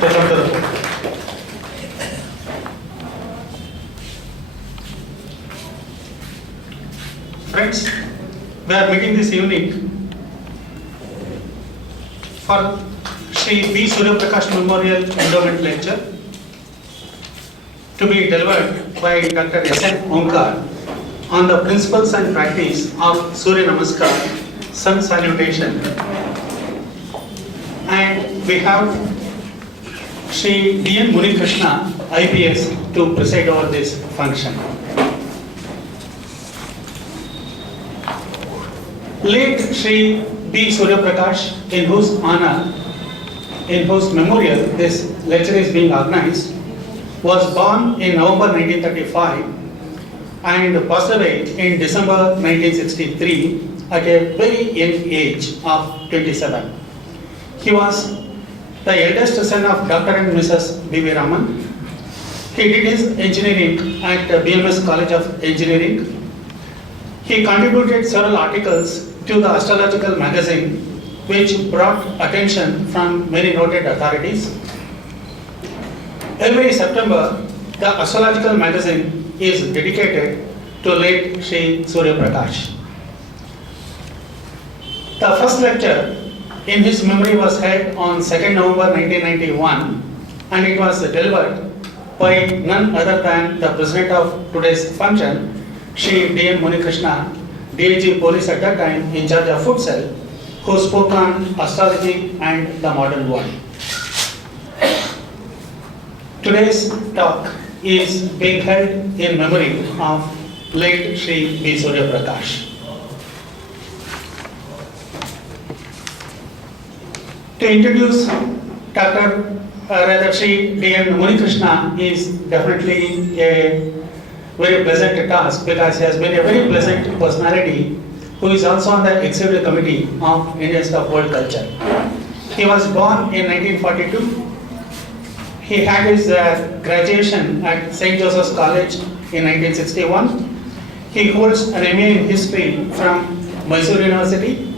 to come to the floor. Friends, we are meeting this evening for Shri B. Surya Prakash Memorial Endowment Lecture to be delivered by Dr. S.N. Omkar on the principles and practice of Surya Namaskar, Sun Salutation. And we have Shri D.N. Munikrishna, IPS, to preside over this function. Late Shri B. Surya Prakash, in whose honor, in whose memorial this lecture is being organized, was born in November 1935 and passed away in December 1963 at a very young age of 27. He was the eldest son of Dr. and Mrs. B.V. Raman. He did his engineering at BMS College of Engineering. He contributed several articles to the Astrological Magazine, which brought attention from many noted authorities. Every September, the Astrological Magazine is dedicated to late Shri Surya Prakash. The first lecture in his memory was held on 2nd November 1991, and it was delivered by none other than the president of today's function, Shri D.N. Munikrishna, DIG Police at that time, in charge of Food Cell, who spoke on astrology and the modern world. Today's talk is being held in memory of late Shri B. Surya Prakash. To introduce Shri D.N. Munikrishna is definitely a very pleasant task, because he has been a very pleasant personality who is also on the executive committee of Indian Institute of World Culture. He was born in 1942. He had his graduation at St. Joseph's College in 1961. He holds an MA in history from Mysore University.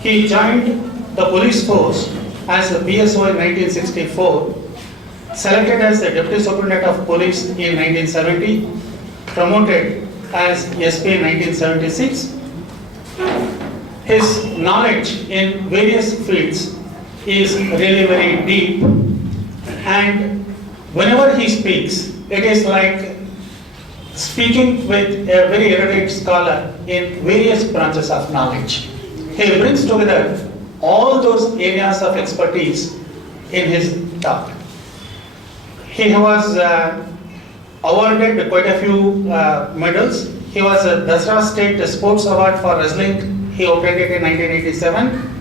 He joined the police force as a PSO in 1964, selected as the Deputy Superintendent of Police in 1970, promoted as SP in 1976. His knowledge in various fields is really very deep, and whenever he speaks, it is like speaking with a very erudite scholar in various branches of knowledge. He brings together all those areas of expertise in his talk. He was awarded quite a few medals. He was a Dasra State Sports Award for Wrestling. He obtained it in 1987.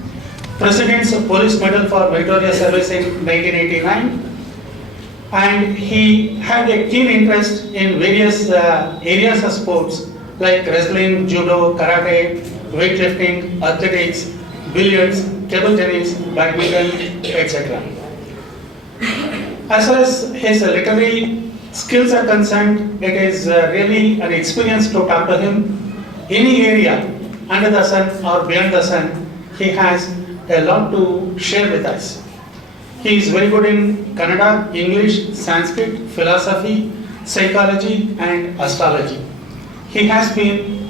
President's Police Medal for Meritorious Service in 1989. And he had a keen interest in various areas of sports like wrestling, judo, karate, weightlifting, athletics, billiards, table tennis, badminton, etc. As far as his literary skills are concerned, it is really an experience to talk to him. Any area under the sun or beyond the sun, he has a lot to share with us. He is very good in Kannada, English, Sanskrit, philosophy, psychology and astrology. He has been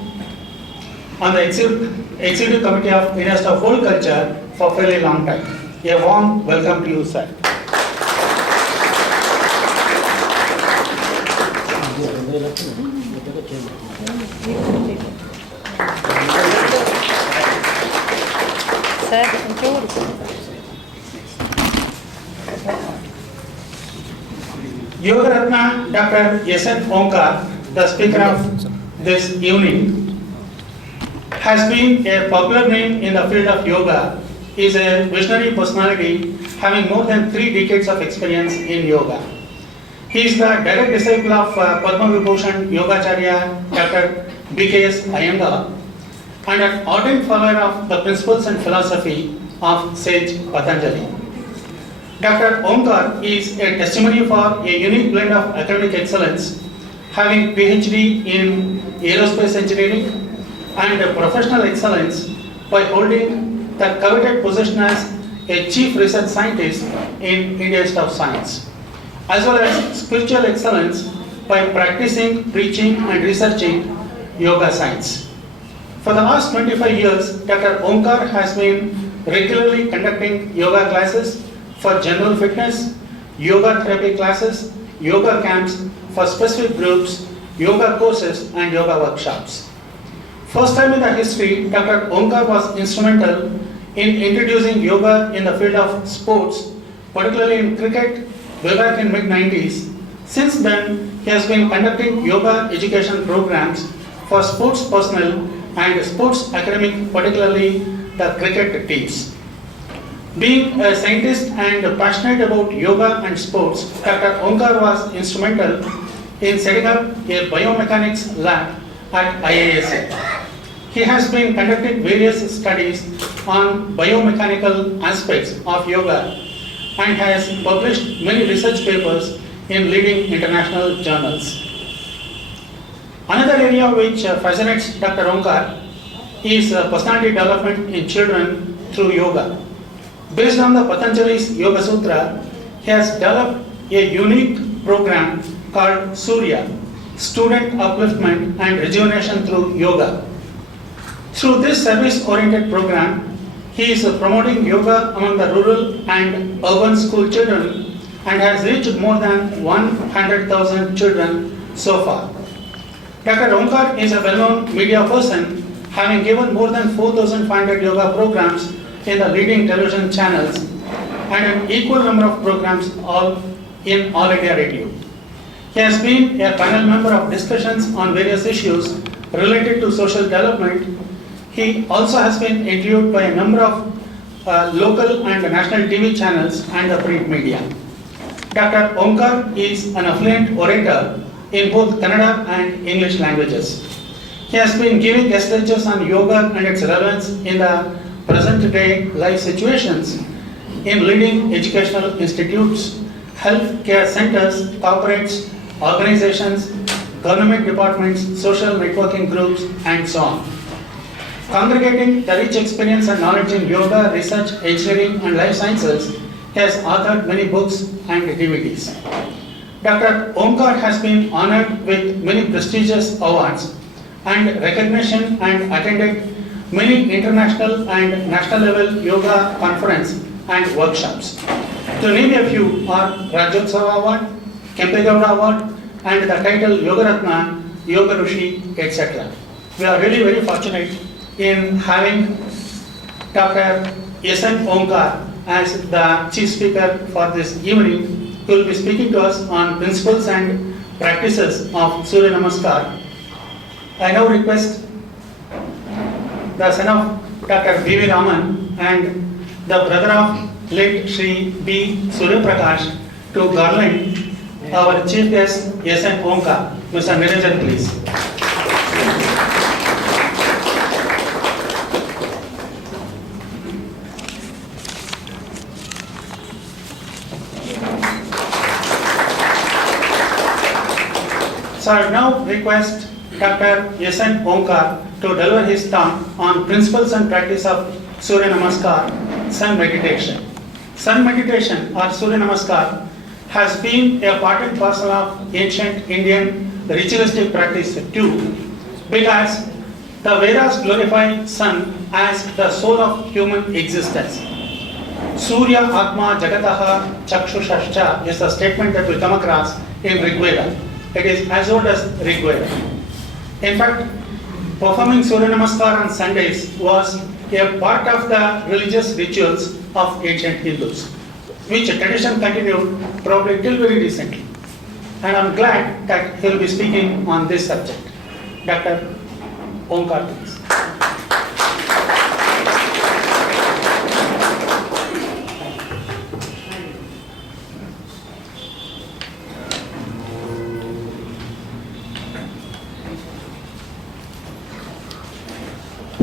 on the executive committee of Indian Institute of World Culture for a fairly long time. A warm welcome to you, sir. Yoga Ratna Dr. S.N. Omkar, the speaker of this evening, has been a popular name in the field of yoga. He is a visionary personality having more than 3 decades of experience in yoga. He is the direct disciple of Padma Vibhushan Yogacharya Dr. B.K.S. Iyengar and an ardent follower of the principles and philosophy of sage Patanjali. Dr. Omkar is a testimony for a unique blend of academic excellence, having PhD in aerospace engineering and professional excellence by holding the coveted position as a chief research scientist in India Institute of Science, as well as spiritual excellence by practicing, preaching and researching yoga science. For the last 25 years, Dr. Omkar has been regularly conducting yoga classes for general fitness, yoga therapy classes, yoga camps for specific groups, yoga courses and yoga workshops. First time in the history, Dr. Omkar was instrumental in introducing yoga in the field of sports, particularly in cricket, way back in mid-90s. Since then, he has been conducting yoga education programs for sports personnel and sports academic, particularly the cricket teams. Being a scientist and passionate about yoga and sports, Dr. Omkar was instrumental in setting up a biomechanics lab at IISc. He has been conducting various studies on biomechanical aspects of yoga and has published many research papers in leading international journals. Another area which fascinates Dr. Omkar is personality development in children through yoga. Based on the Patanjali's Yoga Sutra, he has developed a unique program called Surya, Student Upliftment and Rejuvenation through Yoga. Through this service-oriented program, he is promoting yoga among the rural and urban school children and has reached more than 100,000 children so far. Dr. Omkar is a well-known media person, having given more than 4,500 yoga programs in the leading television channels and an equal number of programs in All India Radio. He has been a panel member of discussions on various issues related to social development. He also has been interviewed by a number of local and national TV channels and the print media. Dr. Omkar is an affluent orator in both Kannada and English languages. He has been giving guest lectures on yoga and its relevance in the present day life situations in leading educational institutes, healthcare centers, corporates, organizations, government departments, social networking groups, and so on. Congregating the rich experience and knowledge in yoga, research, engineering, and life sciences, he has authored many books and DVDs. Dr. Omkar has been honored with many prestigious awards and recognition and attended many international and national level yoga conference and workshops. To name a few are Rajyotsava Award, Kempegowda Award, and the title Yoga Ratna, Yoga Rishi, etc. We are really very fortunate in having Dr. S.N. Omkar as the chief speaker for this evening, who will be speaking to us on principles and practices of Surya Namaskar. I now request the son of Dr. V.V. Raman and the brother of late Shri B. Surya Prakash to garland our chief guest S.N. Omkar. Mr. Niranjan, please. So I now request Dr. S.N. Omkar to deliver his talk on principles and practice of Surya Namaskar, Sun Meditation. Sun Meditation or Surya Namaskar has been a part and parcel of ancient Indian ritualistic practice too, because the Vedas glorify sun as the soul of human existence. Surya Atma Jagataha Chakshushascha is a statement that we come across in Rig Veda. It is as old as Rig Veda. In fact, performing Surya Namaskar on Sundays was a part of the religious rituals of ancient Hindus, which tradition continued probably till very recently. And I'm glad that he will be speaking on this subject. Dr. Omkar, please.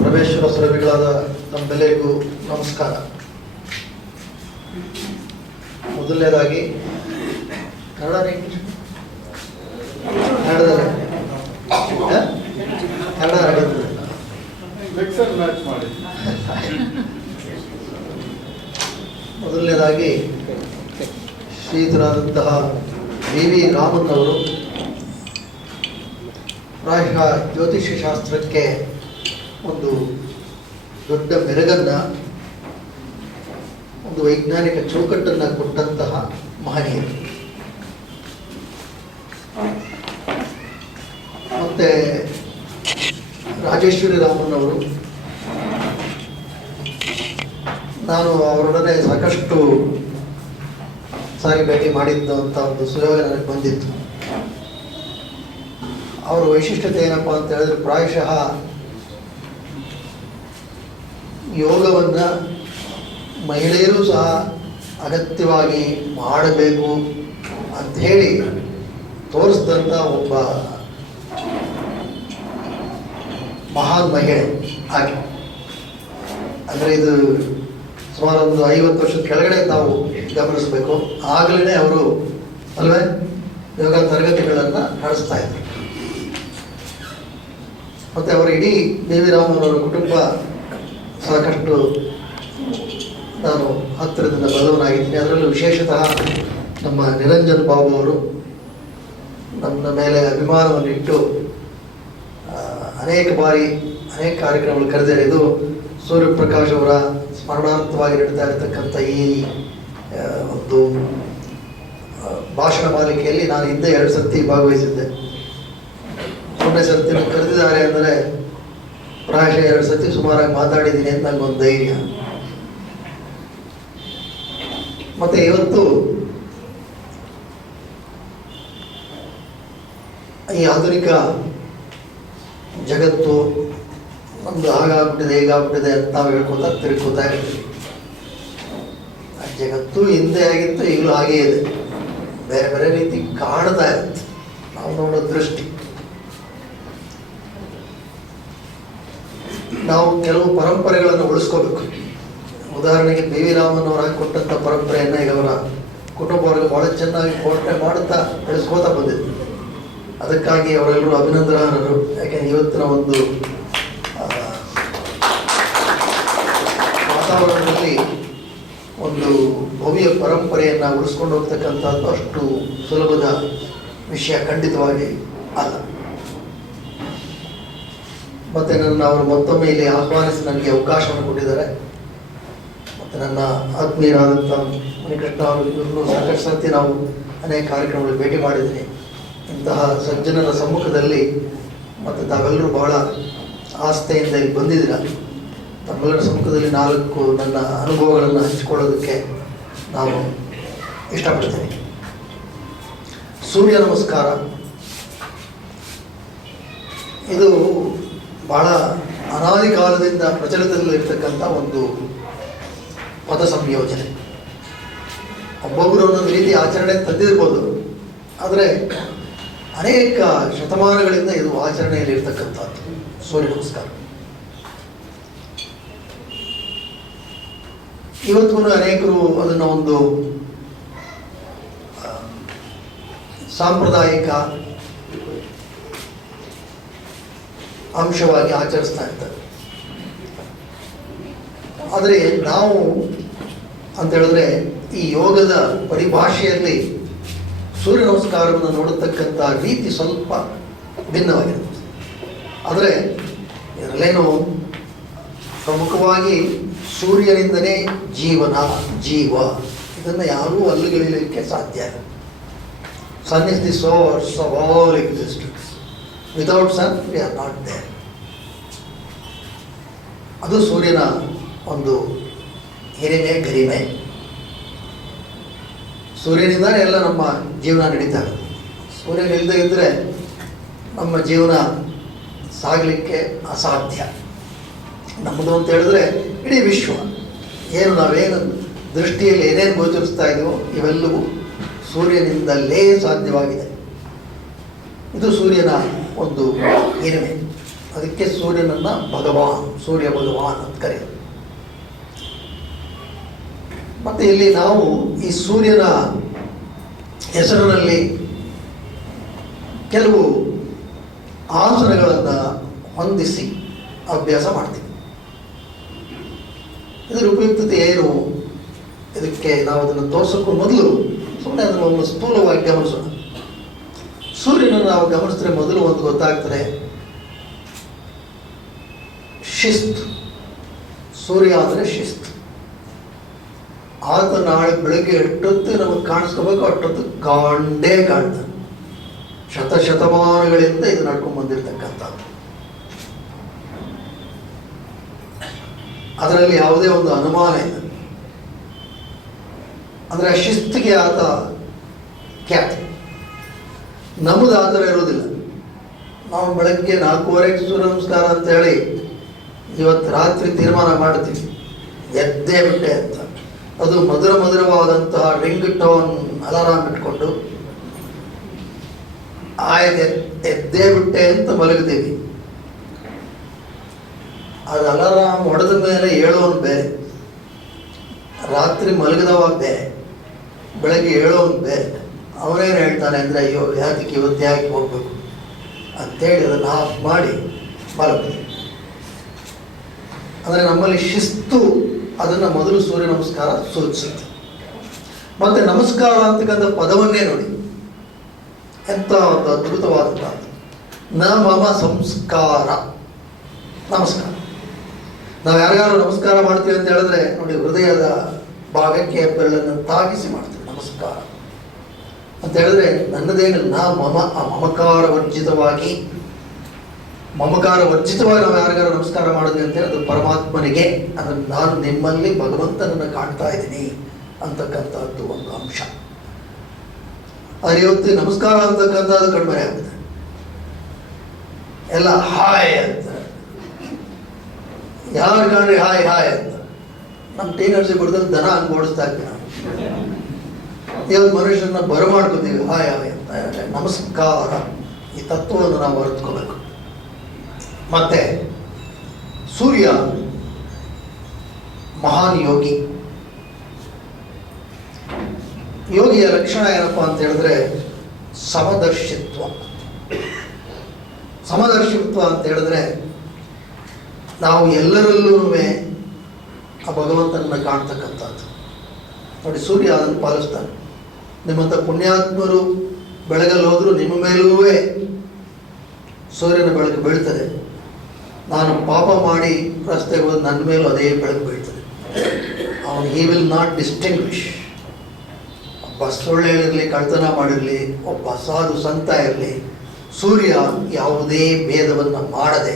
Parameshwara ಸ್ವರೂಪಿಗಳಾದ ನಮ್ಮೆಲ್ಲರಿಗೂ ನಮಸ್ಕಾರ. ಮೊದಲನೇದಾಗಿ Kannada English Kannada mixer match ಮಾಡಿ ಮೊದಲನೇದಾಗಿ ಶ್ರೀಯುತರಾದಂತಹ V V Raman ಅವರು ಪ್ರಾಯಶಃ ಜ್ಯೋತಿಷ್ಯ ಶಾಸ್ತ್ರಕ್ಕೆ ಒಂದು ದೊಡ್ಡ ಮೆರಗನ್ನು, ಒಂದು ವೈಜ್ಞಾನಿಕ ಚೌಕಟ್ಟನ್ನು ಕೊಟ್ಟಂತಹ ಮಹನೀಯರು. ಮತ್ತು ರಾಜೇಶ್ವರಿ ರಾಮನ್ ಅವರು, ನಾನು ಅವರೊಡನೆ ಸಾಕಷ್ಟು ಸಾರಿ ಭೇಟಿ ಮಾಡಿದ್ದು ಅಂತ ಒಂದು ಸುಯೋಗ ನನಗೆ ಬಂದಿತ್ತು. ಅವರ ವೈಶಿಷ್ಟ್ಯತೆ ಏನಪ್ಪ ಅಂತ ಹೇಳಿದ್ರೆ, ಪ್ರಾಯಶಃ ಯೋಗವನ್ನು ಮಹಿಳೆಯರು ಸಹ ಅಗತ್ಯವಾಗಿ ಮಾಡಬೇಕು ಅಂಥೇಳಿ ತೋರಿಸಿದಂಥ ಒಬ್ಬ ಮಹಾನ್ ಮಹಿಳೆ ಆಕೆ. ಅಂದರೆ ಇದು ಸುಮಾರು ಒಂದು 50 ವರ್ಷದ ಕೆಳಗಡೆ ನಾವು ಗಮನಿಸಬೇಕು. ಆಗಲೇ ಅವರು ಅಲ್ವೇ ಯೋಗ ತರಗತಿಗಳನ್ನು ನಡೆಸ್ತಾ ಇದ್ರು. ಮತ್ತು ಅವರ ಇಡೀ ವಿ ವಿ ರಾಮನ್ ಅವರ ಕುಟುಂಬ ಸಾಕಷ್ಟು ನಾನು ಹತ್ತಿರದಿಂದ ಬಲ್ಲವನಾಗಿದ್ದೀನಿ. ಅದರಲ್ಲೂ ವಿಶೇಷತಃ ನಮ್ಮ ನಿರಂಜನ್ ಬಾಬು ಅವರು ನನ್ನ ಮೇಲೆ ಅಭಿಮಾನವನ್ನು ಇಟ್ಟು ಅನೇಕ ಬಾರಿ ಅನೇಕ ಕಾರ್ಯಕ್ರಮಗಳು ಕರೆದಿದ್ದಾರೆ. ಇದು ಸೂರ್ಯಪ್ರಕಾಶ್ ಅವರ ಸ್ಮರಣಾರ್ಥವಾಗಿ ನಡೀತಾ ಇರತಕ್ಕಂಥ ಈ ಒಂದು ಭಾಷಣ ಮಾಲಿಕೆಯಲ್ಲಿ ನಾನು ಹಿಂದೆ 2 ಸರ್ತಿ ಭಾಗವಹಿಸಿದ್ದೆ. 0ನೇ ಸರ್ತಿ ಕರೆದಿದ್ದಾರೆ ಅಂದರೆ ಪ್ರಾಯಶಃ 2 ಸರ್ತಿ ಸುಮಾರಾಗಿ ಮಾತಾಡಿದ್ದೀನಿ ಅಂತ ನನಗೊಂದು ಧೈರ್ಯ. ಮತ್ತು ಇವತ್ತು ಈ ಆಧುನಿಕ ಜಗತ್ತು ನಮ್ದು ಹಾಗಾಗ್ಬಿಟ್ಟಿದೆ ಹೀಗಾಗ್ಬಿಟ್ಟಿದೆ ಅಂತ ನಾವು ಹೇಳ್ಕೊತಾ ತಿರ್ಕೋತಾ ಇರ್ತೀವಿ. ಆ ಜಗತ್ತು ಹಿಂದೆ ಆಗಿತ್ತು, ಈಗಲೂ ಹಾಗೇ ಇದೆ. ಬೇರೆ ಬೇರೆ ರೀತಿ ಕಾಣ್ತಾ ಇರುತ್ತೆ ನಾವು ನೋಡೋ ದೃಷ್ಟಿ. ನಾವು ಕೆಲವು ಪರಂಪರೆಗಳನ್ನು ಉಳಿಸ್ಕೋಬೇಕು. ಉದಾಹರಣೆಗೆ ವಿ ವಿ ರಾಮನ್ ಅವರು ಹಾಕಿಕೊಟ್ಟಂಥ ಪರಂಪರೆಯನ್ನು ಈಗ ಅವರ ಕುಟುಂಬವರಿಗೆ ಭಾಳ ಚೆನ್ನಾಗಿ ಪೋಷಣೆ ಮಾಡುತ್ತಾ ಬೆಳೆಸ್ಕೋತಾ ಬಂದಿದ್ದು. ಅದಕ್ಕಾಗಿ ಅವರೆಲ್ಲರೂ ಅಭಿನಂದನಾರ್ಹರು. ಯಾಕೆಂದರೆ ಇವತ್ತಿನ ಒಂದು ವಾತಾವರಣದಲ್ಲಿ ಒಂದು ಭವ್ಯ ಪರಂಪರೆಯನ್ನು ಉಳಿಸ್ಕೊಂಡು ಹೋಗ್ತಕ್ಕಂಥದ್ದು ಅಷ್ಟು ಸುಲಭದ ವಿಷಯ ಖಂಡಿತವಾಗಿ ಅಲ್ಲ. ಮತ್ತು ನನ್ನ ಅವರು ಮತ್ತೊಮ್ಮೆ ಇಲ್ಲಿ ಆಹ್ವಾನಿಸಿ ನನಗೆ ಅವಕಾಶವನ್ನು ಕೊಟ್ಟಿದ್ದಾರೆ. ಮತ್ತು ನನ್ನ ಆತ್ಮೀಯರಾದಂಥ ಮಣಿಕೃಷ್ಣ ಅವರು ಇವ್ರನ್ನೂ ಸಾಕಷ್ಟು ಸರ್ತಿ ನಾವು ಅನೇಕ ಕಾರ್ಯಕ್ರಮಗಳು ಭೇಟಿ ಮಾಡಿದ್ದೀನಿ. ಇಂತಹ ಸಜ್ಜನರ ಸಮ್ಮುಖದಲ್ಲಿ ಮತ್ತು ತಾವೆಲ್ಲರೂ ಬಹಳ ಆಸ್ಥೆಯಿಂದ ಇಲ್ಲಿ ಬಂದಿದ್ದೀರ. ತಮ್ಮೆಲ್ಲರ ಸಮ್ಮುಖದಲ್ಲಿ 4 ನನ್ನ ಅನುಭವಗಳನ್ನು ಹಂಚಿಕೊಳ್ಳೋದಕ್ಕೆ ನಾನು ಇಷ್ಟಪಡ್ತೀನಿ. ಸೂರ್ಯ ನಮಸ್ಕಾರ ಇದು ಬಹಳ ಅನಾದಿ ಕಾಲದಿಂದ ಪ್ರಚಲಿತದಲ್ಲಿರ್ತಕ್ಕಂಥ ಒಂದು ಪದ ಸಂಯೋಜನೆ. ಒಬ್ಬೊಬ್ಬರು ಒಂದೊಂದು ರೀತಿ ಆಚರಣೆ ತಂದಿರ್ಬೋದು, ಆದರೆ ಅನೇಕ ಶತಮಾನಗಳಿಂದ ಇದು ಆಚರಣೆಯಲ್ಲಿ ಇರ್ತಕ್ಕಂಥದ್ದು ಸೂರ್ಯ ನಮಸ್ಕಾರ. ಇವತ್ತಿಗೂ ಅನೇಕರು ಅದನ್ನು ಒಂದು ಸಾಂಪ್ರದಾಯಿಕ ಅಂಶವಾಗಿ ಆಚರಿಸ್ತಾ ಇರ್ತಾರೆ. ಆದರೆ ನಾವು ಅಂತ ಹೇಳಿದ್ರೆ ಈ ಯೋಗದ ಪರಿಭಾಷೆಯಲ್ಲಿ ಸೂರ್ಯ ನಮಸ್ಕಾರವನ್ನು ನೋಡತಕ್ಕಂಥ ರೀತಿ ಸ್ವಲ್ಪ ಭಿನ್ನವಾಗಿರುತ್ತೆ. ಆದರೆ ಇದರಲ್ಲೇನು ಪ್ರಮುಖವಾಗಿ ಸೂರ್ಯನಿಂದಲೇ ಜೀವ ಇದನ್ನು ಯಾರೂ ಅಲ್ಲಿಗಳಿಲಿಕ್ಕೆ ಸಾಧ್ಯ ಇಲ್ಲ. Sun is the source of all existence. Without sun we are not there. ಅದು ಸೂರ್ಯನ ಒಂದು ಹಿರಿಮೆ ಗರಿಮೆ. ಸೂರ್ಯನಿಂದಲೇ ಎಲ್ಲ ನಮ್ಮ ಜೀವನ ನಡೀತಾ ಇರೋದು. ಸೂರ್ಯನಿಲ್ಲದೆ ಇದ್ದರೆ ನಮ್ಮ ಜೀವನ ಸಾಗಲಿಕ್ಕೆ ಅಸಾಧ್ಯ. ನಮ್ಮದು ಅಂತ ಹೇಳಿದ್ರೆ ಇಡೀ ವಿಶ್ವ ನಾವೇನು ದೃಷ್ಟಿಯಲ್ಲಿ ಏನೇನು ಗೋಚರಿಸ್ತಾ ಇದೆಯೋ ಇವೆಲ್ಲವೂ ಸೂರ್ಯನಿಂದಲೇ ಸಾಧ್ಯವಾಗಿದೆ. ಇದು ಸೂರ್ಯನ ಒಂದು ಹಿರಿಮೆ. ಅದಕ್ಕೆ ಸೂರ್ಯನನ್ನು ಸೂರ್ಯ ಭಗವಾನ್ ಅಂತ ಕರೆಯೋದು. ಮತ್ತು ಇಲ್ಲಿ ನಾವು ಈ ಸೂರ್ಯನ ಹೆಸರಿನಲ್ಲಿ ಕೆಲವು ಆಸನಗಳನ್ನು ಹೊಂದಿಸಿ ಅಭ್ಯಾಸ ಮಾಡ್ತೀವಿ. ಇದರ ಉಪಯುಕ್ತತೆ ಏನು ಇದಕ್ಕೆ ನಾವು ಅದನ್ನು ತೋರಿಸೋಕ್ಕೂ ಮೊದಲು ಸುಮ್ಮನೆ ಅದನ್ನು ಒಂದು ಸ್ಥೂಲವಾಗಿ ಗಮನಿಸೋಣ. ಸೂರ್ಯನನ್ನು ನಾವು ಗಮನಿಸಿದ್ರೆ ಮೊದಲು ಒಂದು ಗೊತ್ತಾಗ್ತದೆ, ಶಿಸ್ತು. ಸೂರ್ಯ ಅಂದರೆ ಶಿಸ್ತು. ಆತ ನಾಳೆ ಬೆಳಗ್ಗೆ ಎಷ್ಟೊತ್ತು ನಮಗೆ ಕಾಣಿಸ್ಕೋಬೇಕು ಅಷ್ಟೊತ್ತು ಕಾಣ್ದೇ ಕಾಣ್ತಾನೆ. ಶತಶತಮಾನಗಳಿಂದ ಇದು ನಡ್ಕೊಂಡು ಬಂದಿರತಕ್ಕಂಥದ್ದು. ಅದರಲ್ಲಿ ಯಾವುದೇ ಒಂದು ಅನುಮಾನ ಇಲ್ಲ. ಅಂದರೆ ಆ ಶಿಸ್ತಿಗೆ ಆತ ಖ್ಯಾತಿ. ನಮ್ಮದು ಆ ಥರ ಇರೋದಿಲ್ಲ. ನಾವು ಬೆಳಗ್ಗೆ 4:15 ಸೂರ್ಯ ನಮಸ್ಕಾರ ಅಂತ ಹೇಳಿ ಇವತ್ತು ರಾತ್ರಿ ತೀರ್ಮಾನ ಮಾಡ್ತೀವಿ, ಎದ್ದೇ ಬಿಟ್ಟೆ ಅಂತ. ಅದು ಮಧುರವಾದಂತಹ ರಿಂಗ್ ಟೋನ್ ಅಲಾರಾಮ್ ಇಟ್ಕೊಂಡು ಆಯ್ತು ಎದ್ದೇ ಬಿಟ್ಟೆ ಅಂತ ಮಲಗ್ತೀವಿ. ಅದು ಅಲಾರಾಮ್ ಹೊಡೆದ ಮೇಲೆ ಹೇಳೋನು ಬೇರೆ, ರಾತ್ರಿ ಮಲಗಿದವ ಬೇರೆ, ಬೆಳಗ್ಗೆ ಹೇಳೋನು ಬೇರೆ. ಅವನೇನು ಹೇಳ್ತಾನೆ ಅಂದರೆ, ಅಯ್ಯೋ ಯಾಕೆ ಇವತ್ತು ಯಾಕೆ ಹೋಗ್ಬೇಕು ಅಂತೇಳಿ ಅದನ್ನು ಆಫ್ ಮಾಡಿ ಮಲಗ್ತೀವಿ. ಅಂದರೆ ನಮ್ಮಲ್ಲಿ ಶಿಸ್ತು ಅದನ್ನು ಮೊದಲು ಸೂರ್ಯ ನಮಸ್ಕಾರ ಸೂಚಿಸುತ್ತೆ. ಮತ್ತು ನಮಸ್ಕಾರ ಅಂತಕ್ಕಂಥ ಪದವನ್ನೇ ನೋಡಿ, ಎಂಥ ಒಂದು ಅದ್ಭುತವಾದಂಥದ್ದು. ನ ಮಮ ಸಂಸ್ಕಾರ, ನಮಸ್ಕಾರ. ನಾವು ಯಾರ್ಯಾರು ನಮಸ್ಕಾರ ಮಾಡ್ತೀವಿ ಅಂತ ಹೇಳಿದ್ರೆ ನೋಡಿ, ಹೃದಯದ ಭಾಗಕ್ಕೆ ಬೆರಳನ್ನು ತಾಗಿಸಿ ಮಾಡ್ತೀವಿ ನಮಸ್ಕಾರ ಅಂತ ಹೇಳಿದ್ರೆ. ನನ್ನದೇನಿಲ್ಲ, ನಾ ಮಮ ಮಮಕಾರ ವರ್ಜಿತವಾಗಿ ನಾವು ಯಾರಿಗಾರು ನಮಸ್ಕಾರ ಮಾಡಿದ್ವಿ ಅಂತೇಳಿ ಅದು ಪರಮಾತ್ಮನಿಗೆ, ಅದನ್ನು ನಾನು ನಿಮ್ಮಲ್ಲಿ ಭಗವಂತನನ್ನು ಕಾಣ್ತಾ ಇದ್ದೀನಿ ಅಂತಕ್ಕಂಥದ್ದು ಒಂದು ಅಂಶ. ಆದರೆ ಇವತ್ತು ನಮಸ್ಕಾರ ಅಂತಕ್ಕಂಥದ್ದು ಕಡಿಮೆ ಆಗುತ್ತೆ. ಎಲ್ಲ ಹಾಯ್ ಅಂತ, ಯಾರು ಕಾಣ್ರಿ ಹಾಯ್ ಹಾಯ್ ಅಂತ. ನಮ್ಮ ಟೀನರ್ಸಿ ಬಿಡ್ದಲ್ಲಿ ದನ ಹಂಗೆ ಓಡಿಸ್ತಾ ಇದ್ವಿ ನಾವು. ಇವತ್ತು ಮನುಷ್ಯರನ್ನ ಬರಮಾಡ್ಕೋತೀವಿ ಹಾಯ್ ಹಾಯ್ ಅಂತ. ನಮಸ್ಕಾರ, ಈ ತತ್ವವನ್ನು ನಾವು ಅರ್ಥಕೋಬೇಕು. ಮತ್ತೆ ಸೂರ್ಯ ಮಹಾನ್ ಯೋಗಿ. ಯೋಗಿಯ ಲಕ್ಷಣ ಏನಪ್ಪ ಅಂತ ಹೇಳಿದ್ರೆ ಸಮದರ್ಶಿತ್ವ. ಸಮದರ್ಶಿತ್ವ ಅಂತ ಹೇಳಿದ್ರೆ ನಾವು ಎಲ್ಲರಲ್ಲೂ ಆ ಭಗವಂತನನ್ನು ಕಾಣ್ತಕ್ಕಂಥದ್ದು. ನೋಡಿ, ಸೂರ್ಯ ಅದನ್ನು ಪಾಲಿಸ್ತಾನೆ. ನಿಮ್ಮಂಥ ಪುಣ್ಯಾತ್ಮರು ಬೆಳಗಲ್ಲಿ ಹೋದರೂ ನಿಮ್ಮ ಮೇಲೂ ಸೂರ್ಯನ ಬೆಳಕು ಬೀಳ್ತದೆ. ನಾನು ಪಾಪ ಮಾಡಿ ರಸ್ತೆಗೆ ಹೋದ ನನ್ನ ಮೇಲೂ ಅದೇ ಬೆಳಕು ಬೀಳ್ತದೆ. ಅವನು ಹಿ ವಿಲ್ ನಾಟ್ ಡಿಸ್ಟಿಂಗ್ವಿಷ್. ಒಬ್ಬ ಸೊಳ್ಳೆಗಳಿರಲಿ, ಕಳ್ತನ ಮಾಡಿರಲಿ, ಒಬ್ಬ ಸಾಧು ಸಂತ ಇರಲಿ, ಸೂರ್ಯ ಯಾವುದೇ ಭೇದವನ್ನು ಮಾಡದೆ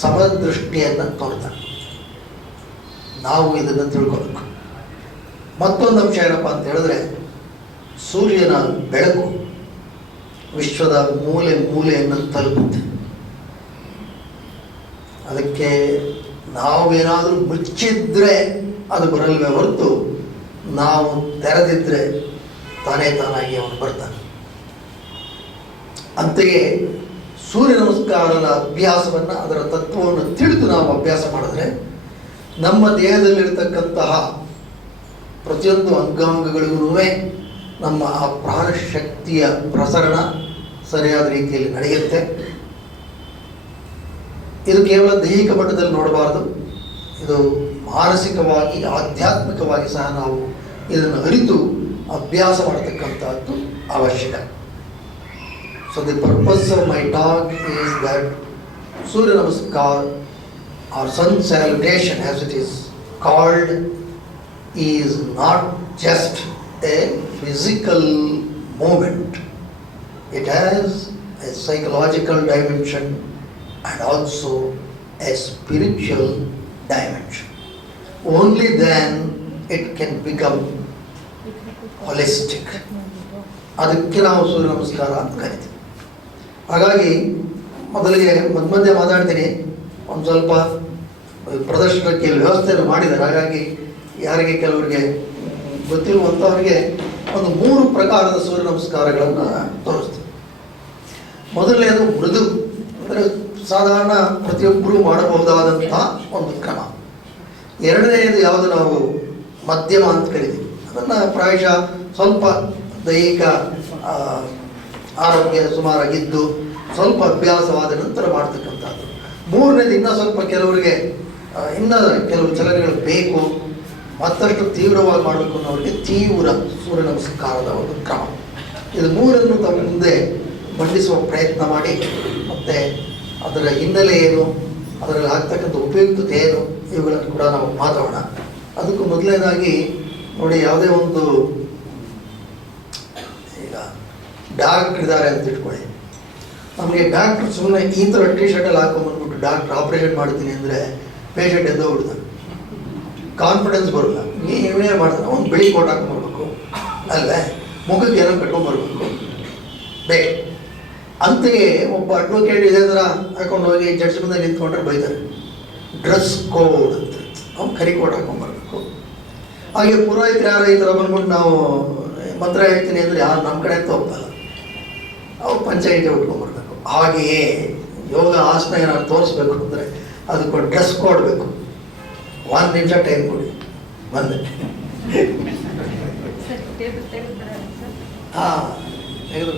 ಸಮದೃಷ್ಟಿಯನ್ನು ತೋರ್ತಾನೆ. ನಾವು ಇದನ್ನು ತಿಳ್ಕೊಬೇಕು. ಮತ್ತೊಂದು ಅಂಶ ಏನಪ್ಪ ಅಂತ ಹೇಳಿದ್ರೆ, ಸೂರ್ಯನ ಬೆಳಕು ವಿಶ್ವದ ಮೂಲೆ ಮೂಲೆಯನ್ನು ತಲುಪುತ್ತೆ. ಅದಕ್ಕೆ ನಾವೇನಾದರೂ ಮುಚ್ಚಿದ್ರೆ ಅದು ಬರಲ್ವೇ ಹೊರತು, ನಾವು ತೆರೆದಿದ್ರೆ ತಾನಾಗಿ ಅವನು ಬರ್ತಾನೆ. ಅಂತೆಯೇ ಸೂರ್ಯ ನಮಸ್ಕಾರದ ಅಭ್ಯಾಸವನ್ನು, ಅದರ ತತ್ವವನ್ನು ತಿಳಿದು ನಾವು ಅಭ್ಯಾಸ ಮಾಡಿದ್ರೆ ನಮ್ಮ ದೇಹದಲ್ಲಿರ್ತಕ್ಕಂತಹ ಪ್ರತಿಯೊಂದು ಅಂಗಾಂಗಗಳಿಗೂ ನಮ್ಮ ಆ ಪ್ರಾಣಶಕ್ತಿಯ ಪ್ರಸರಣ ಸರಿಯಾದ ರೀತಿಯಲ್ಲಿ ನಡೆಯುತ್ತೆ. ಇದು ಕೇವಲ ದೈಹಿಕ ಮಟ್ಟದಲ್ಲಿ ನೋಡಬಾರ್ದು, ಇದು ಮಾನಸಿಕವಾಗಿ ಆಧ್ಯಾತ್ಮಿಕವಾಗಿ ಸಹ ನಾವು ಇದನ್ನು ಅರಿತು ಅಭ್ಯಾಸ ಮಾಡತಕ್ಕಂಥದ್ದು ಅವಶ್ಯಕ. So the purpose of my talk is that Surya Namaskar or sun salutation as it is called is not just a physical movement. It has a psychological dimension and also a spiritual dimension. Only then it can become holistic. ಅದಕ್ಕೆ ನಾವು ಸೂರ್ಯ ನಮಸ್ಕಾರ ಅಂತ ಕರಿತೀವಿ. ಹಾಗಾಗಿ ಮೊದಲಿಗೆ ಮಧ್ಯೆ ಮಾತಾಡ್ತೀನಿ. ಒಂದು ಸ್ವಲ್ಪ ಪ್ರದರ್ಶನಕ್ಕೆ ವ್ಯವಸ್ಥೆಯನ್ನು ಮಾಡಿದ್ದಾರೆ. ಹಾಗಾಗಿ ಯಾರಿಗೆ ಕೆಲವರಿಗೆ ಗೊತ್ತಿರುವಂಥವ್ರಿಗೆ ಒಂದು 3 ಪ್ರಕಾರದ ಸೂರ್ಯ ನಮಸ್ಕಾರಗಳನ್ನು ತೋರಿಸ್ತೀವಿ. ಮೊದಲನೇದು ಮೃದು, ಅಂದರೆ ಸಾಧಾರಣ ಪ್ರತಿಯೊಬ್ಬರೂ ಮಾಡಬಹುದಾದಂಥ ಒಂದು ಕ್ರಮ. ಎರಡನೆಯದು ಯಾವುದು ನಾವು ಮಧ್ಯಮ ಅಂತ ಕರಿತೀವಿ. ಅದನ್ನು ಪ್ರಾಯಶಃ ಸ್ವಲ್ಪ ದೈಹಿಕ ಆರೋಗ್ಯ ಸುಮಾರಾಗಿದ್ದು ಸ್ವಲ್ಪ ಅಭ್ಯಾಸವಾದ ನಂತರ ಮಾಡ್ತಕ್ಕಂಥದ್ದು. ಮೂರನೇದು ಇನ್ನೂ ಸ್ವಲ್ಪ ಕೆಲವರಿಗೆ ಇನ್ನು ಕೆಲವು ಚಲನೆಗಳು ಬೇಕು, ಮತ್ತಷ್ಟು ತೀವ್ರವಾಗಿ ಮಾಡಬೇಕು ಅನ್ನೋರಿಗೆ ತೀವ್ರ ಸೂರ್ಯ ನಮಸ್ಕಾರದ ಒಂದು ಕ್ರಮ. ಇದು ಮೂರನ್ನು ತಮ್ಮ ಮುಂದೆ ಮಂಡಿಸುವ ಪ್ರಯತ್ನ ಮಾಡಿ, ಮತ್ತು ಅದರ ಹಿನ್ನೆಲೆ ಏನು, ಅದರಲ್ಲಿ ಆಗ್ತಕ್ಕಂಥ ಉಪಯುಕ್ತತೆ ಏನು, ಇವುಗಳನ್ನು ಕೂಡ ನಾವು ಮಾತಾಡೋಣ. ಅದಕ್ಕೂ ಮೊದಲನೇದಾಗಿ ನೋಡಿ, ಯಾವುದೇ ಒಂದು ಈಗ ಡಾಕ್ಟ್ರ್ ಇದ್ದಾರೆ ಅಂತ ಇಟ್ಕೊಳ್ಳಿ, ನಮಗೆ ಡಾಕ್ಟ್ರು ಸುಮ್ಮನೆ ಈ ಥರ ಟಿ ಶರ್ಟಲ್ಲಿ ಹಾಕೊಂಡ್ಬಂದ್ಬಿಟ್ಟು ಡಾಕ್ಟ್ರ್ ಆಪ್ರೇಷನ್ ಮಾಡ್ತೀನಿ ಅಂದರೆ ಪೇಷಂಟ್ ಎದ್ದೋಗ್ಬಿಡ್ತಾನೆ, ಕಾನ್ಫಿಡೆನ್ಸ್ ಬರೋಲ್ಲ. ನೀವೇ ಮಾಡ್ತಾನೆ, ಒಂದು ಬಿಳಿ ಕೋಟ್ ಹಾಕೊಂಡ್ಬರ್ಬೇಕು ಅಲ್ವೇ, ಮುಖಕ್ಕೆ ಏನೋ ಕಟ್ಕೊಂಡ್ಬರ್ಬೇಕು ಬೇಕು. ಅಂತೆಯೇ ಒಬ್ಬ ಅಡ್ವೊಕೇಟ್ ಇದೇ ಥರ ಹಾಕೊಂಡು ಹೋಗಿ ಜಡ್ಜ್ ಮುಂದೆ ನಿಂತ್ಕೊಂಡ್ರೆ ಬೈತಾರೆ. ಡ್ರೆಸ್ ಕೋಡ್ ಅಂತ, ಅವ್ನು ಕರಿ ಕೋಟ್ ಹಾಕೊಂಡ್ಬರ್ಬೇಕು. ಹಾಗೆ ಪುರೋಹಿತರು ಯಾರೋ ಈ ಥರ ಬಂದ್ಬಿಟ್ಟು ನಾವು ಮಂತ್ರ ಹೇಳ್ತೀನಿ ಅಂದರೆ ಯಾರು ನಮ್ಮ ಕಡೆ ಅಂತ ಹೋಗ್ತಲ್ಲ, ಅವ್ರು ಪಂಚಾಯಿತಿ ಉಟ್ಕೊಂಡ್ಬರ್ಬೇಕು. ಹಾಗೆಯೇ ಯೋಗ ಆಸನ ಏನಾದ್ರು ತೋರಿಸ್ಬೇಕು ಅಂದರೆ ಅದಕ್ಕೆ ಡ್ರೆಸ್ ಕೋಡ್ ಬೇಕು. 1 ನಿಮಿಷ ಟೈಮ್ ಕೊಡಿ, ಬಂದೆ. ಹಾಂ, ತೆಗೆದು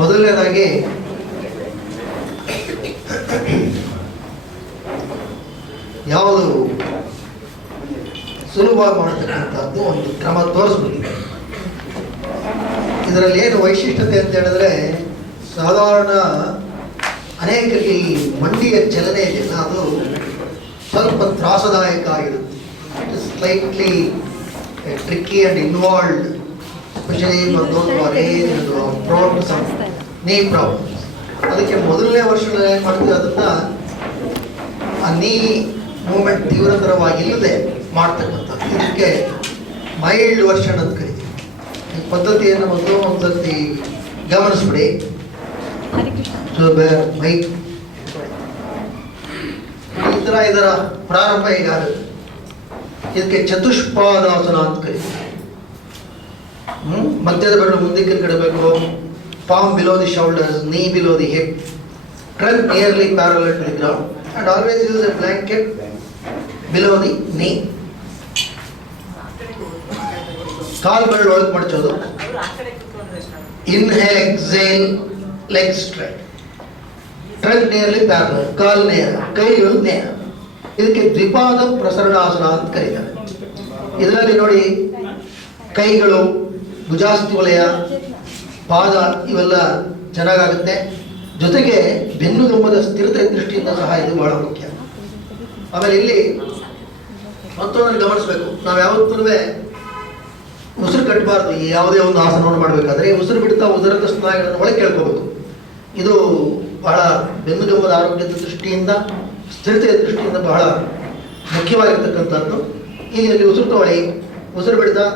ಮೊದಲನೇದಾಗಿ ಯಾವುದು ಸುಲಭವಾಗಿ ಮಾಡತಕ್ಕಂಥದ್ದು ಒಂದು ಕ್ರಮ ತೋರಿಸ್ಬೇಕು. ಇದರಲ್ಲಿ ಏನು ವೈಶಿಷ್ಟ್ಯತೆ ಅಂತ ಹೇಳಿದ್ರೆ, ಸಾಧಾರಣ ಅನೇಕರಿಗೆ ಈ ಮಂಡಿಯ ಚಲನೆ ಇದೆಯಲ್ಲ, ಅದು ಸ್ವಲ್ಪ ತ್ರಾಸದಾಯಕ ಆಗಿರುತ್ತೆ. Slightly tricky and involved, especially ನೀ ಪ್ರಾಬ್ಲಮ್ಸ್. ಅದಕ್ಕೆ ಮೊದಲನೇ ವರ್ಷದಲ್ಲಿ ಏನು ಮಾಡ್ತೀವಿ, ಅದನ್ನು ಆ ನೀ ಮೂಮೆಂಟ್ ತೀವ್ರತರವಾಗಿಲ್ಲದೆ ಮಾಡ್ತಕ್ಕಂಥದ್ದು. ಇದಕ್ಕೆ ಮೈಲ್ಡ್ ವರ್ಷನ್ ಅಂತ ಕರಿತೀವಿ. ಈ ಪದ್ಧತಿಯನ್ನು ಮೊದಲು ಒಂದ್ಸತಿ ಗಮನಿಸ್ಬಿಡಿ. ಮೈಕ್ ಈ ಥರ ಇದರ ಪ್ರಾರಂಭ ಈಗಾಗುತ್ತೆ. ಇದಕ್ಕೆ ಚತುಷ್ಪಾದಾಸನ ಅಂತ ಕರಿತೀವಿ. ಮಧ್ಯದ ಬೆರಳು ಮುಂದಕ್ಕೆ ಇಡಬೇಕು, palm below the shoulders, knee below the hip, trunk nearly parallel to the ground, and always use a blanket below the knee. ಕಾಲ್ ಬೆರಳು ಒಳಗೆ ಮಡಚೋದು. Inhale, exhale, legs straight. Trunk nearly parallel, ಕಾಲ್ ನೇರ, ಕೈಗಳು ನೇರ. ಇದಕ್ಕೆ ದ್ವಿಪಾದ ಪ್ರಸರಣಾಸನ ಅಂತ ಕರೀತಾರೆ. ಇದರಲ್ಲಿ ನೋಡಿ, ಕೈಗಳು, ಭುಜಾಸ್ಥಿ ವಲಯ, ಪಾದ ಇವೆಲ್ಲ ಚೆನ್ನಾಗಾಗುತ್ತೆ. ಜೊತೆಗೆ ಬೆನ್ನುದುಂಬದ ಸ್ಥಿರತೆ ದೃಷ್ಟಿಯಿಂದ ಸಹ ಇದು ಬಹಳ ಮುಖ್ಯ. ಆಮೇಲೆ ಇಲ್ಲಿ ಮತ್ತೊಂದು ಗಮನಿಸಬೇಕು, ನಾವು ಯಾವತ್ತೂ ಉಸಿರು ಕಟ್ಟಬಾರ್ದು. ಯಾವುದೇ ಒಂದು ಆಸನವನ್ನು ಮಾಡಬೇಕಾದ್ರೆ ಉಸಿರು ಬಿಡ್ತಾ ಉದರದ ಸ್ನಾಯುಗಳನ್ನು ಒಳಗೆ ಕೇಳ್ಕೋಬೇಕು. ಇದು ಬಹಳ ಬೆನ್ನುದುಂಬದ ಆರೋಗ್ಯದ ದೃಷ್ಟಿಯಿಂದ, ಸ್ಥಿರತೆಯ ದೃಷ್ಟಿಯಿಂದ ಬಹಳ ಮುಖ್ಯವಾಗಿರ್ತಕ್ಕಂಥದ್ದು. ಈಗ ಇಲ್ಲಿ ಉಸಿರು ತಗೊಳ್ಳಿ, ಉಸಿರು ಬಿಡ್ತಾ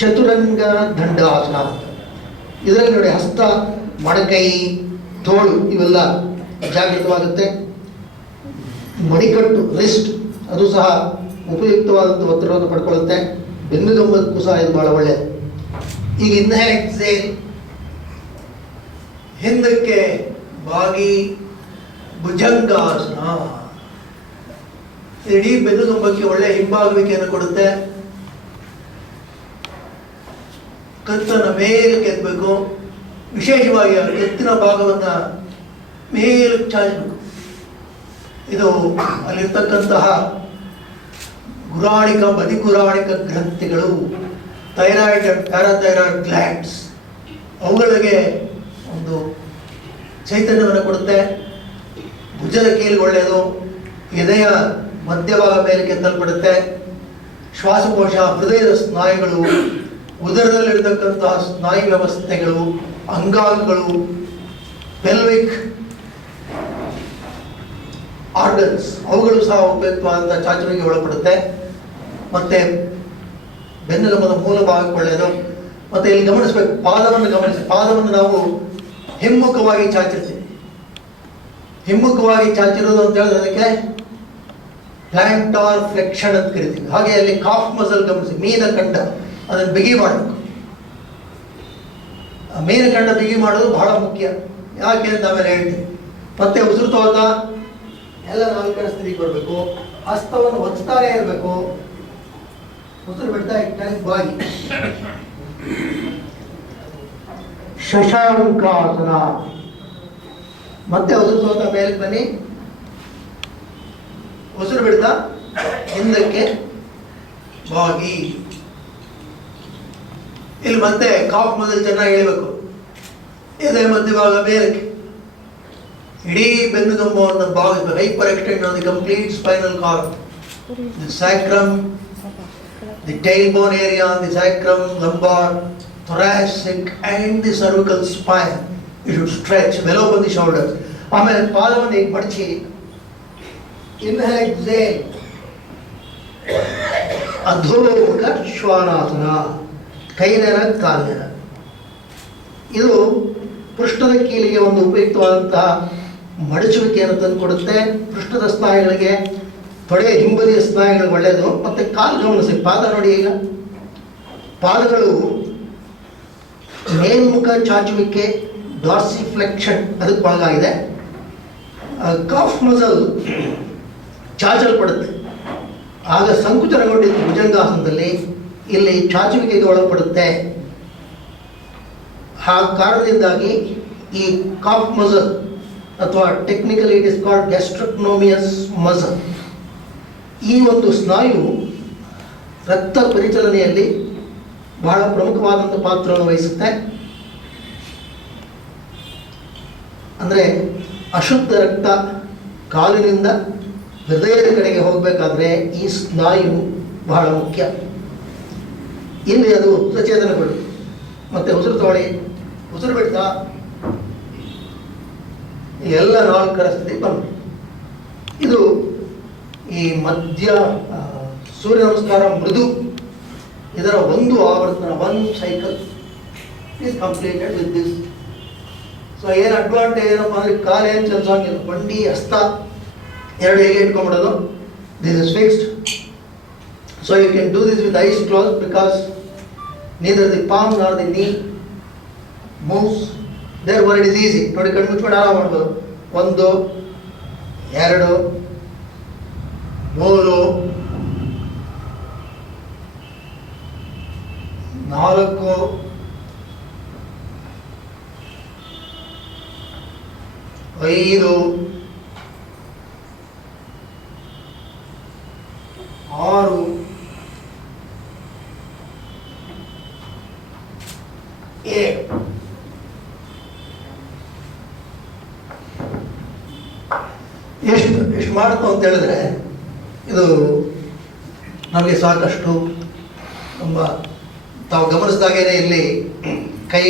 ಚತುರಂಗ ದಂಡಾಸನ ಅಂತ. ಇದರಲ್ಲಿ ನೋಡಿ, ಹಸ್ತ, ಮೊಣಕೈ, ತೋಳು ಇವೆಲ್ಲ ಜಾಗೃತವಾಗುತ್ತೆ. ಮಣಿಕಟ್ಟು, ರಿಸ್ಟ್, ಅದು ಸಹ ಉಪಯುಕ್ತವಾದಂಥ ಒತ್ತಡವನ್ನು ಪಡ್ಕೊಳ್ಳುತ್ತೆ. ಬೆನ್ನುದುಂಬಕ್ಕೂ ಸಹ ಇದು ಬಹಳ ಒಳ್ಳೆಯದು. ಈಗ ಇನ್ಹೇಲ್, ಎಕ್ಸೇಲ್, ಹಿಂದಕ್ಕೆ ಬಾಗಿ ಭುಜಂಗಾಸನ. ಇಡೀ ಬೆನ್ನುದುಂಬಕ್ಕೆ ಒಳ್ಳೆಯ ಹಿಂಬಾಗುವಿಕೆಯನ್ನು ಕೊಡುತ್ತೆ. ಕತ್ತನ್ನು ಮೇಲಕ್ಕೆ ಎತ್ತಬೇಕು. ವಿಶೇಷವಾಗಿ ಎತ್ತಿನ ಭಾಗವನ್ನು ಮೇಲಕ್ಕೆ ಚಾಚಬೇಕು. ಇದು ಅಲ್ಲಿರ್ತಕ್ಕಂತಹ ಗುರಾಣಿಕ, ಬದಿಗುರಾಣಿಕ ಗ್ರಂಥಿಗಳು, ಥೈರಾಯ್ಡ್ ಅಂಡ್ ಪ್ಯಾರಾಥೈರಾಯ್ಡ್ ಗ್ಲ್ಯಾಂಡ್ಸ್, ಅವುಗಳಿಗೆ ಒಂದು ಚೈತನ್ಯವನ್ನು ಕೊಡುತ್ತೆ. ಭುಜದ ಕೀಲಿಗೆ ಒಳ್ಳೆಯದು. ಎದೆಯ ಮಧ್ಯಭಾಗ ಮೇಲಕ್ಕೆ ಎತ್ತಲ್ಪಡುತ್ತೆ. ಶ್ವಾಸಕೋಶ, ಹೃದಯದ ಸ್ನಾಯುಗಳು ಉದರದಲ್ಲಿರ್ತಕ್ಕಂತಹ ಸ್ನಾಯು ವ್ಯವಸ್ಥೆಗಳು, ಅಂಗಾಂಗಗಳು, ಪೆಲ್ವಿಕ್ ಆರ್ಗನ್ಸ್ ಅವುಗಳು ಸಹ ಉಪಯುಕ್ತವಾದಂಥ ಚಾಚುವಿಗೆ ಒಳಪಡುತ್ತೆ. ಮತ್ತೆ ಬೆನ್ನೆಲುಬದ ಮೂಲ ಭಾಗಕ್ಕೆ ಒಳ್ಳೆಯದು. ಮತ್ತೆ ಇಲ್ಲಿ ಗಮನಿಸಬೇಕು, ಪಾದವನ್ನು ಗಮನಿಸಿ. ಪಾದವನ್ನು ನಾವು ಹಿಮ್ಮುಖವಾಗಿ ಚಾಚಿರ್ತೀವಿ. ಹಿಮ್ಮುಖವಾಗಿ ಚಾಚಿರೋದು ಅಂತ ಹೇಳಿದ್ರೆ ಅದಕ್ಕೆ ಪ್ಲಾಂಟಾರ್ ಫ್ಲೆಕ್ಷನ್ ಅಂತ ಕರಿತೀವಿ. ಹಾಗೆ ಅಲ್ಲಿ ಕಾಫ್ ಮಸಲ್ ಗಮನಿಸಿ, ಮೀನಖಂಡ ಅದನ್ನು ಬಿಗಿ ಮಾಡಬೇಕು. ಮೀನಖಂಡ ಬಿಗಿ ಮಾಡೋದು ಬಹಳ ಮುಖ್ಯ. ಯಾಕೆ ಅಂತ ಆಮೇಲೆ ಹೇಳ್ತೀನಿ. ಮತ್ತೆ ಉಸಿರು ತಗೋತಾ ಎಲ್ಲ ನಾಲ್ಕನೇ ಸ್ಥಿತಿಗೆ ಬರಬೇಕು. ಹಸ್ತವನ್ನು ಒತ್ತಾನೆ ಇರಬೇಕು. ಉಸಿರು ಬಿಡ್ತಾ ಇಟ್ಟಾನೆ ಬಾಗಿ ಶಶಾಂಕಾಸನ. ಮತ್ತೆ ಉಸಿರು ತಗೋತಾ ಮೇಲೆ ಬನ್ನಿ. ಉಸಿರು ಬಿಡ್ತಾ ಹಿಂದಕ್ಕೆ ಬಾಗಿ. ಇಲ್ಲಿ ಮತ್ತೆ ಕಾಫ್ ಮೊದಲು ಚೆನ್ನಾಗಿ ಎಳಿಬೇಕು. ಎದೆ ಮಧ್ಯಭಾಗ ಮೇಲಕ್ಕೆ ಇಡೀ ಬೆನ್ನು ತುಂಬವನ್ನು ಭಾಗಿಸಬೇಕು. Hyper extend on the complete spinal cord, the sacrum, the tailbone area on the sacrum, lumbar, thoracic and the cervical spine. You should stretch below on the shoulders. ಆಮೇಲೆ ಪಾದವನ್ನು ಹೀಗೆ ಮಡಚಿ ಇನ್ಹೇಲ್ ಎಕ್ಸೇಲ್ ಅಧೋಮುಖ ಶ್ವಾನಾಸನ. ಕೈ ನೇರ ಕಾಲು ನೇರ. ಇದು ಪೃಷ್ಠದ ಕೀಲಿಗೆ ಒಂದು ಉಪಯುಕ್ತವಾದಂತಹ ಮಡಚುವಿಕೆಯನ್ನು ತಂದುಕೊಡುತ್ತೆ. ಪೃಷ್ಠದ ಸ್ನಾಯುಗಳಿಗೆ, ತೊಡೆಯ ಹಿಂಬದಿಯ ಸ್ನಾಯುಗಳಿಗೆ ಒಳ್ಳೆಯದು. ಮತ್ತೆ ಕಾಲು ಗಮನಿಸಿ. ಪಾದ ನೋಡಿ, ಈಗ ಪಾದಗಳು ಮೇಲ್ಮುಖ ಚಾಚುವಿಕೆ, ಡಾರ್ಸಿಫ್ಲೆಕ್ಷನ್ ಅದಕ್ಕೆ ಒಳಗಾಗಿದೆ. ಕಾಫ್ ಮಸಲ್ ಚಾಚಲ್ಪಡುತ್ತೆ. ಆಗ ಸಂಕುಚನಗೊಂಡಿದ್ದು ಭುಜಂಗಾಸನದಲ್ಲಿ ಇಲ್ಲಿ ಚಾಚುವಿಕೆಗೆ ಒಳಪಡುತ್ತೆ. ಆ ಕಾರಣದಿಂದಾಗಿ ಈ ಕಾಫ್ ಮಸಲ್ ಅಥವಾ technically it is called gastrocnemius muscle, ಈ ಒಂದು ಸ್ನಾಯು ರಕ್ತ ಪರಿಚಲನೆಯಲ್ಲಿ ಬಹಳ ಪ್ರಮುಖವಾದಂಥ ಪಾತ್ರವನ್ನು ವಹಿಸುತ್ತೆ. ಅಂದರೆ ಅಶುದ್ಧ ರಕ್ತ ಕಾಲಿನಿಂದ ಹೃದಯದ ಕಡೆಗೆ ಹೋಗಬೇಕಾದ್ರೆ ಈ ಸ್ನಾಯು ಬಹಳ ಮುಖ್ಯ. ಇಲ್ಲಿ ಅದು ಸಚೇತನಗಳು. ಮತ್ತೆ ಉಸಿರು ತಗೊಳ್ಳಿ. ಉಸಿರು ಬಿಡ್ತಾ ಎಲ್ಲ ನಾಲ್ಕರ ಸ್ಥಿತಿ ಬಂದು. ಇದು ಈ ಮಧ್ಯ ಸೂರ್ಯ ನಮಸ್ಕಾರ ಮೃದು ಇದರ ಒಂದು ಆವರ್ತನ, one cycle is completed with this. So ಏನು ಅಡ್ವಾಂಟೇಜ್ ಏನಪ್ಪ ಅಂದರೆ ಕಾಲು ಏನು ಚಲಿಸೋಂಗಿಲ್ಲ. ಬಂಡಿ ಹಸ್ತ ಎರಡು ಹೇಗೆ ಇಟ್ಕೊಂಡ್ಬಿಡೋದು. This is fixed. So you can do this with eyes closed because neither the palm nor the knee moves. Therefore it is easy. ನೋಡಿ, ಕಣ್ಣು ಮುಚ್ಕೊಂಡು ಆರಾಮ ಮಾಡ್ಬೋದು. 1 2 3 4 5 6 7. ಎಷ್ಟು ಮಾಡುತ್ತೋ ಅಂತ ಹೇಳಿದ್ರೆ ಇದು ನಮಗೆ ಸಾಕಷ್ಟು ತುಂಬ ತಾವು ಗಮನಿಸಿದಾಗೇನೆ ಇಲ್ಲಿ ಕೈ,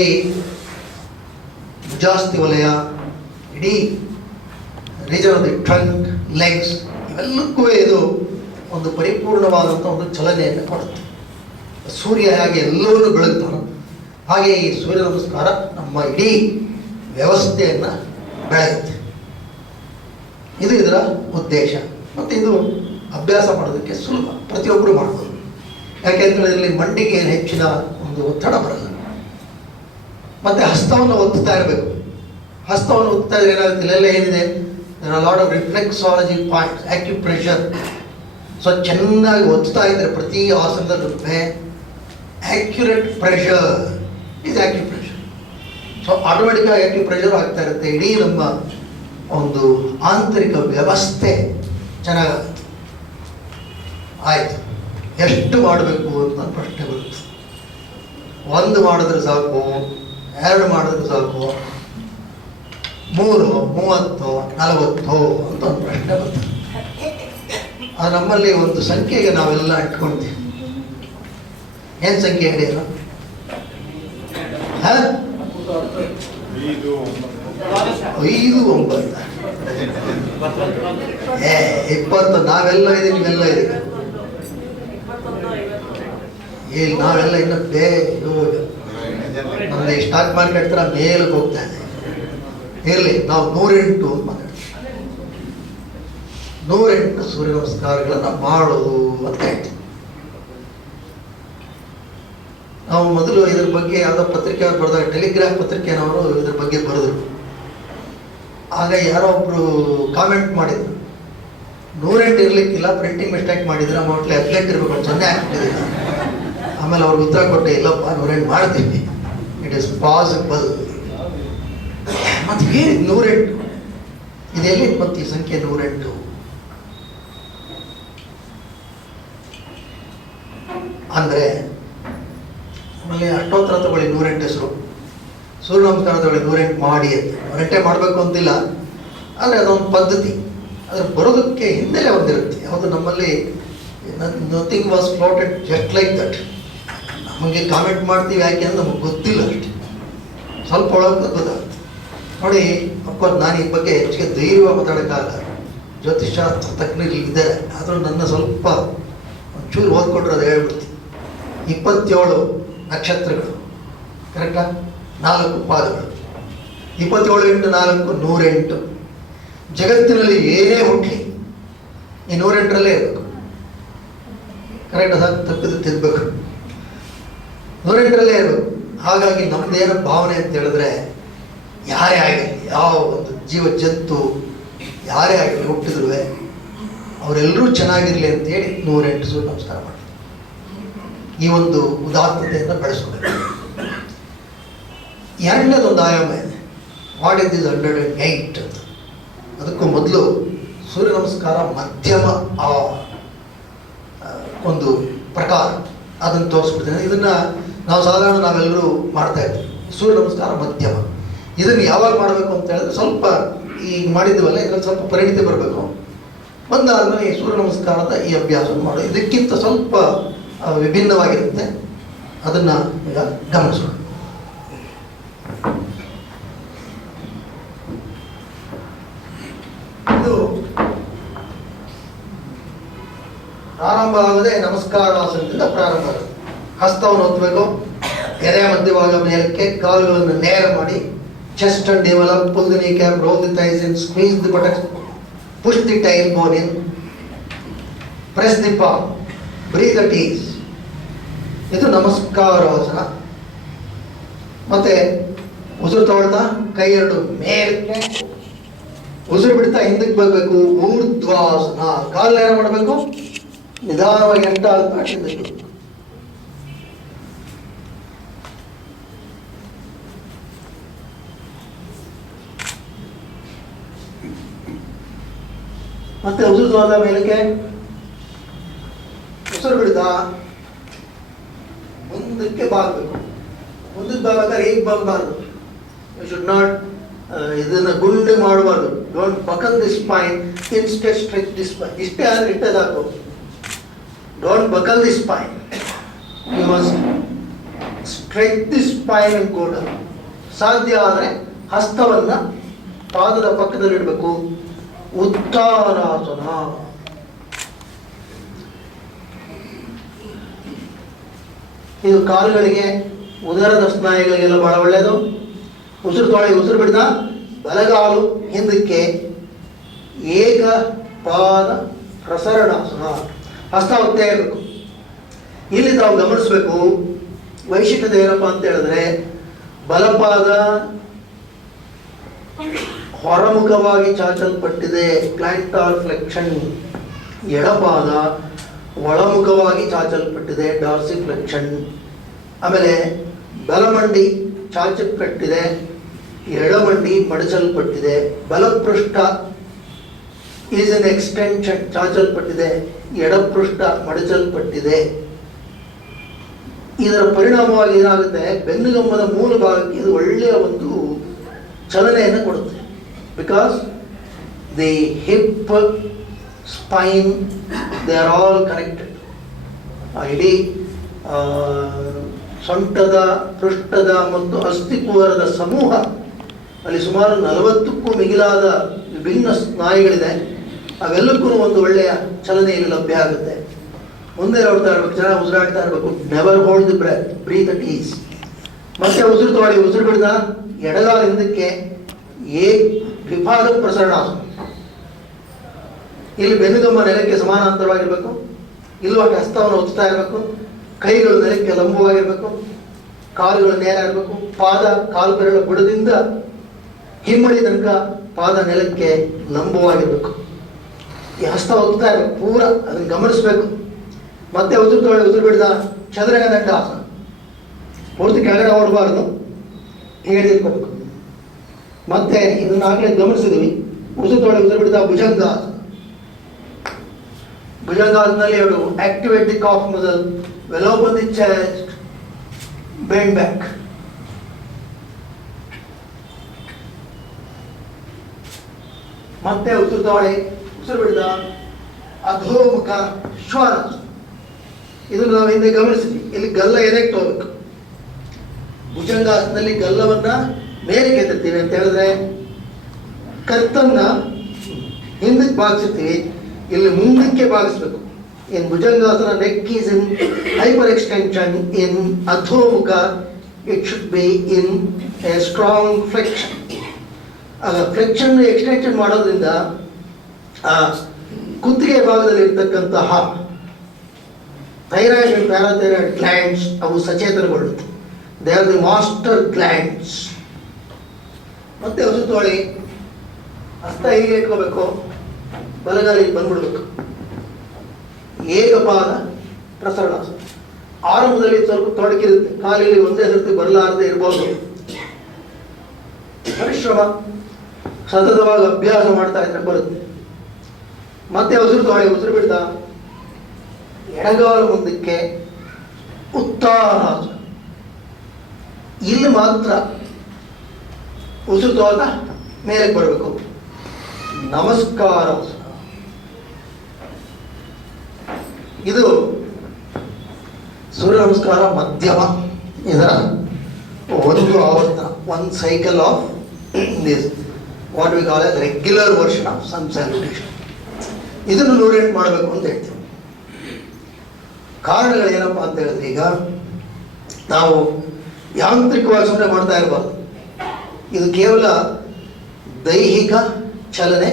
ಭುಜಾಸ್ತಿ ವಲಯ, ಇಡೀ region of the trunk, legs ಇವೆಲ್ಲಕ್ಕೂ ಇದು ಒಂದು ಪರಿಪೂರ್ಣವಾದಂಥ ಒಂದು ಚಲನೆಯನ್ನು ಕೊಡುತ್ತೆ. ಸೂರ್ಯ ಹೇಗೆ ಎಲ್ಲವನ್ನೂ ಬೆಳಗ್ತಾನೋ ಹಾಗೆ ಈ ಸೂರ್ಯ ನಮಸ್ಕಾರ ನಮ್ಮ ಇಡೀ ವ್ಯವಸ್ಥೆಯನ್ನು ಬೆಳೆಯುತ್ತೆ. ಇದು ಇದರ ಉದ್ದೇಶ. ಮತ್ತು ಇದು ಅಭ್ಯಾಸ ಮಾಡೋದಕ್ಕೆ ಸುಲಭ, ಪ್ರತಿಯೊಬ್ಬರು ಮಾಡ್ಬೋದು. ಯಾಕೆಂದರೆ ಇಲ್ಲಿ ಮಂಡಿಗೆ ಹೆಚ್ಚಿನ ಒಂದು ಒತ್ತಡ ಬರಲ್ಲ. ಮತ್ತು ಹಸ್ತವನ್ನು ಒತ್ತುತ್ತಾ ಇರಬೇಕು. ಹಸ್ತವನ್ನು ಒತ್ತುತ್ತಾ ಇದ್ರೆ ಏನಾಗುತ್ತೆ, ಇಲ್ಲೆಲ್ಲ ಏನಿದೆ, lot of reflexology points, acupressure. So ಚೆನ್ನಾಗಿ ಒತ್ತುತ್ತಾ ಇದ್ದರೆ ಪ್ರತಿ ಆಸನದಲ್ಲೂ ಆಕ್ಯುರೇಟ್ ಪ್ರೆಷರ್ ಇದು ಆಕ್ಯುಪ್ರೆಷರ್. ಸೊ ಆಟೋಮೆಟಿಕ್ಕಾಗಿ ಆಕ್ಯುಪ್ರೆಷರ್ ಆಗ್ತಾ ಇರುತ್ತೆ. ಇಡೀ ನಮ್ಮ ಒಂದು ಆಂತರಿಕ ವ್ಯವಸ್ಥೆ ಚೆನ್ನಾಗುತ್ತೆ. ಆಯಿತು, ಎಷ್ಟು ಮಾಡಬೇಕು ಅಂತ ಪ್ರಶ್ನೆ ಬರುತ್ತೆ. 1 ಮಾಡಿದ್ರೆ ಸಾಕು, 2 ಮಾಡಿದ್ರೆ ಸಾಕು, 3, 30, 40 ಅಂತ ಒಂದು ಪ್ರಶ್ನೆ ಬರ್ತದೆ. ಅದು ನಮ್ಮಲ್ಲಿ ಒಂದು ಸಂಖ್ಯೆಗೆ ನಾವೆಲ್ಲ ಇಟ್ಕೊಳ್ತೀವಿ. ಏನು ಸಂಖ್ಯೆ ಹೇಳಿಲ್ಲ? ಹ? 5-9 20. ನಾವೆಲ್ಲ ಇದೆ, ನೀವೆಲ್ಲ ಇದೆ ಇಲ್ಲಿ. ನಾವೆಲ್ಲ ಇನ್ನು ನಮ್ದು ಸ್ಟಾಕ್ ಮಾರ್ಕೆಟ್ ತರ ಮೇಲಕ್ಕೆ ಹೋಗ್ತಾ ಇದೆ. ಇರಲಿ, ನಾವು 108 ಅಂತ ಮಾತಾಡ್ತೀವಿ. 108 ಸೂರ್ಯ ನಮಸ್ಕಾರಗಳನ್ನ ಮಾಡೋದು ಅಂತ ಹೇಳ್ತೀವಿ. ನಾವು ಮೊದಲು ಇದ್ರ ಬಗ್ಗೆ ಯಾವುದೋ ಪತ್ರಿಕೆಯವ್ರು ಬರೆದಾಗ, ಟೆಲಿಗ್ರಾಫ್ ಪತ್ರಿಕೆನವರು ಇದ್ರ ಬಗ್ಗೆ ಬರೆದ್ರು. ಆಗ ಯಾರೋ ಒಬ್ರು ಕಾಮೆಂಟ್ ಮಾಡಿದ್ರು, 108 ಇರ್ಲಿಕ್ಕಿಲ್ಲ, ಪ್ರಿಂಟಿಂಗ್ ಮಿಸ್ಟೇಕ್ ಮಾಡಿದ್ರೆ ಮೋಟ್ಲಿ 18 ಇರ್ಬೇಕು, 0 ಹಾಕ್ಬಿಟ್ಟಿದ್ದೀರ. ಆಮೇಲೆ ಅವ್ರಿಗೆ ಉತ್ತರ ಕೊಟ್ಟೆ, ಇಲ್ಲಪ್ಪ 108 ಮಾಡ್ತೀವಿ, ಇಟ್ ಇಸ್ ಪಾಸಿಬಲ್. ಮತ್ತೆ ಹೇಳಿ 108 ಇದೆಲ್ಲಿ ಬಂತು ಈ ಸಂಖ್ಯೆ 108? ಅಂದ್ರೆ ಆಮೇಲೆ ಅಷ್ಟೋತ್ತರ ತಗೊಳ್ಳಿ 108 ಹೆಸರು, ಸೂರ್ಯ ನಮಸ್ಕಾರ ತಗೊಳ್ಳಿ 108 ಮಾಡಿ ಅಂತ. 108 ಮಾಡಬೇಕು ಅಂತಿಲ್ಲ, ಆದರೆ ಅದೊಂದು ಪದ್ಧತಿ. ಅದ್ರ ಬರೋದಕ್ಕೆ ಹಿನ್ನೆಲೆ ಒಂದಿರುತ್ತೆ. ಯಾವುದು ನಮ್ಮಲ್ಲಿ nothing was floated just like that. ನಮಗೆ ಕಾಮೆಂಟ್ ಮಾಡ್ತೀವಿ ಯಾಕೆ ಅಂದ್ರೆ ನಮಗೆ ಗೊತ್ತಿಲ್ಲ ಅಷ್ಟೇ, ಸ್ವಲ್ಪ ಒಳಗೆ ಗೊತ್ತಾಗುತ್ತೆ ನೋಡಿ. ಅಫ್ಕೋರ್ಸ್ ನಾನು ಈ ಬಗ್ಗೆ ಹೆಚ್ಚಿಗೆ ಧೈರ್ಯವಾಗಿ ಮಾತಾಡೋಕ್ಕಾಗಲ್ಲ, ಜ್ಯೋತಿಷ ತಜ್ಞರು ಇದ್ದಾರೆ. ಆದರೂ ನನ್ನ ಸ್ವಲ್ಪ ಒಂಚೂರು ಓದ್ಕೊಂಡ್ರೆ ಅದು ಹೇಳ್ಬಿಡ್ತೀನಿ. 27 ನಕ್ಷತ್ರಗಳು ಕರೆಕ್ಟಾ, 4 ಪಾದಗಳು, 27 × 4 108. ಜಗತ್ತಿನಲ್ಲಿ ಏನೇ ಹುಟ್ಟಲಿ ಈ 108ರಲ್ಲೇ ಇರಬೇಕು. ಕರೆಕ್ಟ್ ಅದ, ತಪ್ಪಿದ್ದು ತಿದ್ದಬೇಕು, 108ರಲ್ಲೇ ಇರಬೇಕು. ಹಾಗಾಗಿ ನಮ್ದೇನು ಭಾವನೆ ಅಂತ ಹೇಳಿದ್ರೆ, ಯಾರೇ ಆಗಲಿ, ಯಾವ ಒಂದು ಜೀವ ಜಂತು ಯಾರೇ ಆಗಲಿ ಹುಟ್ಟಿದ್ರು ಅವರೆಲ್ಲರೂ ಚೆನ್ನಾಗಿರಲಿ ಅಂತೇಳಿ 108 ಸೂರ್ಯ ನಮಸ್ಕಾರ ಮಾಡಿ ಈ ಒಂದು ಉದಾತ್ತತೆಯನ್ನು ಬೆಳೆಸ್ಕೋಬೇಕು. ಎರಡನೇದೊಂದು ಆಯಾಮ ಇದೆ, ವಾಟ್ ಇಸ್ 108 ಅಂತ. ಅದಕ್ಕೂ ಮೊದಲು ಸೂರ್ಯ ನಮಸ್ಕಾರ ಮಧ್ಯಮ ಒಂದು ಪ್ರಕಾರ, ಅದನ್ನು ತೋರಿಸ್ಬಿಡ್ತೇನೆ. ಇದನ್ನು ನಾವು ಸಾಧಾರಣ ನಾವೆಲ್ಲರೂ ಮಾಡ್ತಾ ಇರ್ತೀವಿ. ಸೂರ್ಯ ನಮಸ್ಕಾರ ಮಧ್ಯಮ, ಇದನ್ನು ಯಾವಾಗ ಮಾಡಬೇಕು ಅಂತ ಹೇಳಿದ್ರೆ, ಸ್ವಲ್ಪ ಈಗ ಮಾಡಿದ್ದೀವಲ್ಲ ಇದರಲ್ಲಿ ಸ್ವಲ್ಪ ಪರಿಣಿತಿ ಬರಬೇಕು. ಬಂದಾದ್ಮೇಲೆ ಈ ಸೂರ್ಯ ನಮಸ್ಕಾರದ ಈ ಅಭ್ಯಾಸವನ್ನು ಮಾಡೋದು ಇದಕ್ಕಿಂತ ಸ್ವಲ್ಪ ವಿಭಿನ್ನವಾಗಿರುತ್ತೆ. ಅದನ್ನು ಈಗ ಗಮನಿಸೋಣ. ಇದು ಪ್ರಾರಂಭ ಆಗದೆ ನಮಸ್ಕಾರಾಸನದಿಂದ ಪ್ರಾರಂಭ ಆಗುತ್ತೆ. ಹಸ್ತವನ್ನು ಹೊತ್ತಬೇಕು, ಎದೆ ಮಧ್ಯಭಾಗ ಮೇಲಕ್ಕೆ, ಕಾಲುಗಳನ್ನು ನೇರ ಮಾಡಿ, chest and develop, full the knee cap, roll the thighs in, squeeze the buttocks, push the tailbone in, press the palm, breathe at ease. ಇದು ನಮಸ್ಕಾರಾಸನ. ಮತ್ತೆ ಉಸಿರು ತಗೊಳ್ತಾ ಕೈ ಎರಡು ಮೇಲಕ್ಕೆ, ಉಸಿರು ಬಿಡ್ತಾ ಹಿಂದಕ್ಕೆ ಬರಬೇಕು. ಊರ್ಧ್ವಾಸನ, ಕಾಲು ನೇರ ಮಾಡಬೇಕು, ನಿಧಾನವಾಗಿ ಎಂಟ ಆಗ್ತಾ ಹಿಂದಕ್ಕೆ. ಮತ್ತೆ ಉಸಿರು ತಗೊಳ್ತಾ ಮೇಲಕ್ಕೆ, ಉಸಿರು ಬಿಡ್ತಾ ಮುಂದಕ್ಕೆ ಬಾಗಬೇಕು. ಮುಂದಕ್ಕೆ ಬಾಗಬೇಕಾದ್ರೆ ಈಗ ಬಾಗಬಾರ್ದು, ಯು ಶುಡ್ ನಾಟ್ ಇದನ್ನು ಗುಂಡು ಮಾಡಬಾರ್ದು. Don't buckle the spine, instead stretch the spine. ಇಷ್ಟೇ ಆದರೆ ಇಟ್ಟದಾಕು. Don't buckle the spine, you must stretch the spine and go down. ಸಾಧ್ಯ ಆದರೆ ಹಸ್ತವನ್ನ ಪಾದದ ಪಕ್ಕದಲ್ಲಿ ಇಡಬೇಕು. ಉತ್ತಾನಾಸನ, ಇದು ಕಾಲುಗಳಿಗೆ, ಉದರದ ಸ್ನಾಯುಗಳಿಗೆಲ್ಲ ಬಹಳ ಒಳ್ಳೆಯದು. ಉಸಿರು ತೊಳೆ, ಉಸಿರು ಬಿಡ್ದ ಬಲಗಾಲು ಹಿಂದಕ್ಕೆ, ಏಕ ಪಾದ ಪ್ರಸರಣಾಸನ, ಹಸ್ತ ಒತ್ತೇ ಇರಬೇಕು. ಇಲ್ಲಿ ತಾವು ಗಮನಿಸಬೇಕು, ವೈಶಿಷ್ಟ್ಯತೆ ಏನಪ್ಪ ಅಂತ ಹೇಳಿದ್ರೆ, ಬಲಪಾದ ಹೊರಮುಖವಾಗಿ ಚಾಚಲ್ಪಟ್ಟಿದೆ, ಪ್ಲಾಂಟಾರ್ ಫ್ಲೆಕ್ಷನ್. ಎಡಪಾದ ಒಳಮುಖವಾಗಿ ಚಾಚಲ್ಪಟ್ಟಿದೆ, ಡಾರ್ಸಿ ಫ್ಲೆಕ್ಷನ್. ಆಮೇಲೆ ಬಲಮಂಡಿ ಚಾಚಲ್ಪಟ್ಟಿದೆ, ಎಡಮಂಡಿ ಮಡಚಲ್ಪಟ್ಟಿದೆ. ಬಲಪೃಷ್ಠ ಈಸ್ ಎನ್ ಎಕ್ಸ್ಟೆನ್ಷನ್, ಚಾಚಲ್ಪಟ್ಟಿದೆ, ಎಡಪೃಷ್ಠ ಮಡಚಲ್ಪಟ್ಟಿದೆ. ಇದರ ಪರಿಣಾಮವಾಗಿ ಏನಾಗುತ್ತೆ, ಬೆನ್ನುಗಮ್ಮದ ಮೂಲ ಭಾಗಕ್ಕೆ ಇದು ಒಳ್ಳೆಯ ಒಂದು ಚಲನೆಯನ್ನು ಕೊಡುತ್ತೆ. Because the hip, spine, they are all connected. ಇಡೀ ಸೊಂಟದ, ಪೃಷ್ಠದ ಮತ್ತು ಅಸ್ಥಿಕೂರದ ಸಮೂಹ, ಅಲ್ಲಿ ಸುಮಾರು 40ಕ್ಕೂ ಮಿಗಿಲಾದ ವಿಭಿನ್ನ ಸ್ನಾಯುಗಳಿದೆ. ಅವೆಲ್ಲಕ್ಕೂ ಒಂದು ಒಳ್ಳೆಯ ಚಲನೆ ಇಲ್ಲಿ ಲಭ್ಯ ಆಗುತ್ತೆ. ಮುಂದೆ ನೋಡ್ತಾ ಇರ್ಬೇಕು, ಚೆನ್ನಾಗಿ ಉಸಿರಾಡ್ತಾ ಇರಬೇಕು. Never hold the breath, breathe at ease. ಮತ್ತೆ ಉಸಿರು ತಗೊಳ್ಳಿ, ಉಸಿರು ಬಿಡ್ದ ಎಡಗಾಲ ಹಿಂದಕ್ಕೆ ವಿಭಾಗ ಪ್ರಸರಣಾಸನ. ಇಲ್ಲಿ ಬೆನ್ನುಗಂಬ ನೆಲಕ್ಕೆ ಸಮಾನಾಂತರವಾಗಿರ್ಬೇಕು. ಇಲ್ಲೂ ಹಸ್ತವನ್ನು ಒತ್ತಾ ಇರಬೇಕು. ಕೈಗಳು ನೆಲಕ್ಕೆ ಲಂಬವಾಗಿರ್ಬೇಕು. ಕಾಲುಗಳು ನೇರ ಇರಬೇಕು. ಪಾದ ಕಾಲು ಬೆರಳ ಬುಡದಿಂದ ಹಿಮ್ಮಡಿ ತನಕ ಪಾದ ನೆಲಕ್ಕೆ ಲಂಬವಾಗಿರ್ಬೇಕು. ಈ ಹಸ್ತ ಒತ್ತಾ ಇರಬೇಕು ಪೂರ, ಅದನ್ನು ಗಮನಿಸಬೇಕು. ಮತ್ತೆ ಉಸಿರು ತಗೊಳ್ಳಿ, ಉಸಿರು ಬಿಡ್ದ ಚದುರಂಗ ದಂಡಾಸನ. ಪೂರ್ತಿ ಕೆಳಗಡೆ ಓಡಬಾರ್ದು, ಹೀಗೆ ಇಟ್ಕೋಬೇಕು. ಮತ್ತೆ ಇದನ್ನ ಆಗಲೇ ಗಮನಿಸಿದ್ವಿ. ಉಸಿರು ತಗೊಳ್ಳಿ, ಉಸಿರು ಬಿಡ್ದ ಭುಜಂಗಾಸನ. ಭುಜಂಗಾಸನದಲ್ಲಿ ಎರಡು activate the calf muscle, well open the chest, bend back. ಮತ್ತೆ ಉಸಿರು ತಗೊಳ್ಳಿ, ಉಸಿರು ಬಿಡ್ದ ಅಧೋಮುಖ ಶ್ವಾನ. ಇದನ್ನು ನಾವು ಹಿಂದೆ ಗಮನಿಸಿದ್ವಿ. ಇಲ್ಲಿ ಗಲ್ಲ ಎದೆಗೆ ತಗೋಬೇಕು. ಭುಜಂಗಾಸನದಲ್ಲಿ ಗಲ್ಲವನ್ನ ಮೇಲೆ ಎತ್ತುತ್ತೀವಿ ಅಂತ ಹೇಳಿದ್ರೆ ಕರ್ತನ್ನ ಹಿಂದಕ್ಕೆ ಬಾಗಿಸ್ತೀವಿ, ಇಲ್ಲಿ ಮುಂದಕ್ಕೆ ಬಾಗಿಸ್ಬೇಕು. In Bhujangasana, neck is in hyperextension. In Adhomukha, it should be in a strong flexion. Flexion extension ಮಾಡೋದ್ರಿಂದ ಕುತ್ತಿಗೆ ಭಾಗದಲ್ಲಿ ಇರ್ತಕ್ಕಂತಹ ಥೈರಾಯ್ಡ್ ಅಂಡ್ ಪ್ಯಾರಾಥೈರಾಯ್ಡ್ ಗ್ಲ್ಯಾಂಡ್ಸ್ ಅವು ಸಚೇತನಗೊಳ್ಳುತ್ತೆ. They are the master glands. ಮತ್ತೆ ಉಸಿರು ತಗೊಳ್ಳಿ, ಹಸ್ತ ಹೀಗೆ ಇಟ್ಕೋಬೇಕು, ಬಲಗಾಲಿಗೆ ಬಂದ್ಬಿಡ್ಬೇಕು. ಏಕಪಾದ ಪ್ರಸರಣಾಸನ. ಆರಂಭದಲ್ಲಿ ಸ್ವಲ್ಪ ತೊಡಕಿರುತ್ತೆ, ಕಾಲಿಗೆ ಒಂದೇ ಸರ್ತಿ ಬರಲಾರದೆ ಇರ್ಬೋದು. ಪರಿಶ್ರಮ, ಸತತವಾಗಿ ಅಭ್ಯಾಸ ಮಾಡ್ತಾ ಇದ್ರೆ ಬರುತ್ತೆ. ಮತ್ತೆ ಉಸಿರು ತಗೊಳ್ಳಿ, ಉಸಿರು ಬಿಡ್ದ ಎಡಗಾಲು ಮುಂದಕ್ಕೆ ಉತ್ತಾನಾಸನ. ಇಲ್ಲಿ ಮಾತ್ರ ಉಸಿರು ತಗೊಳ್ತಾ ಮೇಲೆ ಬರಬೇಕು. ನಮಸ್ಕಾರಾಸನ. ಇದು ಸೂರ್ಯ ನಮಸ್ಕಾರ ಮಧ್ಯಮ, ಇದರ ಒಂದು ಆವರ್ತನ, ಒಂದು cycle of this what we call as regular version of sun salutation. ಇದನ್ನು 108 ಮಾಡಬೇಕು ಅಂತ ಹೇಳ್ತೀವಿ. ಕಾರಣಗಳು ಏನಪ್ಪ ಅಂತ ಹೇಳಿದ್ರೆ, ಈಗ ನಾವು ಯಾಂತ್ರಿಕವಾಗಿ ಸುಮ್ಮನೆ ಮಾಡ್ತಾ ಇರಬಾರ್ದು. ಇದು ಕೇವಲ ದೈಹಿಕ ಚಲನೆ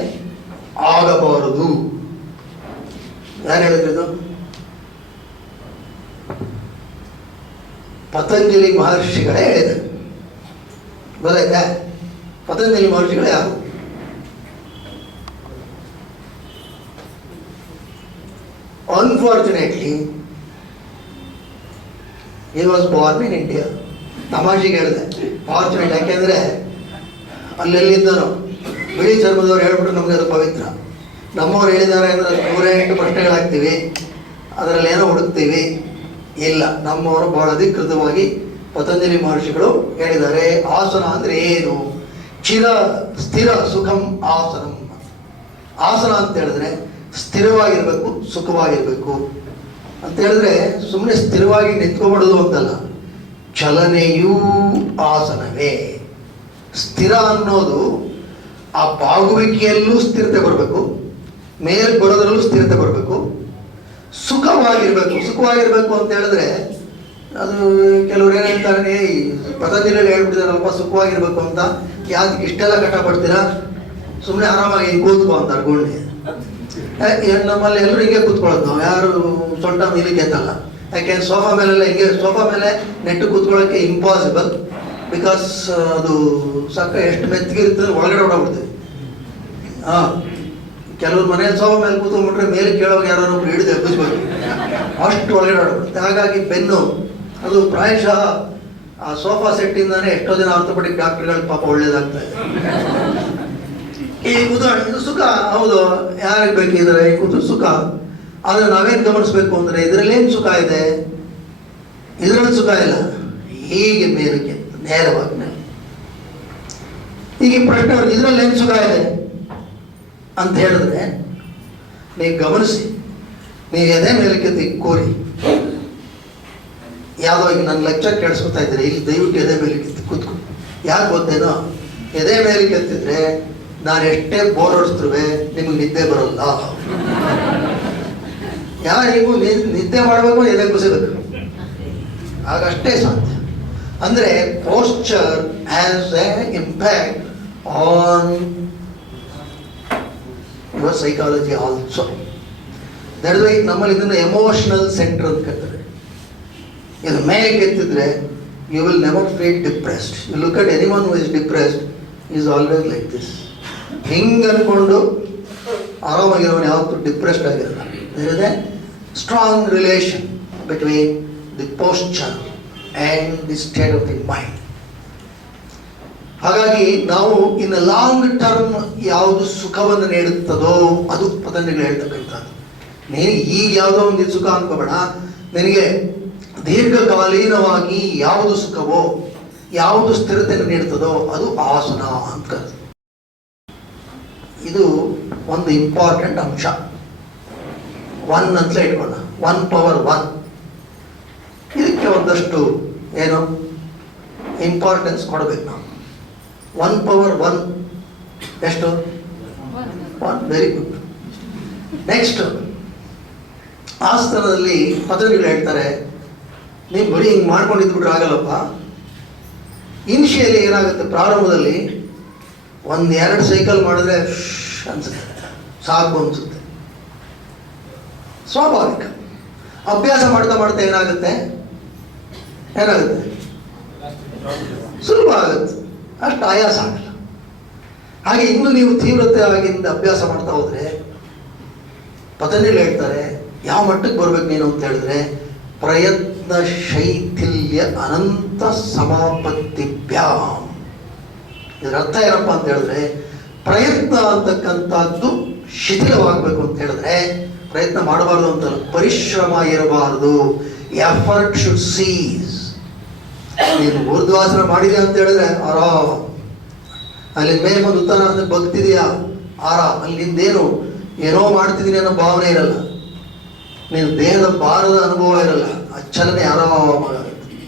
ಆಗಬಾರದು. ಯಾರು ಹೇಳಿದ್ರು? ಪತಂಜಲಿ ಮಹರ್ಷಿಗಳೇ ಹೇಳಿದರು. ಗೊತ್ತಾಯ್ತಾ? ಪತಂಜಲಿ ಮಹರ್ಷಿಗಳೇ ಯಾರು? Unfortunately he was born in India. ತಮಾಷೆಗೆ ಹೇಳಿದೆ ಫಾರ್ಚುನೇಟ್, ಯಾಕೆಂದರೆ ಅಲ್ಲೆಲ್ಲಿದ್ದನೋ ಬಿಳಿ ಚರ್ಮದವ್ರು ಹೇಳ್ಬಿಟ್ರು ನಮಗೆ ಅದು ಪವಿತ್ರ. ನಮ್ಮವ್ರು ಹೇಳಿದ್ದಾರೆ ಅಂದರೆ 108 ಪ್ರಶ್ನೆಗಳಾಗ್ತೀವಿ, ಅದರಲ್ಲಿ ಏನೋ ಹುಡುಕ್ತೀವಿ. ಇಲ್ಲ, ನಮ್ಮವರು ಬಹಳ ಅಧಿಕೃತವಾಗಿ ಪತಂಜಲಿ ಮಹರ್ಷಿಗಳು ಹೇಳಿದ್ದಾರೆ. ಆಸನ ಅಂದರೆ ಏನು? ಸ್ಥಿರ ಸುಖಂ ಆಸನಂ. ಆಸನ ಅಂತ ಹೇಳಿದ್ರೆ ಸ್ಥಿರವಾಗಿರ್ಬೇಕು, ಸುಖವಾಗಿರ್ಬೇಕು ಅಂತ ಹೇಳಿದ್ರೆ ಸುಮ್ಮನೆ ಸ್ಥಿರವಾಗಿ ನಿಂತ್ಕೊಬಿಡೋದು ಅಂತಲ್ಲ, ಚಲನೆಯೂ ಆಸನವೇ. ಸ್ಥಿರ ಅನ್ನೋದು ಆ ಬಾಗುವಿಕೆಯಲ್ಲೂ ಸ್ಥಿರತೆ ಬರಬೇಕು, ಮೇಲೆ ಬರೋದ್ರಲ್ಲೂ ಸ್ಥಿರತೆ ಬರಬೇಕು, ಸುಖವಾಗಿರ್ಬೇಕು. ಸುಖವಾಗಿರ್ಬೇಕು ಅಂತ ಹೇಳಿದ್ರೆ ಅದು ಕೆಲವ್ರು ಏನು ಹೇಳ್ತಾರೆ, ಪತಂಜಲಿಯಲ್ಲಿ ಹೇಳ್ಬಿಟ್ಟಿದಾರಲ್ಪ ಸುಖವಾಗಿರ್ಬೇಕು ಅಂತ, ಯಾಕೆ ಇಷ್ಟೆಲ್ಲ ಕಷ್ಟಪಡ್ತೀರಾ, ಸುಮ್ಮನೆ ಆರಾಮಾಗಿ ಕೂತ್ಕೊ ಅಂತಾರೆ ಗುಂಡಿ. ನಮ್ಮಲ್ಲಿ ಎಲ್ಲರೂ ಹಿಂಗೆ ಕೂತ್ಕೊಳ್ಳೋದು, ನಾವು ಯಾರು ಸೊಂಟ ನೀಲಿಕ್ಕೆ ಎತ್ತಲ್ಲ. ಯಾಕೆಂದ್ರೆ ಸೋಫಾ ಮೇಲೆಲ್ಲ ಹಿಂಗೆ, ಸೋಫಾ ಮೇಲೆ ನೆಟ್ಟು ಕೂತ್ಕೊಳ್ಳೋಕ್ಕೆ ಇಂಪಾಸಿಬಲ್. ಬಿಕಾಸ್ ಅದು ಎಷ್ಟು ಮೆತ್ತಗಿರ್ತದೆ, ಒಳಗಡೆ ಹೊಡಬಿಡ್ತೀವಿ. ಕೆಲವ್ರು ಮನೇಲಿ ಸೋಫಾ ಮೇಲೆ ಕೂತ್ಕೊಂಡ್ಬಿಟ್ರೆ ಮೇಲೆ ಕೇಳೋವಾಗ ಯಾರು ಹಿಡಿದು ಎಬ್ಬಿಸ್ಬೇಕು, ಅಷ್ಟು ಒಳಗಡೆ ಹೊಡಬಿಡುತ್ತೆ. ಹಾಗಾಗಿ ಬೆನ್ನು ಅದು ಪ್ರಾಯಶಃ ಆ ಸೋಫಾ ಸೆಟ್ಟಿಂದಾನೇ ಎಷ್ಟೋ ಜನ ಆರ್ಥೋಪೆಡಿಕ್ ಡಾಕ್ಟರ್ಗಳಿಗೆ ಪಾಪ ಒಳ್ಳೇದಾಗ್ತಾ ಇದೆ. ಈ ಉದಾಹರಣೆ, ಇದು ಸುಖ ಹೌದು, ಯಾರಿಗೆ ಬೇಕಿದ್ರೆ ಕೂತು ಸುಖ. ಆದರೆ ನಾವೇನು ಗಮನಿಸ್ಬೇಕು ಅಂದರೆ ಇದರಲ್ಲೇನು ಸುಖ ಇದೆ? ಇದರಲ್ಲಿ ಸುಖ ಇಲ್ಲ. ಹೀಗೆ ಮೇಲಕ್ಕೆ ನೇರವಾಗಿ ಮೇಲೆ. ಈಗ ಪ್ರಶ್ನೆ ಅವ್ರಿಗೆ ಇದರಲ್ಲಿ ಏನು ಸುಖ ಇದೆ ಅಂತ ಹೇಳಿದ್ರೆ, ನೀವು ಗಮನಿಸಿ, ನೀವು ಎದೆ ಮೇಲಕ್ಕೆ ಕೂರಿ ಯಾವುದೋ ಈಗ ನನ್ನ ಲೆಕ್ಚರ್ ಕೇಳಿಸ್ಕೊತಾ ಇದ್ದಾರೆ, ಇಲ್ಲಿ ದಯವಿಟ್ಟು ಎದೆ ಮೇಲೆ ಕೂತ್ಕೊಂಡು. ಯಾಕೆ ಗೊತ್ತೇನೋ, ಎದೆ ಮೇಲೆ ಕೆತ್ತಿದ್ರೆ ನಾನು ಎಷ್ಟೇ ಬೋರ್ ಹೊಡಿಸ್ತುವೆ ನಿಮಗೆ ನಿದ್ದೆ ಬರೋಲ್ಲ. ಯಾರಿಗೂ ನಿದ್ದೆ ಮಾಡಬೇಕು, ಎದೆ ಕುಸಿಬೇಕು, ಆಗಷ್ಟೇ ಸಾಧ್ಯ. ಅಂದರೆ posture has a impact on your psychology also. That why ನಮ್ಮಲ್ಲಿ ಇದನ್ನು ಎಮೋಷನಲ್ ಸೆಂಟರ್ ಅಂತ ಕರೀತಾರೆ. ಇದು ಮೇಲೆ ಕೆತ್ತಿದ್ರೆ you will never feel depressed. You look at anyone who is depressed is always like this. ಹಿಂಗೆ ಅಂದ್ಕೊಂಡು ಆರಾಮಾಗಿರೋನು ಯಾವತ್ತೂ ಡಿಪ್ರೆಸ್ಡ್ ಆಗಿರಲ್ಲ. There is a strong relation between the posture and the state of the mind. ಹಾಗಾಗಿ ನಾವು ಇನ್ long term ಯಾವುದು ಸುಖವನ್ನು ನೀಡುತ್ತದೋ ಅದು ಪತಂಜಲಿ ಹೇಳ್ತಕ್ಕಂಥದ್ದು. ನೀನು ಈಗ ಯಾವುದೋ ಒಂದು ಸುಖ ಅನ್ಕೋಬೇಡ, ನಿನಗೆ ದೀರ್ಘಕಾಲೀನವಾಗಿ ಯಾವುದು ಸುಖವೋ, ಯಾವುದು ಸ್ಥಿರತೆಯನ್ನು ನೀಡ್ತದೋ ಅದು ಆಸನ ಅಂತ. ಇದು ಒಂದು ಇಂಪಾರ್ಟೆಂಟ್ ಅಂಶ. 1 ಅಂತ ಇಟ್ಕೊಂಡ, 1/1. ಇದಕ್ಕೆ ಒಂದಷ್ಟು ಏನು ಇಂಪಾರ್ಟೆನ್ಸ್ ಕೊಡಬೇಕು ನಾವು. 1/1 ಎಷ್ಟು? 1. Very good. ನೆಕ್ಸ್ಟ್ ಆಸನದಲ್ಲಿ ಪತಂಜಲಿ ಹೇಳ್ತಾರೆ, ನೀವು ಬರೀ ಹಿಂಗೆ ಮಾಡ್ಕೊಂಡಿದ್ಬಿಟ್ರೆ ಆಗಲ್ಲಪ್ಪ. ಇನಿಷಿಯಲಿ ಏನಾಗುತ್ತೆ, ಪ್ರಾರಂಭದಲ್ಲಿ 1-2 ಸೈಕಲ್ ಮಾಡಿದ್ರೆ ಅನ್ಸುತ್ತೆ, ಸಾಕು ಅನ್ಸುತ್ತೆ, ಸ್ವಾಭಾವಿಕ. ಅಭ್ಯಾಸ ಮಾಡ್ತಾ ಮಾಡ್ತಾ ಏನಾಗುತ್ತೆ ಸುಲಭ ಆಗುತ್ತೆ, ಅಷ್ಟು ಆಯಾಸ ಆಗಲ್ಲ. ಹಾಗೆ ಇನ್ನು ನೀವು ತೀವ್ರತೆಯಾಗಿಂದ ಅಭ್ಯಾಸ ಮಾಡ್ತಾ ಹೋದ್ರೆ ಪತಂಜಲಿ ಹೇಳ್ತಾರೆ, ಯಾವ ಮಟ್ಟಕ್ಕೆ ಬರ್ಬೇಕು ನೀನು ಅಂತ ಹೇಳಿದ್ರೆ, ಪ್ರಯತ್ನ ಶೈಥಿಲ್ಯ ಅನಂತ ಸಮಾಪತ್ತಿಭ್ಯಾಂ. ಇದರ ಅರ್ಥ ಏನಪ್ಪ ಅಂತ ಹೇಳಿದ್ರೆ, ಪ್ರಯತ್ನ ಅಂತಕ್ಕಂಥದ್ದು ಶಿಥಿಲವಾಗಬೇಕು ಅಂತ ಹೇಳಿದ್ರೆ, ಪ್ರಯತ್ನ ಮಾಡಬಾರ್ದು ಅಂತಲ್ಲ, ಪರಿಶ್ರಮ ಇರಬಾರದು. Effort should cease. ನೀನು ಊರ್ಧ್ವಾಸನ ಮಾಡಿದೆ ಅಂತ ಹೇಳಿದ್ರೆ ಆರಾಮ್, ಅಲ್ಲಿ ಮೇಲೆ ಒಂದು ಉತ್ಥಾನ ಬಗ್ತಿದೆಯಾ ಆರಾಮ್, ಅಲ್ಲಿ ನಿಂದೇನು ಏನೋ ಮಾಡ್ತಿದ್ದೀನಿ ಅನ್ನೋ ಭಾವನೆ ಇರಲ್ಲ, ನೀನು ದೇಹದ ಭಾರದ ಅನುಭವ ಇರಲ್ಲ, ಆ ಚಲನೆ ಆರಾಮಾಗುತ್ತೆ.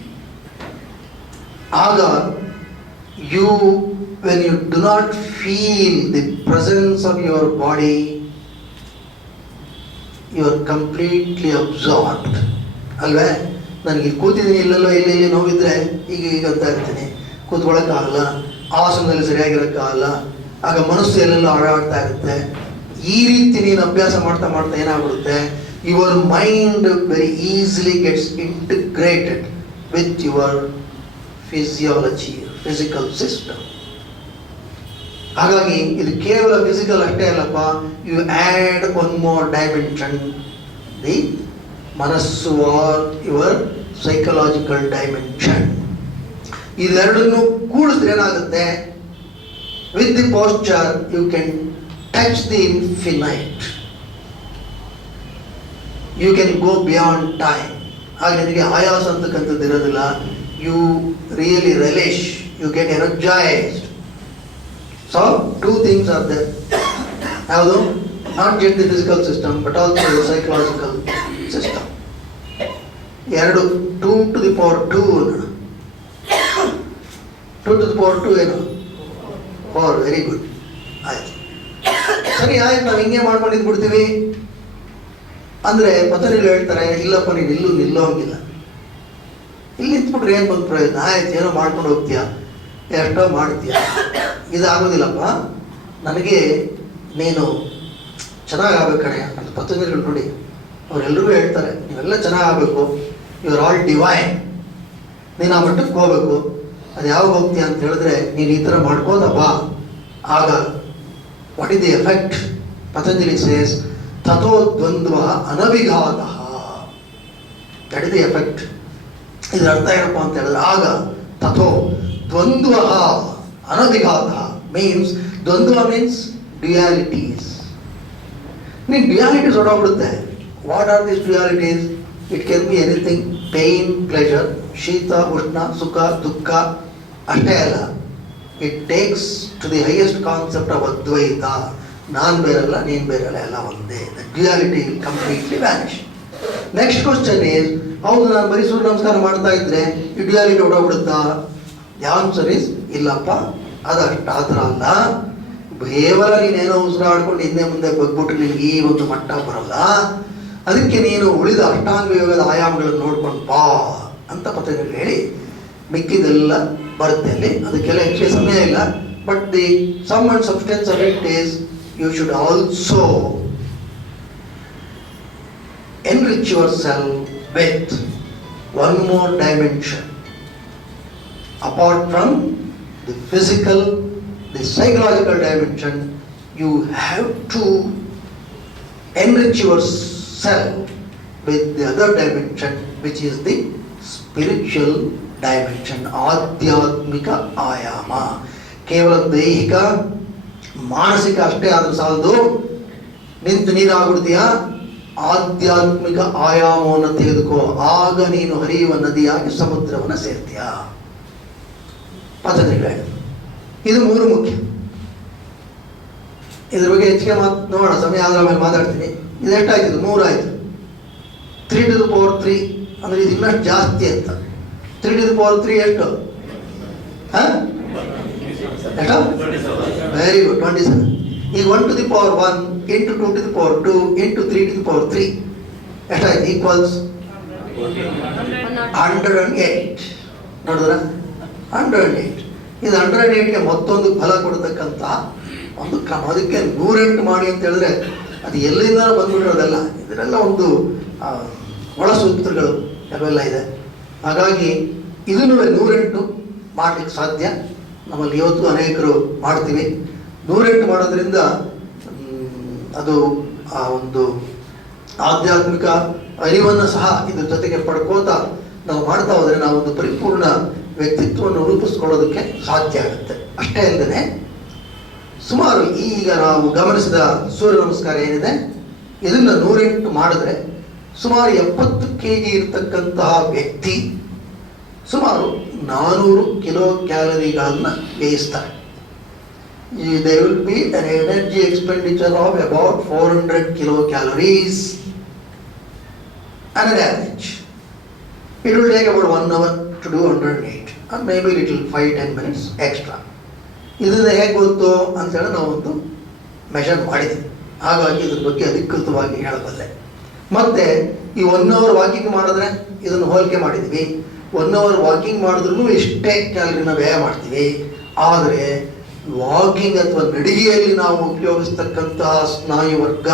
ಆಗ you when you do not feel the presence of your body, you are completely absorbed. ಅಲ್ವೇ? ನನಗೆ ಕೂತಿದ್ದೀನಿ, ಇಲ್ಲೆಲ್ಲೋ ಇಲ್ಲಿ ನೋವಿದ್ರೆ ಈಗ ಅಂತ ಇರ್ತೀನಿ, ಕೂತ್ಕೊಳ್ಳೋಕ್ಕಾಗಲ್ಲ, ಆಸನದಲ್ಲಿ ಸರಿಯಾಗಿರೋಕ್ಕಾಗಲ್ಲ, ಆಗ ಮನಸ್ಸು ಎಲ್ಲೆಲ್ಲೋ ಆಡಾಡ್ತಾ ಇರುತ್ತೆ. ಈ ರೀತಿ ನೀನು ಅಭ್ಯಾಸ ಮಾಡ್ತಾ ಮಾಡ್ತಾ ಏನಾಗ್ಬಿಡುತ್ತೆ, your mind very easily gets integrated with your physiology, physical system. ಹಾಗಾಗಿ ಇದು ಕೇವಲ ಫಿಸಿಕಲ್ ಅಷ್ಟೇ ಅಲ್ಲಪ್ಪ, you add 1 more dimension, the ಮನಸ್ಸು ಆರ್ ಯುವರ್ ಸೈಕಲಾಜಿಕಲ್ ಡೈಮೆನ್ಷನ್. ಇದೆರಡನ್ನು ಕೂಡಿಸಿದ್ರೆ ಏನಾಗುತ್ತೆ, with the posture you can touch the infinite, you can go beyond time. ಹಾಗೆ ನಿನಗೆ ಆಯಾಸ ಅಂತಕ್ಕಂಥದ್ದು ಇರೋದಿಲ್ಲ. You really relish, you get energised. So 2 things are there. ಯಾವುದು? Not just the physical system but also the psychological system. 2 2 to the power 2. 2 to the power 2 ಏನು? 4. Very good. ಆಯ್ತು, ಸರಿ ಆಯ್ತು, ನಾವು ಹಿಂಗೆ ಮಾಡ್ಕೊಂಡಿದ್ಬಿಡ್ತೀವಿ ಅಂದರೆ ಪತಂಜಲಿ ಹೇಳ್ತಾರೆ, ಇಲ್ಲಪ್ಪ ನೀನು ನಿಲ್ಲೋಂಗಿಲ್ಲ. ಇಲ್ಲಿ ನಿಂತ್ಬಿಟ್ರೆ ಏನು ಬಂದು ಪ್ರಯೋಜನ? ಆಯ್ತು, ಏನೋ ಮಾಡ್ಕೊಂಡು ಹೋಗ್ತೀಯ, ಎಷ್ಟೋ ಮಾಡ್ತೀಯ, ಇದಾಗೋದಿಲ್ಲಪ್ಪ. ನನಗೆ ನೀನು ಚೆನ್ನಾಗಾಗಬೇಕು ಕಣೆ ಅಂತ ಪತಂಜಲಿಗಳು ನೋಡಿ, ಅವರೆಲ್ಲರಿಗೂ ಹೇಳ್ತಾರೆ, ನೀವೆಲ್ಲ ಚೆನ್ನಾಗಬೇಕು, ಯು ಆರ್ ಆಲ್ ಡಿವೈನ್. ನೀನು ಆ ಮಟ್ಟಕ್ಕೆ ಹೋಗ್ಬೇಕು. ಅದು ಯಾವಾಗ ಹೋಗ್ತೀಯ ಅಂತ ಹೇಳಿದ್ರೆ, ನೀನು ಈ ಥರ ಮಾಡ್ಕೋದಪ್ಪ. ಆಗ what is the effect? Patanjali says ತಥೋ ದ್ವಂದ್ವ ಅನಭಿಘಾತ. That is the effect. ಇದರ ಅರ್ಥ ಏನಪ್ಪ ಅಂತ ಹೇಳಿದ್ರೆ, ಆಗ ತಥೋ ದ್ವಂದ್ವ ಅನಭಿಘಾತ ಮೀನ್ಸ್, ದ್ವಂದ್ವ ಮೀನ್ಸ್ ಡ್ಯುಯಾಲಿಟೀಸ್. ನೀನು ಡ್ಯುಯಾಲಿಟೀಸ್ ಹೊರಡೋಗ್ಬಿಡುತ್ತೆ. What are this dualities? It can be anything, pain, pleasure, ಶೀತ, ಉಷ್ಣ, ಸುಖ, ದುಃಖ ಅಷ್ಟೇ ಅಲ್ಲ. It takes to the highest concept of Advaita. ನಾನು ಬೇರಲ್ಲ, ನೀನು ಬೇರಲ್ಲ, ಎಲ್ಲ ಒಂದೇ. The duality will completely vanish. Next question is, ಹೌದು ನಾನು ಬರೀ ಸೂರ್ಯ ನಮಸ್ಕಾರ ಮಾಡ್ತಾ ಇದ್ರೆ ಇಡಿಯಾಲಿಟಿ ಹೊಡೋಗ್ಬಿಡುತ್ತಾ? ದ ಆನ್ಸರ್ ಈಸ್ ಇಲ್ಲಪ್ಪ, ಅದಷ್ಟು ಆ ಥರ ಅಲ್ಲ. ಕೇವಲ ನೀನೇನೋ ಉಸಿರಾಡ್ಕೊಂಡು ಹಿಂದೆ ಮುಂದೆ ಬಗ್ಬಿಟ್ರೆ ನಿನಗೆ ಈ ಒಂದು ಮಟ್ಟ ಬರಲ್ಲ. ಅದಕ್ಕೆ ನೀನು ಉಳಿದ ಅಷ್ಟಾಂಗ ಯೋಗದ ಆಯಾಮಗಳನ್ನು ನೋಡ್ಕೊಂಡು ಬಾ ಅಂತ ಪತ್ರಿಕೆಗಳು ಹೇಳಿ ಮಿಕ್ಕಿದೆಲ್ಲ ಬರುತ್ತೆ ಅಲ್ಲಿ. ಅದಕ್ಕೆಲ್ಲ ಹೆಚ್ಚಿಗೆ ಸಮಯ ಇಲ್ಲ. But the sum and substance of it is you should also enrich yourself with one more dimension. Apart from the physical, the psychological dimension, you have to enrich yourself with the other dimension, which is the spiritual dimension, ಆಧ್ಯಾತ್ಮಿಕ ಆಯಾಮ. ಕೇವಲ ದೈಹಿಕ ಮಾನಸಿಕ ಅಷ್ಟೇ ಆದರೂ ಸಾಲದು. ನಿಂತು ನೀರಾಗ್ಬಿಡ್ತೀಯಾ, ಆಧ್ಯಾತ್ಮಿಕ ಆಯಾಮವನ್ನು ತೆಗೆದುಕೋ, ಆಗ ನೀನು ಹರಿಯುವ ನದಿಯಾಗಿ ಸಮುದ್ರವನ್ನು ಸೇರ್ತೀಯ. ಪತಂಜಲಿ ಇದು ಮೂರು ಮುಖ್ಯ. ಇದ್ರ ಬಗ್ಗೆ ಹೆಚ್ಚಿಗೆ ನೋಡೋಣ, ಸಮಯ ಆದ್ರ ಮೇಲೆ ಮಾತಾಡ್ತೀನಿ. ಇದು ಎಷ್ಟಾಯ್ತು? 3 ಆಯ್ತು. 3 to the power 3 ಅಂದ್ರೆ ಇದು ಇನ್ನಷ್ಟು ಜಾಸ್ತಿ ಅಂತ. 3 to the power 3 ಎಷ್ಟು? ಎಷ್ಟು? Very good, 27. ಈಗ 1 to the power 1 into 2 to the power 2 into 3 to the power 3 ಎಷ್ಟಾಯ್ತು? ಈಕ್ವಲ್ಸ್ 108. ನೋಡಿದ್ರ 108. ಇದು 108ಗೆ ಮತ್ತೊಂದು ಫಲ ಕೊಡತಕ್ಕಂಥ ಒಂದು ಕ್ರಮ. ಅದಕ್ಕೆ 108 ಮಾಡಿ ಅಂತ ಹೇಳಿದ್ರೆ ಅದು ಎಲ್ಲಿಂದ ಬಂದ್ಬಿಟ್ಟಿರೋದಲ್ಲ, ಇದರೆಲ್ಲ ಒಂದು ಒಳ ಸೂತ್ರಗಳು ಅವೆಲ್ಲ ಇದೆ. ಹಾಗಾಗಿ ಇದನ್ನು 108 ಮಾಡಲಿಕ್ಕೆ ಸಾಧ್ಯ. ನಮ್ಮಲ್ಲಿ ಇವತ್ತು ಅನೇಕರು ಮಾಡ್ತೀವಿ. 108 ಮಾಡೋದ್ರಿಂದ ಅದು ಆ ಒಂದು ಆಧ್ಯಾತ್ಮಿಕ ಅರಿವನ್ನು ಸಹ ಇದ್ರ ಜೊತೆಗೆ ಪಡ್ಕೋತಾ ನಾವು ಮಾಡ್ತಾ ಹೋದರೆ ನಾವು ಒಂದು ಪರಿಪೂರ್ಣ ವ್ಯಕ್ತಿತ್ವವನ್ನು ರೂಪಿಸ್ಕೊಳ್ಳೋದಕ್ಕೆ ಸಾಧ್ಯ ಆಗುತ್ತೆ. ಅಷ್ಟೇ ಅಲ್ಲದೆ ಸುಮಾರು ಈಗ ನಾವು ಗಮನಿಸಿದ ಸೂರ್ಯ ನಮಸ್ಕಾರ ಏನಿದೆ, ಇದನ್ನು 108 ಮಾಡಿದ್ರೆ ಸುಮಾರು 70 kg ಇರ್ತಕ್ಕಂತಹ ವ್ಯಕ್ತಿ ಸುಮಾರು 400 kilo ಕ್ಯಾಲರಿಗಳನ್ನು ವ್ಯಯಿಸ್ತಾರೆ. There will be an energy expenditure of about 400 kilocalories on an average. It will take about 1 hour to do 108, or maybe little 5-10 minutes extra. ಇದನ್ನು ಹೇಗೆ ಗೊತ್ತು ಅಂತೇಳಿ ನಾವೊಂದು ಮೆಷರ್ ಮಾಡಿದ್ವಿ. ಹಾಗಾಗಿ ಇದ್ರ ಬಗ್ಗೆ ಅಧಿಕೃತವಾಗಿ ಹೇಳಬಲ್ಲೆ. ಮತ್ತೆ ಈ 1 hour ವಾಕಿಂಗ್ ಮಾಡಿದ್ರೆ ಇದನ್ನು ಹೋಲಿಕೆ ಮಾಡಿದ್ವಿ. 1 hour ವಾಕಿಂಗ್ ಮಾಡಿದ್ರೂ ಇಷ್ಟೇ ಕ್ಯಾಲರಿನ ವ್ಯಯ ಮಾಡ್ತೀವಿ. ಆದರೆ ವಾಕಿಂಗ್ ಅಥವಾ ನಡಿಗೆಯಲ್ಲಿ ನಾವು ಉಪಯೋಗಿಸ್ತಕ್ಕಂತಹ ಸ್ನಾಯುವರ್ಗ,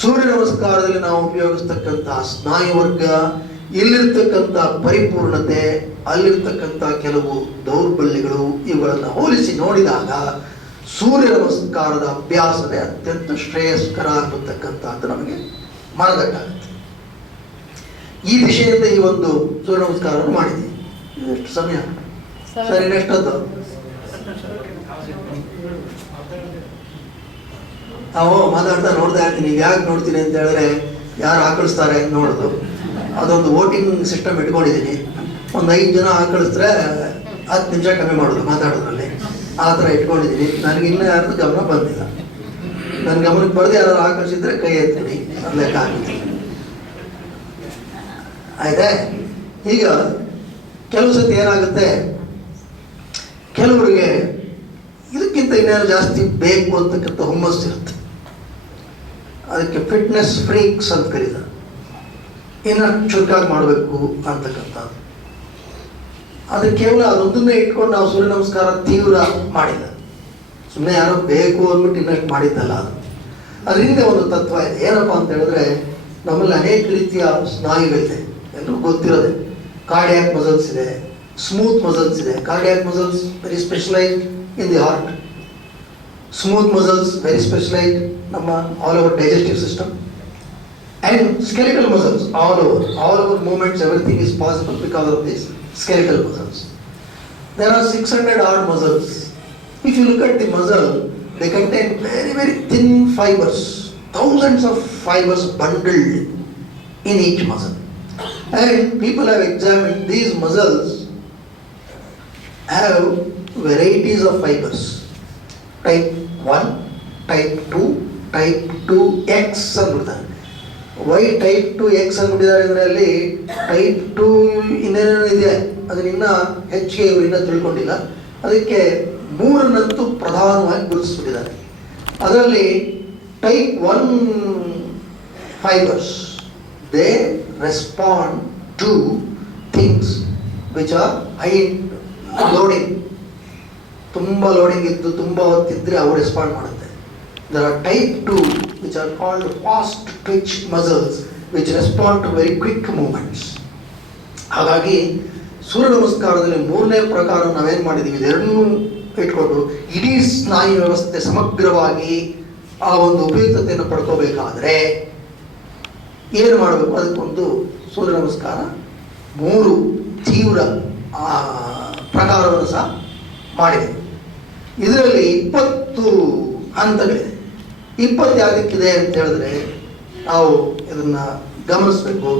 ಸೂರ್ಯ ನಮಸ್ಕಾರದಲ್ಲಿ ನಾವು ಉಪಯೋಗಿಸ್ತಕ್ಕಂತಹ ಸ್ನಾಯುವರ್ಗ, ಇಲ್ಲಿರ್ತಕ್ಕಂಥ ಪರಿಪೂರ್ಣತೆ, ಅಲ್ಲಿರ್ತಕ್ಕಂಥ ಕೆಲವು ದೌರ್ಬಲ್ಯಗಳು, ಇವುಗಳನ್ನು ಹೋಲಿಸಿ ನೋಡಿದಾಗ ಸೂರ್ಯ ನಮಸ್ಕಾರದ ಅಭ್ಯಾಸವೇ ಅತ್ಯಂತ ಶ್ರೇಯಸ್ಕರ ಆಗಿರ್ತಕ್ಕಂಥದ್ದು ನಮಗೆ ಮನದಟ್ಟಾಗುತ್ತೆ. ಈ ವಿಷಯದಿಂದ ಈ ಒಂದು ಸೂರ್ಯ ನಮಸ್ಕಾರವನ್ನು ಮಾಡಿದ್ದೀವಿ. ಎಷ್ಟು ಸಮಯ ಸರಿ? ನೆಕ್ಸ್ಟ್ ನಾವು ಮಾತಾಡ್ತಾ ನೋಡ್ತಾ ಇರ್ತೀನಿ. ಯಾಕೆ ನೋಡ್ತೀನಿ ಅಂತ ಹೇಳಿದ್ರೆ ಯಾರು ಆಕಳಿಸ್ತಾರೆ ಅಂತ ನೋಡೋದು. ಅದೊಂದು ವೋಟಿಂಗ್ ಸಿಸ್ಟಮ್ ಇಟ್ಕೊಂಡಿದ್ದೀನಿ. ಒಂದು 5 ಜನ ಆಕಳಿಸಿದ್ರೆ 10 ನಿಮಿಷ ಕಮ್ಮಿ ಮಾಡೋದು ಮಾತಾಡೋದ್ರಲ್ಲಿ, ಆ ಥರ ಇಟ್ಕೊಂಡಿದ್ದೀನಿ. ನನಗೆ ಇನ್ನೂ ಯಾರ್ದು ಗಮನ ಬಂದಿಲ್ಲ. ನನ್ನ ಗಮನಕ್ಕೆ ಬರೆದು ಯಾರು ಆಕಳಿಸಿದ್ರೆ ಕೈ ಎತ್ತೀನಿ, ಅದು ಲೆಕ್ಕ ಹಾಕಿದ್ದೀನಿ. ಆಯ್ತಾ? ಈಗ ಕೆಲವು ಸತಿ ಏನಾಗುತ್ತೆ, ಕೆಲವರಿಗೆ ಇದಕ್ಕಿಂತ ಇನ್ನೇನು ಜಾಸ್ತಿ ಬೇಕು ಅಂತಕ್ಕಂಥ ಹುಮ್ಮಸ್ಸಿರುತ್ತೆ. ಅದಕ್ಕೆ ಫಿಟ್ನೆಸ್ ಫ್ರೀಕ್ಸ್ ಅಂತ ಕರೀತಾರೆ. ಇನ್ನು ಚುರುಕಾಗಿ ಮಾಡಬೇಕು ಅಂತಕ್ಕಂಥದ್ದು. ಅದು ಕೇವಲ ಅದೊಂದನ್ನೇ ಇಟ್ಕೊಂಡು ನಾವು ಸೂರ್ಯ ನಮಸ್ಕಾರ ತೀವ್ರ ಮಾಡಿಲ್ಲ, ಸುಮ್ಮನೆ ಯಾರೋ ಬೇಕು ಅಂದ್ಬಿಟ್ಟು ಇನ್ನಷ್ಟು ಮಾಡಿದ್ದಲ್ಲ. ಅದ್ರ ಹಿಂದೆ ಒಂದು ತತ್ವ ಇದೆ. ಏನಪ್ಪ ಅಂತ ಹೇಳಿದ್ರೆ, ನಮ್ಮಲ್ಲಿ ಅನೇಕ ರೀತಿಯ ಸ್ನಾಯುಗಳಿದೆ, ಎಲ್ಲರೂ ಗೊತ್ತಿರೋದೆ. ಕಾರ್ಡಿಯಾಕ್ ಮಸಲ್ಸ್ ಇದೆ, ಸ್ಮೂತ್ ಮಸಲ್ಸ್ ಇದೆ. Cardiac muscles very specialised in the heart. Smooth muscles very specialised ನಮ್ಮ all over digestive system. And skeletal muscles all over movements, everything is possible because of these skeletal muscles. There are 600 odd muscles. If you look at the muscle, they contain very, very thin fibers, thousands of fibers bundled in each muscle. And people have examined these muscles have varieties of fibers. Type 1, type 2, type 2X and Y type 2 X ಅಂದ್ಬಿಟ್ಟಿದ್ದಾರೆ ಅಂದರೆ ಅಲ್ಲಿ type 2 ಇನ್ನೇನೇನೋ ಇದೆ, ಅದನ್ನ ಹೆಚ್ಚಿಗೆ ಇವರು ಇನ್ನೂ ತಿಳ್ಕೊಂಡಿಲ್ಲ. ಅದಕ್ಕೆ 3 ಪ್ರಧಾನವಾಗಿ ಗುರುತಿಸ್ಬಿಟ್ಟಿದ್ದಾರೆ. ಅದರಲ್ಲಿ type 1 fibres they respond to things which are high loading. ತುಂಬ ಲೋಡಿಂಗ್ ಇದ್ದು ತುಂಬ ಹೊತ್ತಿದ್ರೆ ಅವು ರೆಸ್ಪಾಂಡ್ ಮಾಡುತ್ತೆ. There are type 2 which are called fast twitch muscles which respond to very quick movements. ಹಾಗಾಗಿ ಸೂರ್ಯ ನಮಸ್ಕಾರದಲ್ಲಿ 3ನೇ ಪ್ರಕಾರ ನಾವೇನು ಮಾಡಿದ್ದೀವಿ, ಇದೆರಡನ್ನೂ ಇಟ್ಕೊಂಡು ಇಡೀ ಸ್ನಾಯು ವ್ಯವಸ್ಥೆ ಸಮಗ್ರವಾಗಿ ಆ ಒಂದು ಉಪಯುಕ್ತತೆಯನ್ನು ಪಡ್ಕೋಬೇಕಾದ್ರೆ ಏನು ಮಾಡಬೇಕು, ಅದಕ್ಕೊಂದು ಸೂರ್ಯ ನಮಸ್ಕಾರ 3 ತೀವ್ರ ಪ್ರಕಾರವನ್ನು ಸಹ ಮಾಡಿದೆ. ಇದರಲ್ಲಿ 20 ಹಂತಗಳಿದೆ. 20 ಯಾವುದಕ್ಕಿದೆ ಅಂತ ಹೇಳಿದ್ರೆ ನಾವು ಇದನ್ನು ಗಮನಿಸಬೇಕು.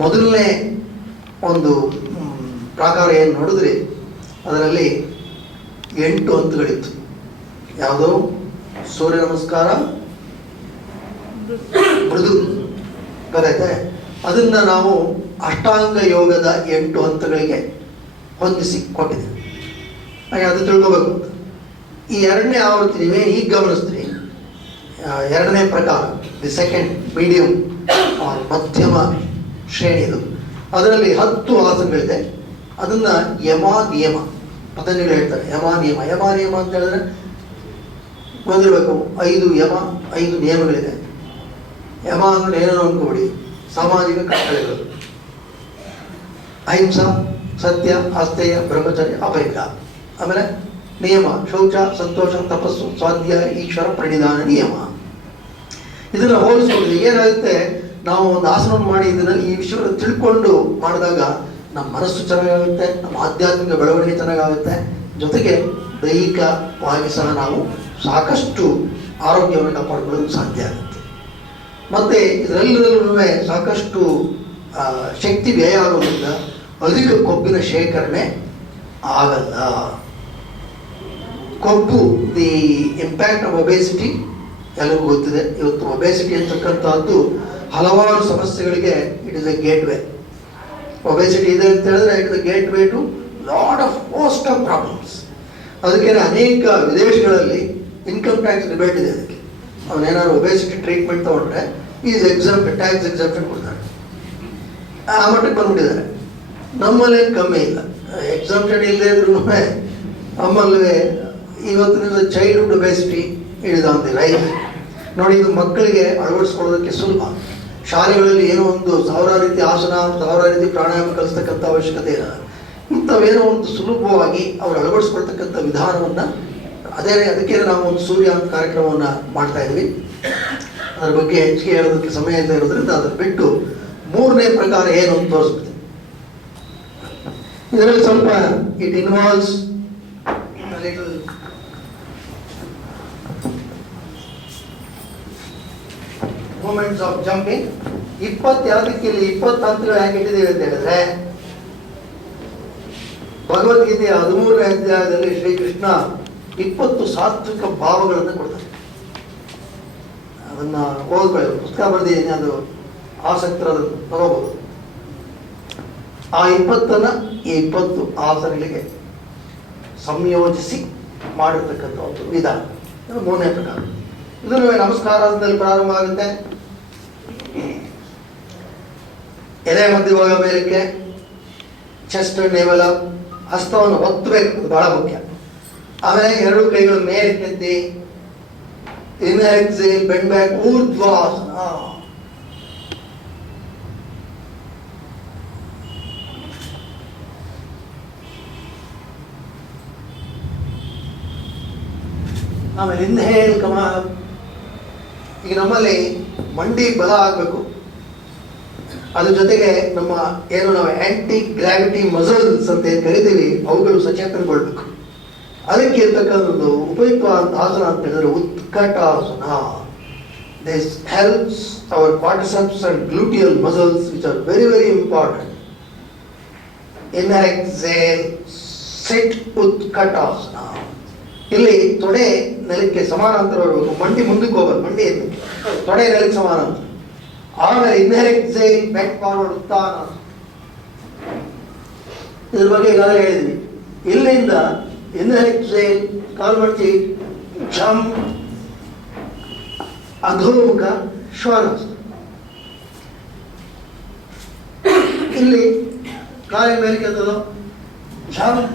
ಮೊದಲನೇ ಒಂದು ಪ್ರಕಾರ ಏನು ನೋಡಿದ್ರೆ ಅದರಲ್ಲಿ 8 ಹಂತಗಳಿತ್ತು. ಯಾವುದು? ಸೂರ್ಯ ನಮಸ್ಕಾರ ಮೃದು, ಗೊತ್ತೈತೆ? ಅದನ್ನು ನಾವು ಅಷ್ಟಾಂಗ ಯೋಗದ 8 ಹಂತಗಳಿಗೆ ಹೊಂದಿಸಿ ಕೊಟ್ಟಿದೆ. ಹಾಗೆ ಅದು ತಿಳ್ಕೋಬೇಕು ಅಂತ. ಈ 2ನೇ ಆವೃತ್ತಿ ನೀವೇ ಈಗ ಗಮನಿಸ್ತೀರಿ, 2ನೇ ಪ್ರಕಾರ, ದಿ ಸೆಕೆಂಡ್ ಮೀಡಿಯಂ ಮಧ್ಯಮ ಶ್ರೇಣಿದು. ಅದರಲ್ಲಿ 10 ಆಸನಗಳಿದೆ. ಅದನ್ನು ಯಮ ನಿಯಮ ಪತಂಜಲಿ ಹೇಳ್ತಾರೆ. ಯಮ ನಿಯಮ ಅಂತ ಹೇಳಿದ್ರೆ ಗೊತ್ತಿರಬೇಕು, 5 ಯಮ 5 ನಿಯಮಗಳಿದೆ. ಯಮ ಅಂದ್ರೆ ಏನೇನೋ ಅನ್ಕೋಬಿಡಿ, ಸಾಮಾಜಿಕ ಕಟ್ಟಳೆಗಳು, ಅಹಿಂಸಾ, ಸತ್ಯ, ಆಸ್ತೇಯ, ಬ್ರಹ್ಮಚರ್ಯ, ಅಪರಿಗ್ರಹ. ಆಮೇಲೆ ನಿಯಮ ಶೌಚ, ಸಂತೋಷ, ತಪಸ್ಸು, ಸ್ವಾಧ್ಯಾಯ, ಈಶ್ವರ ಪ್ರಣಿಧಾನ ನಿಯಮ. ಇದನ್ನು ಹೋಲಿಸೋದು ಏನಾಗುತ್ತೆ, ನಾವು ಒಂದು ಆಸನವನ್ನು ಮಾಡಿ ಇದರಲ್ಲಿ ಈ ವಿಷಯವನ್ನು ತಿಳ್ಕೊಂಡು ಮಾಡಿದಾಗ ನಮ್ಮ ಮನಸ್ಸು ಚೆನ್ನಾಗಾಗುತ್ತೆ, ನಮ್ಮ ಆಧ್ಯಾತ್ಮಿಕ ಬೆಳವಣಿಗೆ ಚೆನ್ನಾಗಾಗುತ್ತೆ, ಜೊತೆಗೆ ದೈಹಿಕವಾಗಿ ಸಹ ನಾವು ಸಾಕಷ್ಟು ಆರೋಗ್ಯವನ್ನು ಕಾಪಾಡಿಕೊಳ್ಳೋದು ಸಾಧ್ಯ ಆಗುತ್ತೆ. ಮತ್ತು ಇದರೆಲ್ಲದರಲ್ಲೂ ಸಾಕಷ್ಟು ಶಕ್ತಿ ವ್ಯಯ ಆಗೋದ್ರಿಂದ ಅಧಿಕ ಕೊಬ್ಬಿನ ಶೇಖರಣೆ ಆಗಲ್ಲ. ಕೊಬ್ಬು, ದಿ ಇಂಪ್ಯಾಕ್ಟ್ ಆಫ್ ಒಬೇಸಿಟಿ ಎಲ್ಲರಿಗೂ ಗೊತ್ತಿದೆ. ಇವತ್ತು ಒಬೇಸಿಟಿ ಅಂತಕ್ಕಂಥದ್ದು ಹಲವಾರು ಸಮಸ್ಯೆಗಳಿಗೆ it is a gateway. Obesity ಇದೆ ಅಂತ ಹೇಳಿದ್ರೆ it is a gateway to lot of most of problems. ಅದಕ್ಕೆ ಅನೇಕ ವಿದೇಶಗಳಲ್ಲಿ ಇನ್ಕಮ್ ಟ್ಯಾಕ್ಸ್ ರಿಬೇಟ್ ಇದೆ. ಅದಕ್ಕೆ ಅವನೇನಾದ್ರು ಒಬೇಸಿಟಿ ಟ್ರೀಟ್ಮೆಂಟ್ ತೊಗೊಂಡ್ರೆ ಈಸ್ ಎಕ್ಸಾಮ್ ಟ್ಯಾಕ್ಸ್ ಎಕ್ಸಾಮ್ಷನ್ ಕೊಡ್ತಾರೆ. ಆ ಮಟ್ಟಕ್ಕೆ ಬಂದ್ಬಿಟ್ಟಿದ್ದಾರೆ. ನಮ್ಮಲ್ಲೇನು ಕಮ್ಮಿ ಇಲ್ಲ, ಎಕ್ಸಾಮ್ಷನ್ ಇಲ್ಲದೆ ಇದ್ರೂ ನಮ್ಮಲ್ಲೇ ಇವತ್ತಿನ ಚೈಲ್ಡ್ಹುಡ್ ಒಬೇಸಿಟಿ ಇಳಿದ ಅಂತ ರೈಟ್ ನೋಡಿ. ಇದು ಮಕ್ಕಳಿಗೆ ಅಳವಡಿಸ್ಕೊಳ್ಳೋದಕ್ಕೆ ಸುಲಭ. ಶಾಲೆಗಳಲ್ಲಿ ಏನೋ ಒಂದು 1000 ರೀತಿ ಆಸನ, 1000 ರೀತಿ ಪ್ರಾಣಾಯಾಮ ಕಲಿಸ್ತಕ್ಕಂಥ ಅವಶ್ಯಕತೆ ಇಲ್ಲ. ಇಂಥವೇನೋ ಒಂದು ಸುಲಭವಾಗಿ ಅವರು ಅಳವಡಿಸ್ಕೊಳ್ತಕ್ಕಂಥ ವಿಧಾನವನ್ನು ಅದಕ್ಕೆ ನಾವು ಒಂದು ಸೂರ್ಯ ಅಂತ ಕಾರ್ಯಕ್ರಮವನ್ನು ಮಾಡ್ತಾ ಇದ್ವಿ. ಅದ್ರ ಬಗ್ಗೆ ಹೆಚ್ಚಿಗೆ ಹೇಳೋದಕ್ಕೆ ಸಮಯ ಇಲ್ಲ ಇರೋದ್ರಿಂದ ಅದನ್ನು ಬಿಟ್ಟು 3ನೇ ಪ್ರಕಾರ ಏನು ಅಂತ ತೋರಿಸ್ಬಿಡ್ತೀವಿ. ಇದರಲ್ಲಿ ಸ್ವಲ್ಪ it involves movements of jumping. 20 ಯಾವುದಕ್ಕೆ ಇಲ್ಲಿ 20 ಹಂತಗಳು ಯಾಕೆ ಇಟ್ಟಿದ್ದೀವಿ ಅಂತ ಹೇಳಿದ್ರೆ, ಭಗವದ್ಗೀತೆಯ 13ನೇ ಅಧ್ಯಾಯದಲ್ಲಿ ಶ್ರೀಕೃಷ್ಣ 20 ಸಾತ್ವಿಕ ಭಾವಗಳನ್ನು ಕೊಡ್ತಾರೆ. ಅದನ್ನ ಓದ್ಕೊಳ್ಳಿ, ಪುಸ್ತಕ ಬರೆದಿದ್ದೀನಿ, ಅದು ಆಸಕ್ತರನ್ನು ತಗೋಬಹುದು. ಆ 20ನ್ನು ಈ 20 ಆಸನಗಳಿಗೆ ಸಂಯೋಜಿಸಿ ಮಾಡಿರ್ತಕ್ಕಂಥ ಒಂದು ವಿಧಾನ. ಇದು 3ನೇ ಪ್ರಕಾರ. ಇದನ್ನು ನಮಸ್ಕಾರದಲ್ಲಿ ಪ್ರಾರಂಭ ಆಗುತ್ತೆ. ಎದೆ ಮಧ್ಯಭಾಗ ಮೇಲಕ್ಕೆ, ಚೆಸ್ಟ್ ನೇವಲ, ಹಸ್ತವನ್ನು ಒತ್ತಬೇಕು, ಅದು ಬಹಳ ಮುಖ್ಯ. ಆಮೇಲೆ 2 ಕೈಗಳು ಮೇಲಕ್ಕೆತ್ತಿ, ಇನ್ಹೇಲ್ ಬೆಂಡ್ ಬ್ಯಾಕ್, ಊರ್ಧ್ವಾಸನ. ಆಮೇಲೆ ಇನ್ಹೇಲ್ ಕಮ. ಈಗ ನಮ್ಮಲ್ಲಿ ಮಂಡಿ ಬಲ ಆಗಬೇಕು, ಅದ್ರ ಜೊತೆಗೆ ನಮ್ಮ ಏನು ನಾವು ಆಂಟಿ ಗ್ರಾವಿಟಿ ಮಸಲ್ಸ್ ಅಂತ ಏನು ಕರಿತೀವಿ ಅವುಗಳು ಸಚೇತನಗೊಳ್ಬೇಕು. ಅದಕ್ಕೆ ಇರ್ತಕ್ಕಂಥದ್ದು ಉಪಯುಕ್ತವಾದ ಆಸನ ಅಂತ ಹೇಳಿದ್ರೆ ಉತ್ಕಟಾಸನ. This helps our quadriceps and gluteal muscles which are very very important. Exhale, sit ಉತ್ಕಟಾಸನ. ಇಲ್ಲಿ ತೊಡೆ ನೆಲಕ್ಕೆ ಸಮಾನಾಂತರ ಬರಬೇಕು, ಮಂಡಿ ಮುಂದಕ್ಕೆ ಹೋಗಬೇಕು, ಮಂಡಿ ತೊಡೆ ನೆಲಕ್ಕೆ ಸಮಾನಾಂತರ. ಆಮೇಲೆ ಇನ್ಹೇಲ್ ಎಕ್ಸೇಲ್ ಬ್ಯಾಕ್ ಫಾರ್ವರ್ಡ್ ಉತ್ಥಾನ. ಇದ್ರ ಬಗ್ಗೆ ಈಗಾಗಲೇ ಹೇಳಿದ್ವಿ. ಇಲ್ಲಿಂದ ಇನ್ಹೇಲ್ ಎಕ್ಸೇಲ್ ಕಾಲ್ ಮಾಡ್ತೀವಿ, ಜಂಪ್ ಅಧೋಮುಖ ಶ್ವಾನಾಸನ. ಇಲ್ಲಿ ಕಾಲಿನ ಮೇಲೆ ಕೆತ್ತದು ಜಂಪ್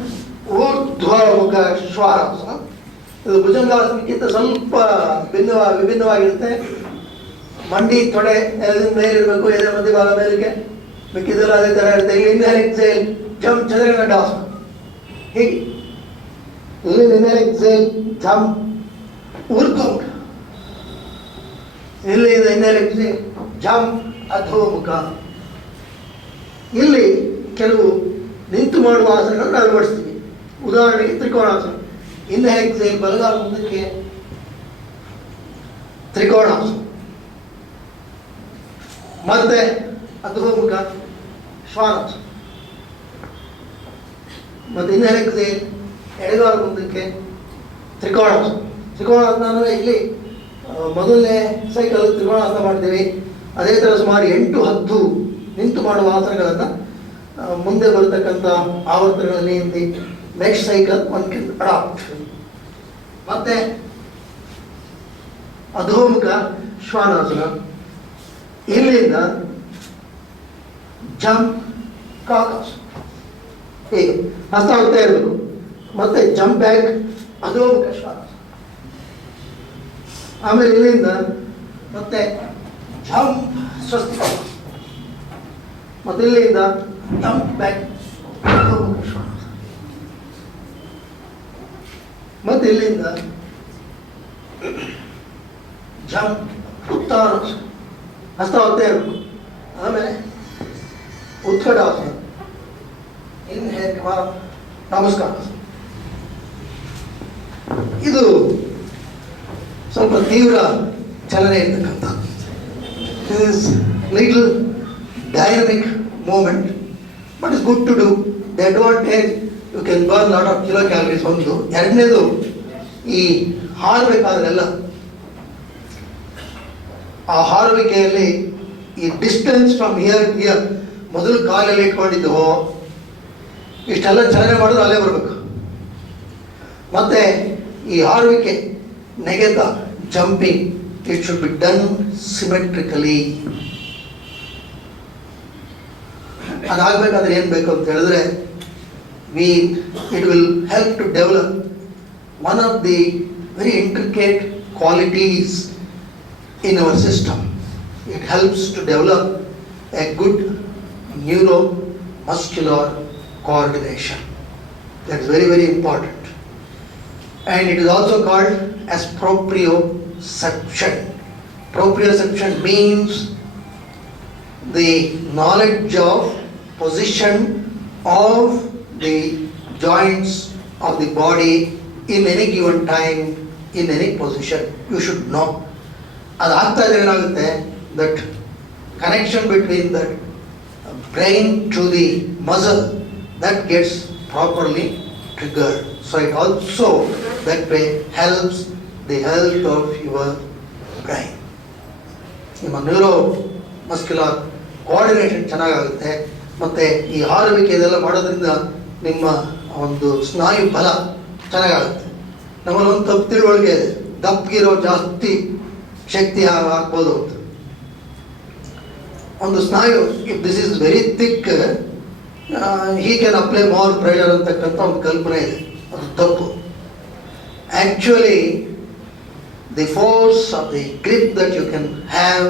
ಊರ್ಧ್ವಮುಖ ಶ್ವಾನಾಸನ. ಇದು ಭುಜಂಗಾಸನಕ್ಕಿಂತ ಸ್ವಲ್ಪ ವಿಭಿನ್ನವಾಗಿರುತ್ತೆ. ಮಂಡಿ ತೊಡೆ ಎಲ್ಲಿಂದ ಮೇಲೆ ಇರಬೇಕು, ಎದೆ ಮಧ್ಯೆ ಭಾಗ ಮೇಲಕ್ಕೆ, ಮಿಕ್ಕಿದೆಲ್ಲ ಅದೇ ಥರ ಇರುತ್ತೆ. ಇಲ್ಲಿ ಇನ್ಹೇಲ್ ಎಕ್ಸೇಲ್ ಜಂಪ್ ಚದರಗಡ್ಡಾಸನ. ಹೀಗೆ ಇಲ್ಲಿ ಇನ್ಹೇಲ್ ಎಕ್ಸೇಲ್ ಜಂಪ್ ಊರ್ಧ್ವಮುಖ, ಇಲ್ಲಿ ಇನ್ಹೇಲ್ ಎಕ್ಸೇಲ್ ಜಂಪ್ ಅಧೋಮುಖ. ಇಲ್ಲಿ ಕೆಲವು ನಿಂತು ಮಾಡುವ ಆಸನಗಳನ್ನು ಅಳವಡಿಸ್ತೀವಿ. ಉದಾಹರಣೆಗೆ ತ್ರಿಕೋಣಾಸನ. ಇನ್ಹೇಲ್ ಎಕ್ಸೇಲ್ ಬಲಗಾಲ ಮುಂದಕ್ಕೆ ತ್ರಿಕೋಣಾಸನ, ಮತ್ತೆ ಅಧೋಮುಖ ಶ್ವಾನಾಸನ, ಮತ್ತೆ ಇನ್ಹೇಲ್ ಎಕ್ಸೇಲ್ ಎಡಗಾಲ ಮುಂದಕ್ಕೆ ತ್ರಿಕೋಣಾಸನ. ತ್ರಿಕೋಣಾಸನ ಅಂದರೆ ಇಲ್ಲಿ ಮೊದಲನೇ ಸೈಕಲ್ ತ್ರಿಕೋಣಾಸನ ಮಾಡ್ತೀವಿ. ಅದೇ ಥರ ಸುಮಾರು 8-10 ನಿಂತು ಮಾಡುವ ಆಸನಗಳನ್ನು ಮುಂದೆ ಬರತಕ್ಕಂಥ ಆವರ್ತನಗಳಲ್ಲಿ next cycle one can adapt. ಮತ್ತೆ ಅಧೋಮುಖ ಶ್ವಾನಾಸನ. ಇಲ್ಲಿಂದ ಜಂಪ್ ಕಾಕಾಸನ. ಹೀಗೆ ಹಸ್ತ ಹೋಗ್ತಾ ಇರಬೇಕು. ಮತ್ತೆ ಜಂಪ್ ಬ್ಯಾಕ್ ಅಧೋಮುಖ ಶ್ವಾನಾಸನ. ಆಮೇಲೆ ಇಲ್ಲಿಂದ ಮತ್ತೆ ಜಂಪ್ ಸ್ವಸ್ತಿಕಾಸನ. ಮತ್ತೆ ಇಲ್ಲಿಂದ ಜಂಪ್ ಬ್ಯಾಕ್ ಅಧೋಮುಖ ಶ್ವಾನಾಸನ. ಮತ್ತೆ ಇಲ್ಲಿಂದ ಜಂಪ್ ಉತ್ಥಾನಾಸನ. ಹಸ್ತ ಹೋಗ್ತಾ ಇರಬೇಕು. ಆಮೇಲೆ ಉತ್ಕಟಾಸನ. ಇನ್ಹೇಲ್ ನಮಸ್ಕಾರ. ಇದು ಸ್ವಲ್ಪ ತೀವ್ರ ಚಲನೆ ಇರ್ತಕ್ಕಂಥ, this is little dynamic movement, but is good to do. The advantage you can burn lot of kilo calories. ಒಂದು. ಎರಡನೇದು, ಈ ಹಾರಬೇಕಾದ್ರೆಲ್ಲ ಆ ಹಾರುವಿಕೆಯಲ್ಲಿ ಈ distance from here to here, ಮೊದಲು ಕಾಲಲ್ಲಿ ಇಟ್ಕೊಂಡಿದ್ದು ಇಷ್ಟೆಲ್ಲ ಚಲನೆ ಮಾಡಿದ್ರೆ ಅಲ್ಲೇ ಬರಬೇಕು. ಮತ್ತೆ ಈ ಹಾರುವಿಕೆ ನೆಗೆತ jumping, it should be done symmetrically. ಅದಾಗಬೇಕಾದ್ರೆ ಏನು ಬೇಕು ಅಂತ ಹೇಳಿದ್ರೆ, it will help to develop one of the very intricate qualities in our system. It helps to develop a good neuromuscular coordination. That is very, very important. And it is also called as proprioception. Proprioception means the knowledge of position of the joints of the body in any given time, in any position. You should know. ಅದಾಗ್ತಾ ಇದ್ರೆ ಏನಾಗುತ್ತೆ, that connection between that brain to the muscle, that gets properly triggered. So it also that way helps the health of your brain. ನಿಮ್ಮ neuromuscular coordination ಚೆನ್ನಾಗಾಗುತ್ತೆ. ಮತ್ತು ಈ ಹಾರುವಿಕೆ ಇದೆಲ್ಲ ಮಾಡೋದ್ರಿಂದ ನಿಮ್ಮ ಒಂದು ಸ್ನಾಯು ಬಲ ಚೆನ್ನಾಗಾಗುತ್ತೆ. ನಮ್ಮಲ್ಲಿ ಒಂದು ತಪ್ಪು ತಿಳುವಳಿಕೆ ಇದೆ, ದಪ್ಪಗಿರೋ ಜಾಸ್ತಿ ಶಕ್ತಿ ಹಾಕ್ಬೋದು ಅಂತ. ಒಂದು ಸ್ನಾಯು, if this is very thick, he can apply more pressure ಅಂತಕ್ಕಂಥ ಒಂದು ಕಲ್ಪನೆ ಇದೆ. ಅದು ತಪ್ಪು. Actually the force of the grip that you can have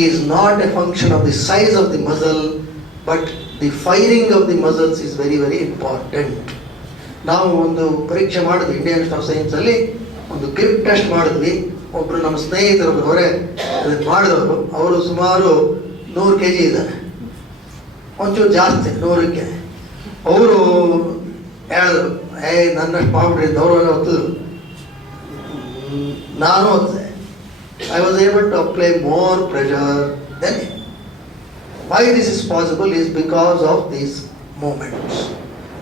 is not a function of the size of the muscle, but the firing of the muscles is very, very important. ನಾವು ಒಂದು ಪರೀಕ್ಷೆ ಮಾಡಿದ್ವಿ ಇಂಡಿಯನ್ ಇನ್ಸ್ಟಿಟ್ಯೂಟ್ ಆಫ್ ಸೈನ್ಸಲ್ಲಿ, ಒಂದು grip test ಮಾಡಿದ್ವಿ. ಒಬ್ಬರು ನಮ್ಮ ಸ್ನೇಹಿತರು ಅವರೇ ಅದನ್ನು ಮಾಡಿದವರು. ಅವರು ಸುಮಾರು 100 kg ಇದ್ದಾರೆ, ಒಂಚೂರು ಜಾಸ್ತಿ 100ಕ್ಕೆ. ಅವರು ಹೇಳಿದ್ರು, ನನ್ನಷ್ಟು ಮಾಡ್ಬಿಡ್ರಿ ಅಂತ. ಅವರು ಹೊತ್ತಿದ್ರು, ನಾನು ಹೊತ್ತಿದೆ. I was able to apply more pressure then. Why this is possible is because of these movements.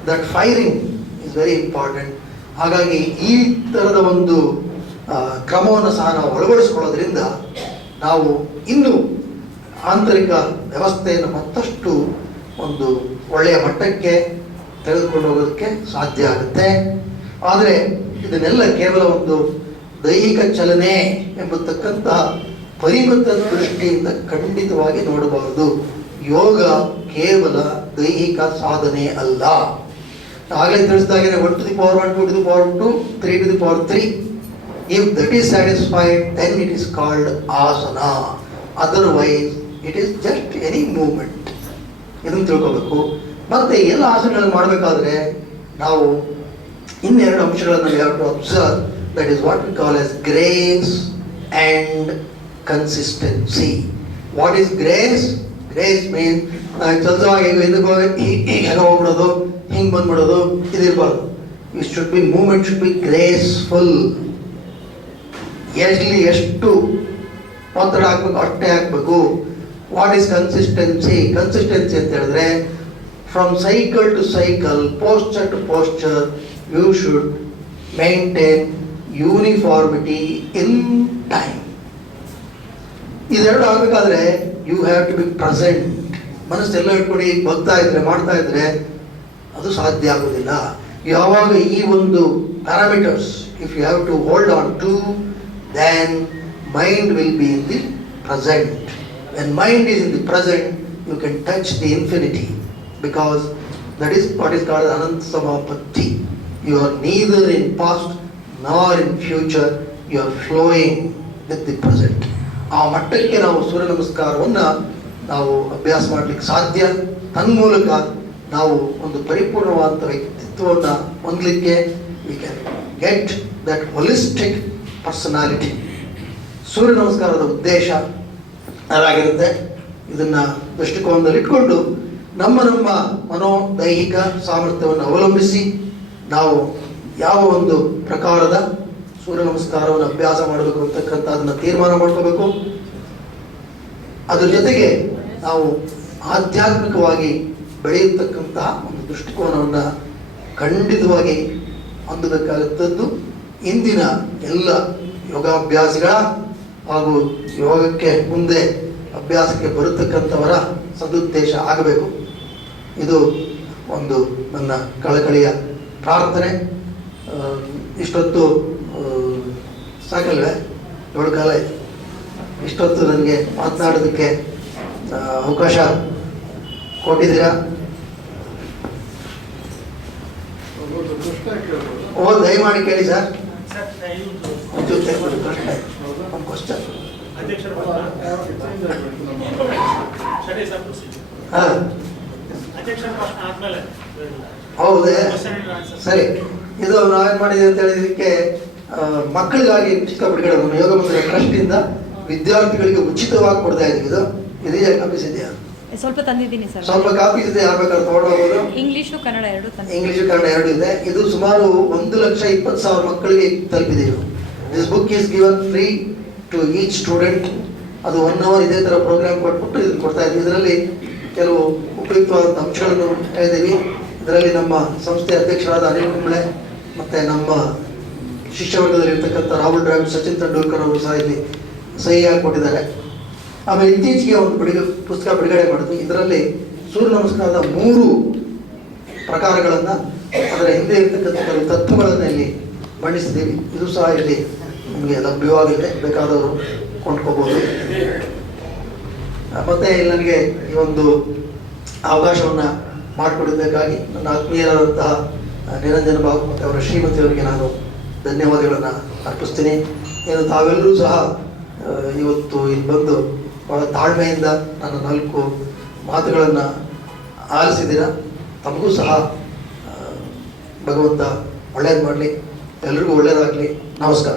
That firing is very important. ಹಾಗಾಗಿ ಈ ಥರದ ಒಂದು ಕ್ರಮವನ್ನು ಸಹ ನಾವು ಅಳವಡಿಸ್ಕೊಳ್ಳೋದ್ರಿಂದ ನಾವು ಇನ್ನೂ ಆಂತರಿಕ ವ್ಯವಸ್ಥೆಯನ್ನು ಮತ್ತಷ್ಟು ಒಂದು ಒಳ್ಳೆಯ ಮಟ್ಟಕ್ಕೆ ತೆಗೆದುಕೊಂಡು ಹೋಗೋದಕ್ಕೆ ಸಾಧ್ಯ ಆಗುತ್ತೆ. ಆದರೆ ಇದನ್ನೆಲ್ಲ ಕೇವಲ ಒಂದು ದೈಹಿಕ ಚಲನೆ ಎಂಬತಕ್ಕಂತಹ ಪರಿಮಿತ ದೃಷ್ಟಿಯಿಂದ ಖಂಡಿತವಾಗಿ ನೋಡಬಾರದು. ಯೋಗ ಕೇವಲ ದೈಹಿಕ ಸಾಧನೆ ಅಲ್ಲ. ಆಗಲೇ ತಿಳಿಸಿದಾಗೆ 1 to the power 1, 2 to the power 2, 3 to the power 3. If that is satisfied, then it is called asana. Otherwise, it is just any movement. ಇದನ್ನು ತಿಳ್ಕೋಬೇಕು. ಮತ್ತೆ ಎಲ್ಲ ಆಸನಗಳನ್ನು ಮಾಡಬೇಕಾದ್ರೆ ನಾವು ಇನ್ನೆರಡು ಅಂಶಗಳನ್ನು we have to observe. That is what we call as grace and consistency. What is grace? Grace means ಚಲಸವಾಗಿ ಹಿಂದಕ್ಕೆ ಹೋಗಿ ಹೀಗೆ ಹೋಗ್ಬಿಡೋದು, ಹಿಂಗೆ ಬಂದ್ಬಿಡೋದು, ಇದಿರಬಾರ್ದು. It should be movement should be graceful. ಎಷ್ಟು ಒತ್ತಡ ಹಾಕ್ಬೇಕು ಅಷ್ಟೇ ಹಾಕ್ಬೇಕು. What is consistency? ಕನ್ಸಿಸ್ಟೆನ್ಸಿ ಅಂತ ಹೇಳಿದ್ರೆ from cycle to cycle, posture to posture, you should maintain uniformity in time. ಇದೆರಡು ಆಗಬೇಕಾದ್ರೆ you have to be present. ಮನಸ್ಸೆಲ್ಲ ಇಟ್ಕೊಂಡು ಈಗ ಬರ್ತಾ ಇದ್ರೆ ಮಾಡ್ತಾ ಇದ್ರೆ ಅದು ಸಾಧ್ಯ ಆಗೋದಿಲ್ಲ. ಯಾವಾಗ ಈ ಒಂದು parameters if you have to hold on to, then mind will be in the present. When mind is in the present, you can touch the infinity, because that is what is called Ananta Samapatti. You are neither in past nor in future, you are flowing with the present. ಆ ಮಟ್ಟಕ್ಕೆ ನಾವು ಸೂರ್ಯ ನಮಸ್ಕಾರವನ್ನು ನಾವು ಅಭ್ಯಾಸ ಮಾಡಲಿಕ್ಕೆ ಸಾಧ್ಯ. ತನ್ಮೂಲಕ ನಾವು ಒಂದು ಪರಿಪೂರ್ಣವಾದ ವ್ಯಕ್ತಿತ್ವವನ್ನು ಹೊಂದಲಿಕ್ಕೆ we can get that holistic personality. ಸೂರ್ಯ ನಮಸ್ಕಾರದ ಉದ್ದೇಶ ಅದಾಗಿರುತ್ತೆ. ಇದನ್ನ ದೃಷ್ಟಿಕೋನದಲ್ಲಿ ಇಟ್ಕೊಂಡು ನಮ್ಮ ಮನೋದೈಹಿಕ ಸಾಮರ್ಥ್ಯವನ್ನು ಅವಲಂಬಿಸಿ ನಾವು ಯಾವ ಒಂದು ಪ್ರಕಾರದ ಸೂರ್ಯ ನಮಸ್ಕಾರವನ್ನು ಅಭ್ಯಾಸ ಮಾಡಬೇಕು ಅಂತಕ್ಕಂಥದ್ದನ್ನು ತೀರ್ಮಾನ ಮಾಡ್ಕೋಬೇಕು. ಅದ್ರ ಜೊತೆಗೆ ನಾವು ಆಧ್ಯಾತ್ಮಿಕವಾಗಿ ಬೆಳೆಯತಕ್ಕಂತಹ ಒಂದು ದೃಷ್ಟಿಕೋನವನ್ನು ಖಂಡಿತವಾಗಿ ಹೊಂದಬೇಕಾಗುತ್ತದ್ದು ಇಂದಿನ ಎಲ್ಲ ಯೋಗಾಭ್ಯಾಸಿಗಳ ಹಾಗೂ ಯೋಗಕ್ಕೆ ಮುಂದೆ ಅಭ್ಯಾಸಕ್ಕೆ ಬರತಕ್ಕಂಥವರ ಸದುದ್ದೇಶ ಆಗಬೇಕು. ಇದು ಒಂದು ನನ್ನ ಕಳಕಳಿಯ ಪ್ರಾರ್ಥನೆ. ಇಷ್ಟೊತ್ತು ಸಾಕಲ್ವೇ? 7 ಕಾಲ ಆಯಿತು. ಇಷ್ಟೊತ್ತು ನನಗೆ ಮಾತನಾಡೋದಕ್ಕೆ ಅವಕಾಶ ಕೊಟ್ಟಿದ್ದೀರಾ. ದಯಮಾಡಿ ಕೇಳಿ ಸರ್. ಹೌದೇ? ಸರಿ. ಇದು ನಾವೇನ್ ಮಾಡಿದ್ವಿ ಅಂತ ಹೇಳಿದಕ್ಕೆ ಮಕ್ಕಳಿಗಾಗಿ ಚಿಕ್ಕ ಬಿಡುಗಡೆ ಯೋಗ ಮಂದಿರ ಟ್ರಸ್ಟ್ ಇಂದ ವಿದ್ಯಾರ್ಥಿಗಳಿಗೆ ಉಚಿತವಾಗಿ ಕೊಡ್ತಾ ಇದ್ವಿ. ಇದು ಇದೆಯಾ? ಕಾಪೀಸ್ ಇದೆಯಾ? ಸ್ವಲ್ಪ ತಂದಿದ್ದೀನಿ ಸರ್. ಸ್ವಲ್ಪ ಕಾಪೀಸ್ ಇದೆ, ಯಾರು ಬೇಕಾದ್ರೂ ತಗೊಂಡೋಗ್ಬೋದು. ಇಂಗ್ಲಿಷು ಕನ್ನಡ ಎರಡು ಇದೆ. ಇದು ಸುಮಾರು 1,20,000 ಮಕ್ಕಳಿಗೆ ತಲುಪಿದೆ. This book is given free to each student. ಅದು 1 hour ಇದೇ ಥರ ಪ್ರೋಗ್ರಾಮ್ ಕೊಟ್ಬಿಟ್ಟು ಇದನ್ನು ಕೊಡ್ತಾ ಇದ್ವಿ. ಇದರಲ್ಲಿ ಕೆಲವು ಉಪಯುಕ್ತವಾದ ಅಂಶಗಳನ್ನು ಹೇಳಿದ್ದೀವಿ. ಇದರಲ್ಲಿ ನಮ್ಮ ಸಂಸ್ಥೆ ಅಧ್ಯಕ್ಷರಾದ ಅನಿಲ್ ಕುಂಬ್ಳೆ ಮತ್ತು ನಮ್ಮ ಶಿಷ್ಯವರ್ಗದಲ್ಲಿರ್ತಕ್ಕಂಥ ರಾಹುಲ್ ದ್ರಾವಿಡ್, ಸಚಿನ್ ತೆಂಡೂಲ್ಕರ್ ಅವರು ಸಹ ಇಲ್ಲಿ ಸಹಿ ಹಾಕಿಕೊಟ್ಟಿದ್ದಾರೆ. ಆಮೇಲೆ ಇತ್ತೀಚೆಗೆ ಒಂದು ಪುಸ್ತಕ ಬಿಡುಗಡೆ ಮಾಡಿದ್ವಿ. ಇದರಲ್ಲಿ ಸೂರ್ಯ ನಮಸ್ಕಾರದ 3 ಪ್ರಕಾರಗಳನ್ನು, ಅದರ ಹಿಂದೆ ಇರ್ತಕ್ಕಂಥ ಕೆಲವು ತತ್ವಗಳನ್ನು ಇಲ್ಲಿ ಮಂಡಿಸಿದ್ದೀವಿ. ಇದು ಸಹ ಇಲ್ಲಿ ನಿಮಗೆ ಲಭ್ಯವಾಗಿದೆ, ಬೇಕಾದವರು ಕೊಂಡ್ಕೋಬೋದು. ಮತ್ತು ಇಲ್ಲಿ ನನಗೆ ಈ ಒಂದು ಅವಕಾಶವನ್ನು ಮಾಡಿಕೊಡಿದ್ದಕ್ಕಾಗಿ ನನ್ನ ಆತ್ಮೀಯರಾದಂತಹ ನಿರಂಜನ ಬಾಬು ಮತ್ತು ಅವರ ಶ್ರೀಮತಿಯವರಿಗೆ ನಾನು ಧನ್ಯವಾದಗಳನ್ನು ಅರ್ಪಿಸ್ತೀನಿ. ಏನು ತಾವೆಲ್ಲರೂ ಸಹ ಇವತ್ತು ಇಲ್ಲಿ ಬಂದು ಬಹಳ ತಾಳ್ಮೆಯಿಂದ ನನ್ನ 4 ಮಾತುಗಳನ್ನು ಆಲಿಸಿದ್ದೀರ. ತಮಗೂ ಸಹ ಭಗವಂತ ಒಳ್ಳೇದು ಮಾಡಲಿ, ಎಲ್ರಿಗೂ ಒಳ್ಳೆಯದಾಗಲಿ. ನಮಸ್ಕಾರ.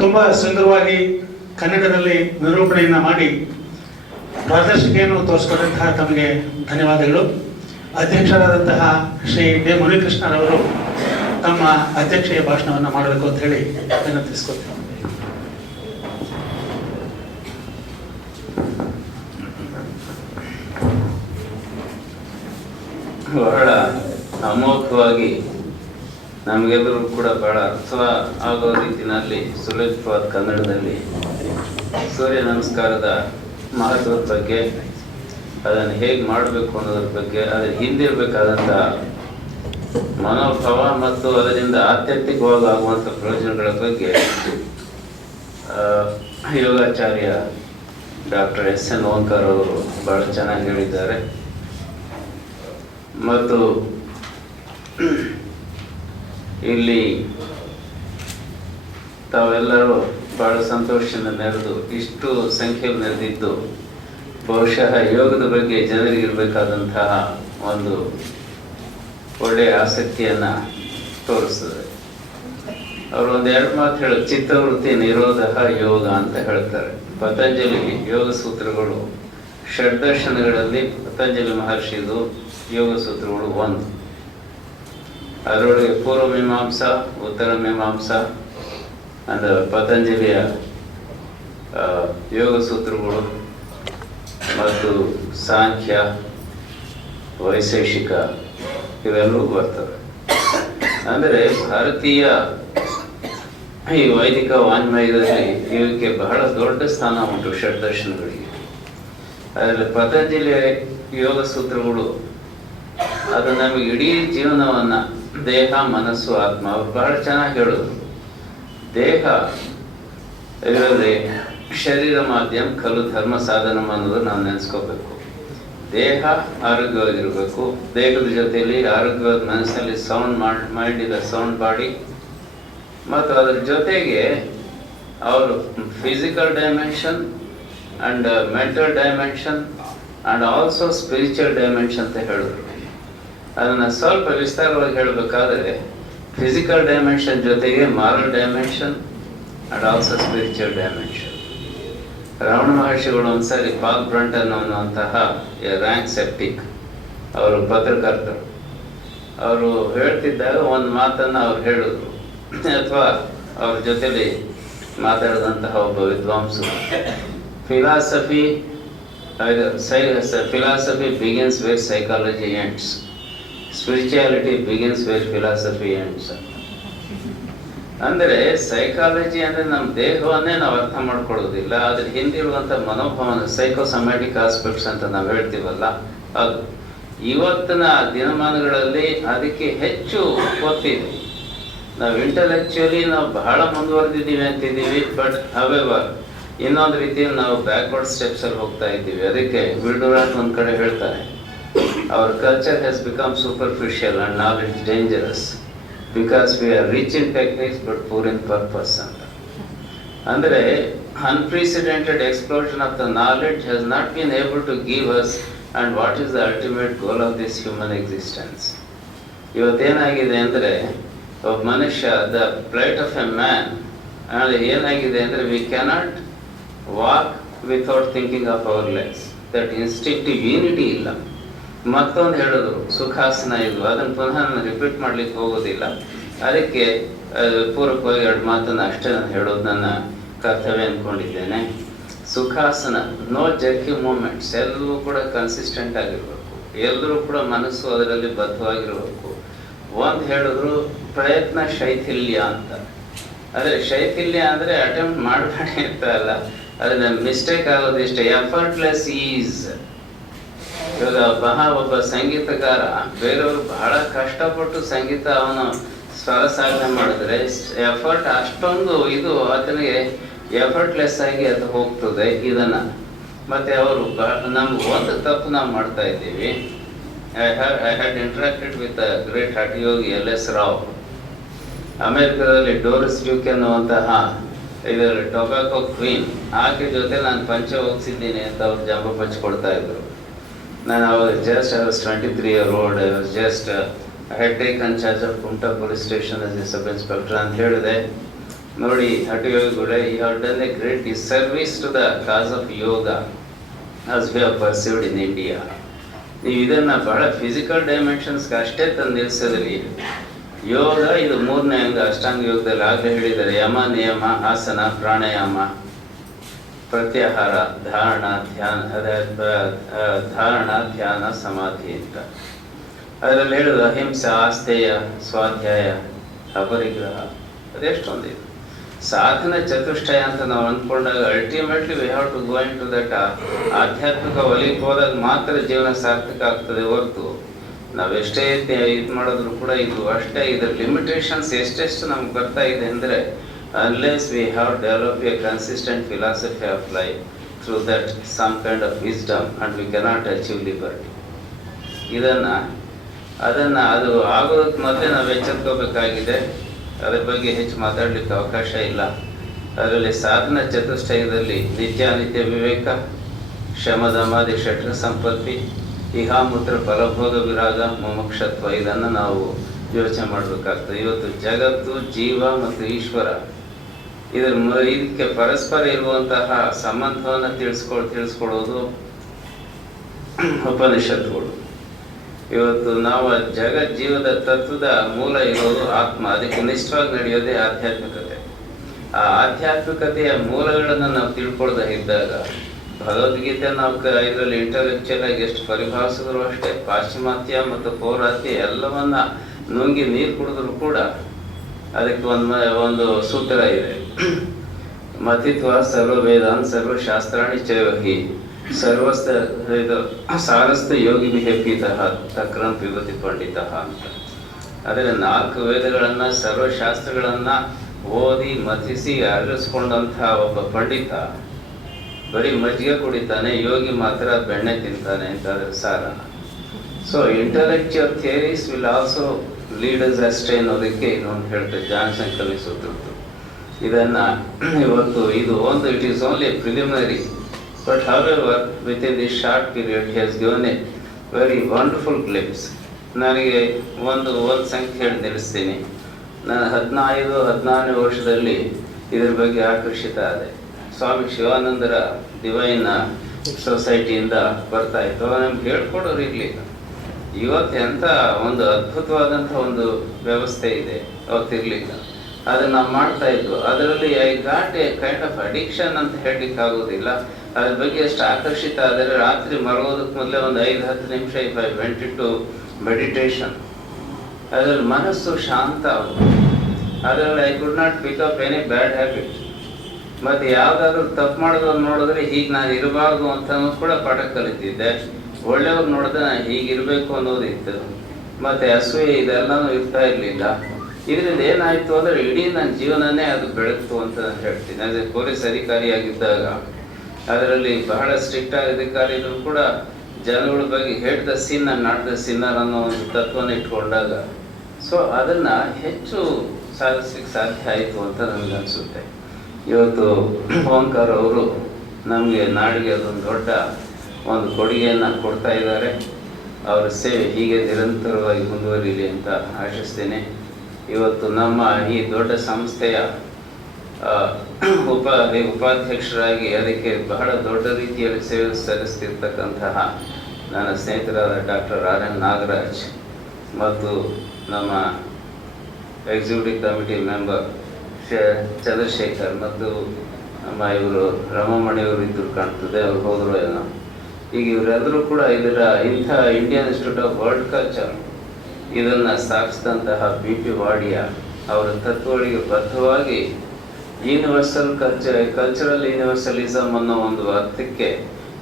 ತುಂಬ ಸುಂದರವಾಗಿ ಕನ್ನಡದಲ್ಲಿ ನಿರೂಪಣೆಯನ್ನು ಮಾಡಿ ಪ್ರದರ್ಶಿಕೆಯನ್ನು ತೋರಿಸ್ಕೊಟ್ಟಂತಹ ತಮಗೆ ಧನ್ಯವಾದಗಳು. ಅಧ್ಯಕ್ಷರಾದಂತಹ ಶ್ರೀ ಡಿ ಮುನಿಕೃಷ್ಣರವರು ತಮ್ಮ ಅಧ್ಯಕ್ಷೀಯ ಭಾಷಣವನ್ನು ಮಾಡಬೇಕು ಅಂತ ಹೇಳಿ ವಿನಂತಿಸ್ಕೊಳ್ತೀನಿ. ಬಹಳ ಅಮೋಘವಾಗಿ ನಮಗೆಲ್ಲರೂ ಕೂಡ ಬಹಳ ಅರ್ಥ ಆಗೋ ರೀತಿಯಲ್ಲಿ ಸುಲಲಿತವಾದ ಕನ್ನಡದಲ್ಲಿ ಸೂರ್ಯ ನಮಸ್ಕಾರದ ಮಹತ್ವದ ಬಗ್ಗೆ, ಅದನ್ನು ಹೇಗೆ ಮಾಡಬೇಕು ಅನ್ನೋದ್ರ ಬಗ್ಗೆ, ಅದರ ಹಿಂದಿರಬೇಕಾದಂಥ ಮನೋಭಾವ ಮತ್ತು ಅದರಿಂದ ಆತ್ಯಂತಿಕವಾಗಿ ಆಗುವಂಥ ಪ್ರಯೋಜನಗಳ ಬಗ್ಗೆ ಯೋಗಾಚಾರ್ಯ ಡಾಕ್ಟರ್ S.N. ಓಂಕಾರ್ ಅವರು ಬಹಳ ಚೆನ್ನಾಗಿ ಹೇಳಿದ್ದಾರೆ. ಮತ್ತು ಇಲ್ಲಿ ತಾವೆಲ್ಲರೂ ಬಹಳ ಸಂತೋಷದಿಂದ ನೆರೆದು ಇಷ್ಟು ಸಂಖ್ಯೆಯಲ್ಲಿ ನೆರೆದಿದ್ದು ಬಹುಶಃ ಯೋಗದ ಬಗ್ಗೆ ಜನರಿಗಿರಬೇಕಾದಂತಹ ಒಂದು ಒಳ್ಳೆಯ ಆಸಕ್ತಿಯನ್ನು ತೋರಿಸ್ತದೆ. ಅವರು ಒಂದೆರಡು ಮಾತು ಹೇಳೋದು, ಚಿತ್ತವೃತ್ತಿ ನಿರೋಧ ಯೋಗ ಅಂತ ಹೇಳ್ತಾರೆ. ಪತಂಜಲಿ ಯೋಗ ಸೂತ್ರಗಳು ಷಡ್ದರ್ಶನಗಳಲ್ಲಿ ಪತಂಜಲಿ ಮಹರ್ಷಿದು ಯೋಗ ಸೂತ್ರಗಳು ಒಂದು. ಅದರೊಳಗೆ ಪೂರ್ವ ಮೀಮಾಂಸಾ, ಉತ್ತರ ಮೀಮಾಂಸಾ ಅಂದರೆ ಪತಂಜಲಿಯ ಯೋಗ ಸೂತ್ರಗಳು ಮತ್ತು ಸಾಂಖ್ಯ, ವೈಶೇಷಿಕ ಇವೆಲ್ಲವೂ ಬರ್ತವೆ. ಅಂದರೆ ಭಾರತೀಯ ಈ ವೈದಿಕ ವಾಂಗ್ಮಯದಲ್ಲಿ ಇವಕ್ಕೆ ಬಹಳ ದೊಡ್ಡ ಸ್ಥಾನ ಉಂಟು ಷಡ್ದರ್ಶನಗಳಿಗೆ. ಅದರಲ್ಲಿ ಪತಂಜಲಿಯ ಯೋಗ ಸೂತ್ರಗಳು ಅದು ನಮಗೆ ಇಡೀ ಜೀವನವನ್ನು ದೇಹ, ಮನಸ್ಸು, ಆತ್ಮ ಅವ್ರು ಬಹಳ ಚೆನ್ನಾಗಿ ಹೇಳೋದು. ದೇಹ ಇದರಲ್ಲಿ ಶರೀರ ಮಾಧ್ಯಮ ಖಲು ಧರ್ಮ ಸಾಧನ ಅನ್ನೋದು ನಾವು ನೆನೆಸ್ಕೋಬೇಕು. ದೇಹ ಆರೋಗ್ಯವಾಗಿರಬೇಕು, ದೇಹದ ಜೊತೆಯಲ್ಲಿ ಆರೋಗ್ಯವಾದ ಮನಸ್ಸಲ್ಲಿ ಮೈಂಡ್ ಇದೆ, ಸೌಂಡ್ ಬಾಡಿ, ಮತ್ತು ಅದ್ರ ಜೊತೆಗೆ ಅವರು physical dimension and mental dimension and also spiritual dimension ಅಂತ ಹೇಳಿದ್ರು. ಅದನ್ನು ಸ್ವಲ್ಪ ವಿಸ್ತಾರವಾಗಿ ಹೇಳಬೇಕಾದ್ರೆ ಫಿಸಿಕಲ್ ಡೈಮೆನ್ಷನ್ ಜೊತೆಗೆ moral dimension and also spiritual dimension. Ramana ಮಹರ್ಷಿಗಳು ಒಂದ್ಸರಿ ಪಾಲ್ ಬ್ರಂಟನ್ ಅನ್ನುವಂತಹ ರ್ಯಾಂಕ್ ಸೆಪ್ಟಿಕ್ ಅವರು ಪತ್ರಕರ್ತರು, ಅವರು ಹೇಳ್ತಿದ್ದಾಗ ಒಂದು ಮಾತನ್ನು ಅವ್ರು ಹೇಳಿದ್ರು, ಅಥವಾ ಅವ್ರ ಜೊತೆಲಿ ಮಾತಾಡಿದಂತಹ ಒಬ್ಬ ವಿದ್ವಾಂಸರು, philosophy begins where psychology ends, spirituality begins where philosophy ends. ಅಂದರೆ ಸೈಕಾಲಜಿ ಅಂದರೆ ನಮ್ಮ ದೇಹವನ್ನೇ ನಾವು ಅರ್ಥ ಮಾಡ್ಕೊಳ್ಳೋದಿಲ್ಲ, ಅದ್ರ ಹಿಂದಿರುವಂಥ ಮನೋಭಾವನ ಸೈಕೋಸಮ್ಯಾಟಿಕ್ ಆಸ್ಪೆಕ್ಟ್ಸ್ ಅಂತ ನಾವು ಹೇಳ್ತೀವಲ್ಲ, ಅದು ಇವತ್ತಿನ ದಿನಮಾನಗಳಲ್ಲಿ ಅದಕ್ಕೆ ಹೆಚ್ಚು ಒತ್ತಿದೆ. ನಾವು ಇಂಟೆಲೆಕ್ಚುಯಲಿ ನಾವು ಬಹಳ ಮುಂದುವರೆದಿದ್ದೀವಿ ಅಂತಿದ್ದೀವಿ, ಬಟ್ ಹವೆವರ್ ಇನ್ನೊಂದು ರೀತಿಯಲ್ಲಿ ನಾವು ಬ್ಯಾಕ್ವರ್ಡ್ ಸ್ಟೆಪ್ಸಲ್ಲಿ ಹೋಗ್ತಾ ಇದ್ದೀವಿ. ಅದಕ್ಕೆ ವಿಲ್ಡುರಾಟ್ ಒಂದು ಕಡೆ ಹೇಳ್ತಾರೆ, our culture has become superficial and knowledge dangerous because we are rich in techniques but poor in purpose ಅಂತ. ಅಂದರೆ unprecedented explosion of the knowledge has not been able to give us and what is the ultimate goal of this human existence. ಇವತ್ತೇನಾಗಿದೆ ಅಂದರೆ ಒಬ್ಬ ಮನುಷ್ಯ, the plight of a man, ಏನಾಗಿದೆ ಅಂದರೆ we cannot walk without thinking of our legs. That instinctive unity ಇಲ್ಲ. ಮತ್ತೊಂದು ಹೇಳಿದ್ರು ಸುಖಾಸನ ಇದು, ಅದನ್ನು ಪುನಃ ನಾನು ರಿಪೀಟ್ ಮಾಡ್ಲಿಕ್ಕೆ ಹೋಗೋದಿಲ್ಲ. ಅದಕ್ಕೆ ಪೂರಕವಾಗಿ ಎರಡು ಮಾತನ್ನು ಅಷ್ಟೇ ನಾನು ಹೇಳೋದು ನನ್ನ ಕರ್ತವ್ಯ ಅಂದ್ಕೊಂಡಿದ್ದೇನೆ. ಸುಖಾಸನ, ನೋ ಜರ್ಕಿ ಮೂಮೆಂಟ್ಸ್, ಎಲ್ಲರೂ ಕೂಡ ಕನ್ಸಿಸ್ಟೆಂಟ್ ಆಗಿರಬೇಕು, ಎಲ್ಲರೂ ಕೂಡ ಮನಸ್ಸು ಅದರಲ್ಲಿ ಬದ್ಧವಾಗಿರಬೇಕು. ಒಂದು ಹೇಳಿದ್ರು ಪ್ರಯತ್ನ ಶೈಥಿಲ್ಯ ಅಂತ. ಆದರೆ ಶೈಥಿಲ್ಯ ಅಂದರೆ ಅಟೆಂಪ್ಟ್ ಮಾಡಬೇಡಿ ಅಂತ ಅಲ್ಲ, ಅದನ್ನ ಮಿಸ್ಟೇಕ್ ಆಗೋದಿಷ್ಟೇ, ಎಫರ್ಟ್ಲೆಸ್ ಈಸ್. ಇವಾಗ ಒಬ್ಬ ಸಂಗೀತಗಾರ ಬೇರೆಯವರು ಬಹಳ ಕಷ್ಟಪಟ್ಟು ಸಂಗೀತ ಅವನು ಸ್ವರ ಸಾಧನೆ ಮಾಡಿದ್ರೆ ಎಫರ್ಟ್ ಅಷ್ಟೊಂದು ಇದು ಆತನಿಗೆ ಎಫರ್ಟ್ಲೆಸ್ ಆಗಿ ಅದು ಹೋಗ್ತದೆ. ಇದನ್ನ ಮತ್ತೆ ಅವರು ನಮ್ಗೆ ಒಂದು ತಪ್ಪು ನಾವು ಮಾಡ್ತಾ ಇದ್ದೀವಿ. I had interacted with the great Hatha Yogi L.S. Rao. ಅಮೆರಿಕದಲ್ಲಿ ಡೋರಿಸ್ ಡ್ಯೂಕ್ ಅನ್ನುವಂತಹ ಇದರಲ್ಲಿ ಟೊಬ್ಯಾಕೊ ಕ್ವೀನ್ ಆಕೆ ಜೊತೆ ನಾನು ಪಂಚ ಹೋಗಿಸಿದ್ದೀನಿ ಅಂತ ಅವ್ರು ಜಂಬ ಪಂಚ್ಕೊಡ್ತಾ ಇದ್ರು. ನಾನು ಅವಾಗ I was 23 years old. I had taken charge of Kumta police station as a sub inspector ಅಂತ ಹೇಳಿದೆ. ನೋಡಿ ಹಠ ಯೋಗಿಗಳೇ, you have done a great disservice to the cause of yoga as we have perceived in India. ನೀವು ಇದನ್ನು ಬಹಳ physical ಡೈಮೆನ್ಷನ್ಸ್ಗೆ ಅಷ್ಟೇ ತಂದು ನಿಲ್ಲಿಸೋದ್ರಿ. ಯೋಗ ಇದು ಮೂರನೇ ಅಂಗ ಅಷ್ಟಾಂಗ ಯೋಗದಲ್ಲಿ ಆಗಲೇ ಹೇಳಿದ್ದಾರೆ. ಯಮ, ನಿಯಮ, ಆಸನ, ಪ್ರಾಣಾಯಾಮ, ಪ್ರತ್ಯಾಹಾರ, ಧಾರಣ, ಧ್ಯಾನ, ಸಮಾಧಿ ಅಂತ. ಅದರಲ್ಲಿ ಹೇಳುದು ಅಹಿಂಸೆ, ಆಸ್ತೇಯ, ಸ್ವಾಧ್ಯಾಯ, ಅಪರಿಗ್ರಹ, ಅದೆಷ್ಟೊಂದಿದೆ. ಸಾಧನ ಚತುಷ್ಟಯ ಅಂತ ನಾವು ಅಂದ್ಕೊಂಡಾಗ ultimately we have to go into that ಆಧ್ಯಾತ್ಮಿಕ ಒಲಿಗೆ ಹೋದಾಗ ಮಾತ್ರ ಜೀವನ ಸಾರ್ಥಕ ಆಗ್ತದೆ ಹೊರತು ನಾವೆಷ್ಟೇ ಇದು ಮಾಡಿದ್ರು ಕೂಡ ಇದು ಅಷ್ಟೇ. ಇದರ ಲಿಮಿಟೇಷನ್ಸ್ ಎಷ್ಟೆಷ್ಟು ನಮ್ಗೆ ಬರ್ತಾ ಇದೆ ಅಂದರೆ, unless we have develop a consistent philosophy of life through that some kind of wisdom and we cannot achieve liberty. ಅದು ಆಗೋದಕ್ಕೆ ಮೊದಲೇ ನಾವು ಎಚ್ಚೆತ್ಕೋಬೇಕಾಗಿದೆ. ಅದ್ರ ಬಗ್ಗೆ ಹೆಚ್ಚು ಮಾತಾಡಲಿಕ್ಕೆ ಅವಕಾಶ ಇಲ್ಲ. ಅದರಲ್ಲಿ ಸಾಧನ ಚತುಷ್ಟಯದಲ್ಲಿ ನಿತ್ಯಾನಿತ್ಯ ವಿವೇಕ, ಶಮದಮಾದಿ ಷಟ್ರ ಸಂಪತ್ತಿ, ಇಹಾಮೂತ್ರ ಫಲಭೋಗ ವಿರಾಗ, ಮುಮುಕ್ಷತ್ವ, ಇದನ್ನು ನಾವು ಯೋಚನೆ ಮಾಡಬೇಕಾಗ್ತದೆ. ಇವತ್ತು ಜಗತ್ತು, ಜೀವ ಮತ್ತು ಈಶ್ವರ ಇದಕ್ಕೆ ಪರಸ್ಪರ ಇರುವಂತಹ ಸಂಬಂಧವನ್ನು ತಿಳಿಸ್ಕೊಡೋದು ಉಪನಿಷತ್ತುಗಳು. ಇವತ್ತು ನಾವು ಜೀವದ ತತ್ವದ ಮೂಲ ಇರೋದು ಆತ್ಮ, ಅದಕ್ಕೆ ನಿಷ್ಠವಾಗಿ ನಡೆಯೋದೇ ಆಧ್ಯಾತ್ಮಿಕತೆ. ಆ ಆಧ್ಯಾತ್ಮಿಕತೆಯ ಮೂಲಗಳನ್ನು ನಾವು ತಿಳ್ಕೊಳ್ತಾ ಇದ್ದಾಗ ಭಗವದ್ಗೀತೆ ನಾವು ಇದರಲ್ಲಿ ಇಂಟಲೆಕ್ಚುಯಲ್ ಆಗಿ ಎಷ್ಟು ಪರಿಭಾವಿಸಿದ್ರು ಅಷ್ಟೇ, ಪಾಶ್ಚಿಮಾತ್ಯ ಮತ್ತು ಪೌರಾತ್ಯ ಎಲ್ಲವನ್ನ ನುಂಗಿ ನೀರು ಕುಡಿದ್ರು ಕೂಡ ಅದಕ್ಕೆ ಒಂದು ಸೂತ್ರ ಇದೆ. ಮತಿತ್ವ ಸರ್ವ ವೇದಾನ್ ಸರ್ವ ಶಾಸ್ತ್ರಾಣಿ ಚೈವಹಿ ಸಾರಸ್ಥ ಯೋಗಿ ಪೀತಃ ತಕ್ರಂ ಪಿಬತಿ ಪಂಡಿತ ಅಂತ. ಆದರೆ 4 ವೇದಗಳನ್ನ, ಸರ್ವಶಾಸ್ತ್ರಗಳನ್ನ ಓದಿ ಮಥಿಸಿ ಅರಳಿಸ್ಕೊಂಡಂತಹ ಒಬ್ಬ ಪಂಡಿತ ಬರೀ ಮಜ್ಜಿಗೆ ಕುಡಿತಾನೆ, ಯೋಗಿ ಮಾತ್ರ ಬೆಣ್ಣೆ ತಿಂತಾನೆ ಅಂತ ಅದರ ಸಾರನ. So intellectual theories will also leaders ಅಷ್ಟೇ ಅನ್ನೋದಕ್ಕೆ ಇನ್ನೊಂದು ಹೇಳ್ತಾರೆ ಜಾನ್ಸನ್ ಕಲಿಸುತ್ತಿತ್ತು. ಇದನ್ನ ಇವತ್ತು it is only preliminary, but however within this short period he has given a very wonderful glimpse. ನನಗೆ ಒಂದು ಸಂಖ್ಯೆ ಹೇಳಿ ನಿಲ್ಲಿಸ್ತೀನಿ. ನಾನು 15-16 ವರ್ಷದಲ್ಲಿ ಇದ್ರ ಬಗ್ಗೆ ಆಕರ್ಷಿತ ಆದೆ. ಸ್ವಾಮಿ ಶಿವಾನಂದರ ಡಿವೈನ್ ಸೊಸೈಟಿಯಿಂದ ಬರ್ತಾ ಇತ್ತು. ನಮ್ಗೆ ಹೇಳ್ಕೊಡೋರು ಇರಲಿಲ್ಲ. ಇವತ್ತು ಎಂಥ ಒಂದು ಅದ್ಭುತವಾದಂಥ ಒಂದು ವ್ಯವಸ್ಥೆ ಇದೆ, ಅವತ್ತಿರಲಿಲ್ಲ. ಅದನ್ನು ನಾವು ಮಾಡ್ತಾ ಇದ್ವು. ಅದರಲ್ಲಿ I got A kind of addiction ಅಂತ ಹೇಳಲಿಕ್ಕೆ ಆಗೋದಿಲ್ಲ. ಅದ್ರ ಬಗ್ಗೆ ಎಷ್ಟು ಆಕರ್ಷಿತ ಆದರೆ ರಾತ್ರಿ ಮಲಗೋದಕ್ಕೆ ಮೊದಲೇ ಒಂದು 5-10 ನಿಮಿಷ if I went to meditation, ಅದರಲ್ಲಿ ಮನಸ್ಸು ಶಾಂತ ಆಗೋದು. ಅದರಲ್ಲಿ I could not pick up any bad habit. ಮತ್ತು ಯಾವುದಾದ್ರೂ ತಪ್ಪು ಮಾಡೋದನ್ನು ನೋಡಿದ್ರೆ ಹೀಗೆ ನಾನು ಇರಬಾರ್ದು ಅಂತ ಕೂಡ ಪಾಠ ಕಲಿತಿದ್ದೆ. ಒಳ್ಳೆಯವ್ರು ನೋಡಿದ್ರೆ ನಾನು ಹೀಗಿರಬೇಕು ಅನ್ನೋದಿತ್ತು. ಮತ್ತು ಅಸೂಯೆ ಇದೆಲ್ಲನೂ ಇರ್ತಾ ಇರಲಿಲ್ಲ. ಇದರಿಂದ ಏನಾಯಿತು ಅಂದರೆ ಇಡೀ ನನ್ನ ಜೀವನನೇ ಅದು ಬೆಳಗ್ತು ಅಂತ ನಾನು ಹೇಳ್ತೀನಿ. ಆಸ್ ಎ ಪೊಲೀಸ್ ಅಧಿಕಾರಿಯಾಗಿದ್ದಾಗ ಅದರಲ್ಲಿ ಬಹಳ ಸ್ಟ್ರಿಕ್ಟ್ ಆಗಿ ಅಧಿಕಾರಿ ಇದ್ರು ಕೂಡ ಜನಗಳ ಬಗ್ಗೆ ಹೇಳ್ದ ಸಿನ್ ಅಂಡ್ ನಾಟ್ ದ ಸಿನ್ನರ್ ಅನ್ನೋ ಒಂದು ತತ್ವನ ಇಟ್ಕೊಂಡಾಗ ಸೊ ಅದನ್ನು ಹೆಚ್ಚು ಸಾಧಿಸ್ಲಿಕ್ಕೆ ಸಾಧ್ಯ ಆಯಿತು ಅಂತ ನನಗೆ ಅನಿಸುತ್ತೆ. ಇವತ್ತು ಓಂಕಾರ ಅವರು ನಮಗೆ ನಾಡಿಗೆ ಅದೊಂದು ದೊಡ್ಡ ಒಂದು ಕೊಡುಗೆಯನ್ನು ಕೊಡ್ತಾ ಇದ್ದಾರೆ. ಅವರ ಸೇವೆ ಹೀಗೆ ನಿರಂತರವಾಗಿ ಮುಂದುವರಿಲಿ ಅಂತ ಆಶಿಸ್ತೇನೆ. ಇವತ್ತು ನಮ್ಮ ಈ ದೊಡ್ಡ ಸಂಸ್ಥೆಯ ಉಪಾಧ್ಯಕ್ಷರಾಗಿ ಅದಕ್ಕೆ ಬಹಳ ದೊಡ್ಡ ರೀತಿಯಲ್ಲಿ ಸೇವೆ ಸಲ್ಲಿಸ್ತಿರ್ತಕ್ಕಂತಹ ನನ್ನ ಸ್ನೇಹಿತರಾದ ಡಾಕ್ಟರ್ RN ನಾಗರಾಜ್ ಮತ್ತು ನಮ್ಮ ಎಕ್ಸಿಕ್ಯೂಟಿವ್ ಕಮಿಟಿ ಮೆಂಬರ್ ಚಂದ್ರಶೇಖರ್ ಮತ್ತು ನಮ್ಮ ಇವರು ರಮಮಣಿಯವರು ಇದ್ರು ಕಾಣ್ತದೆ, ಅವ್ರು ಹೋದರು ಏನೋ. ಈಗ ಇವರೆಲ್ಲರೂ ಕೂಡ ಇಂಥ Indian institute of world culture ಇದನ್ನು ಸ್ಥಾಪಿಸಿದಂತಹ BP ವಾಡಿಯಾ ಅವರ ತತ್ವಗಳಿಗೆ ಬದ್ಧವಾಗಿ ಯೂನಿವರ್ಸಲ್ ಕಲ್ಚರಲ್ ಯೂನಿವರ್ಸಲಿಸಮ್ ಅನ್ನೋ ಒಂದು ಅರ್ಥಕ್ಕೆ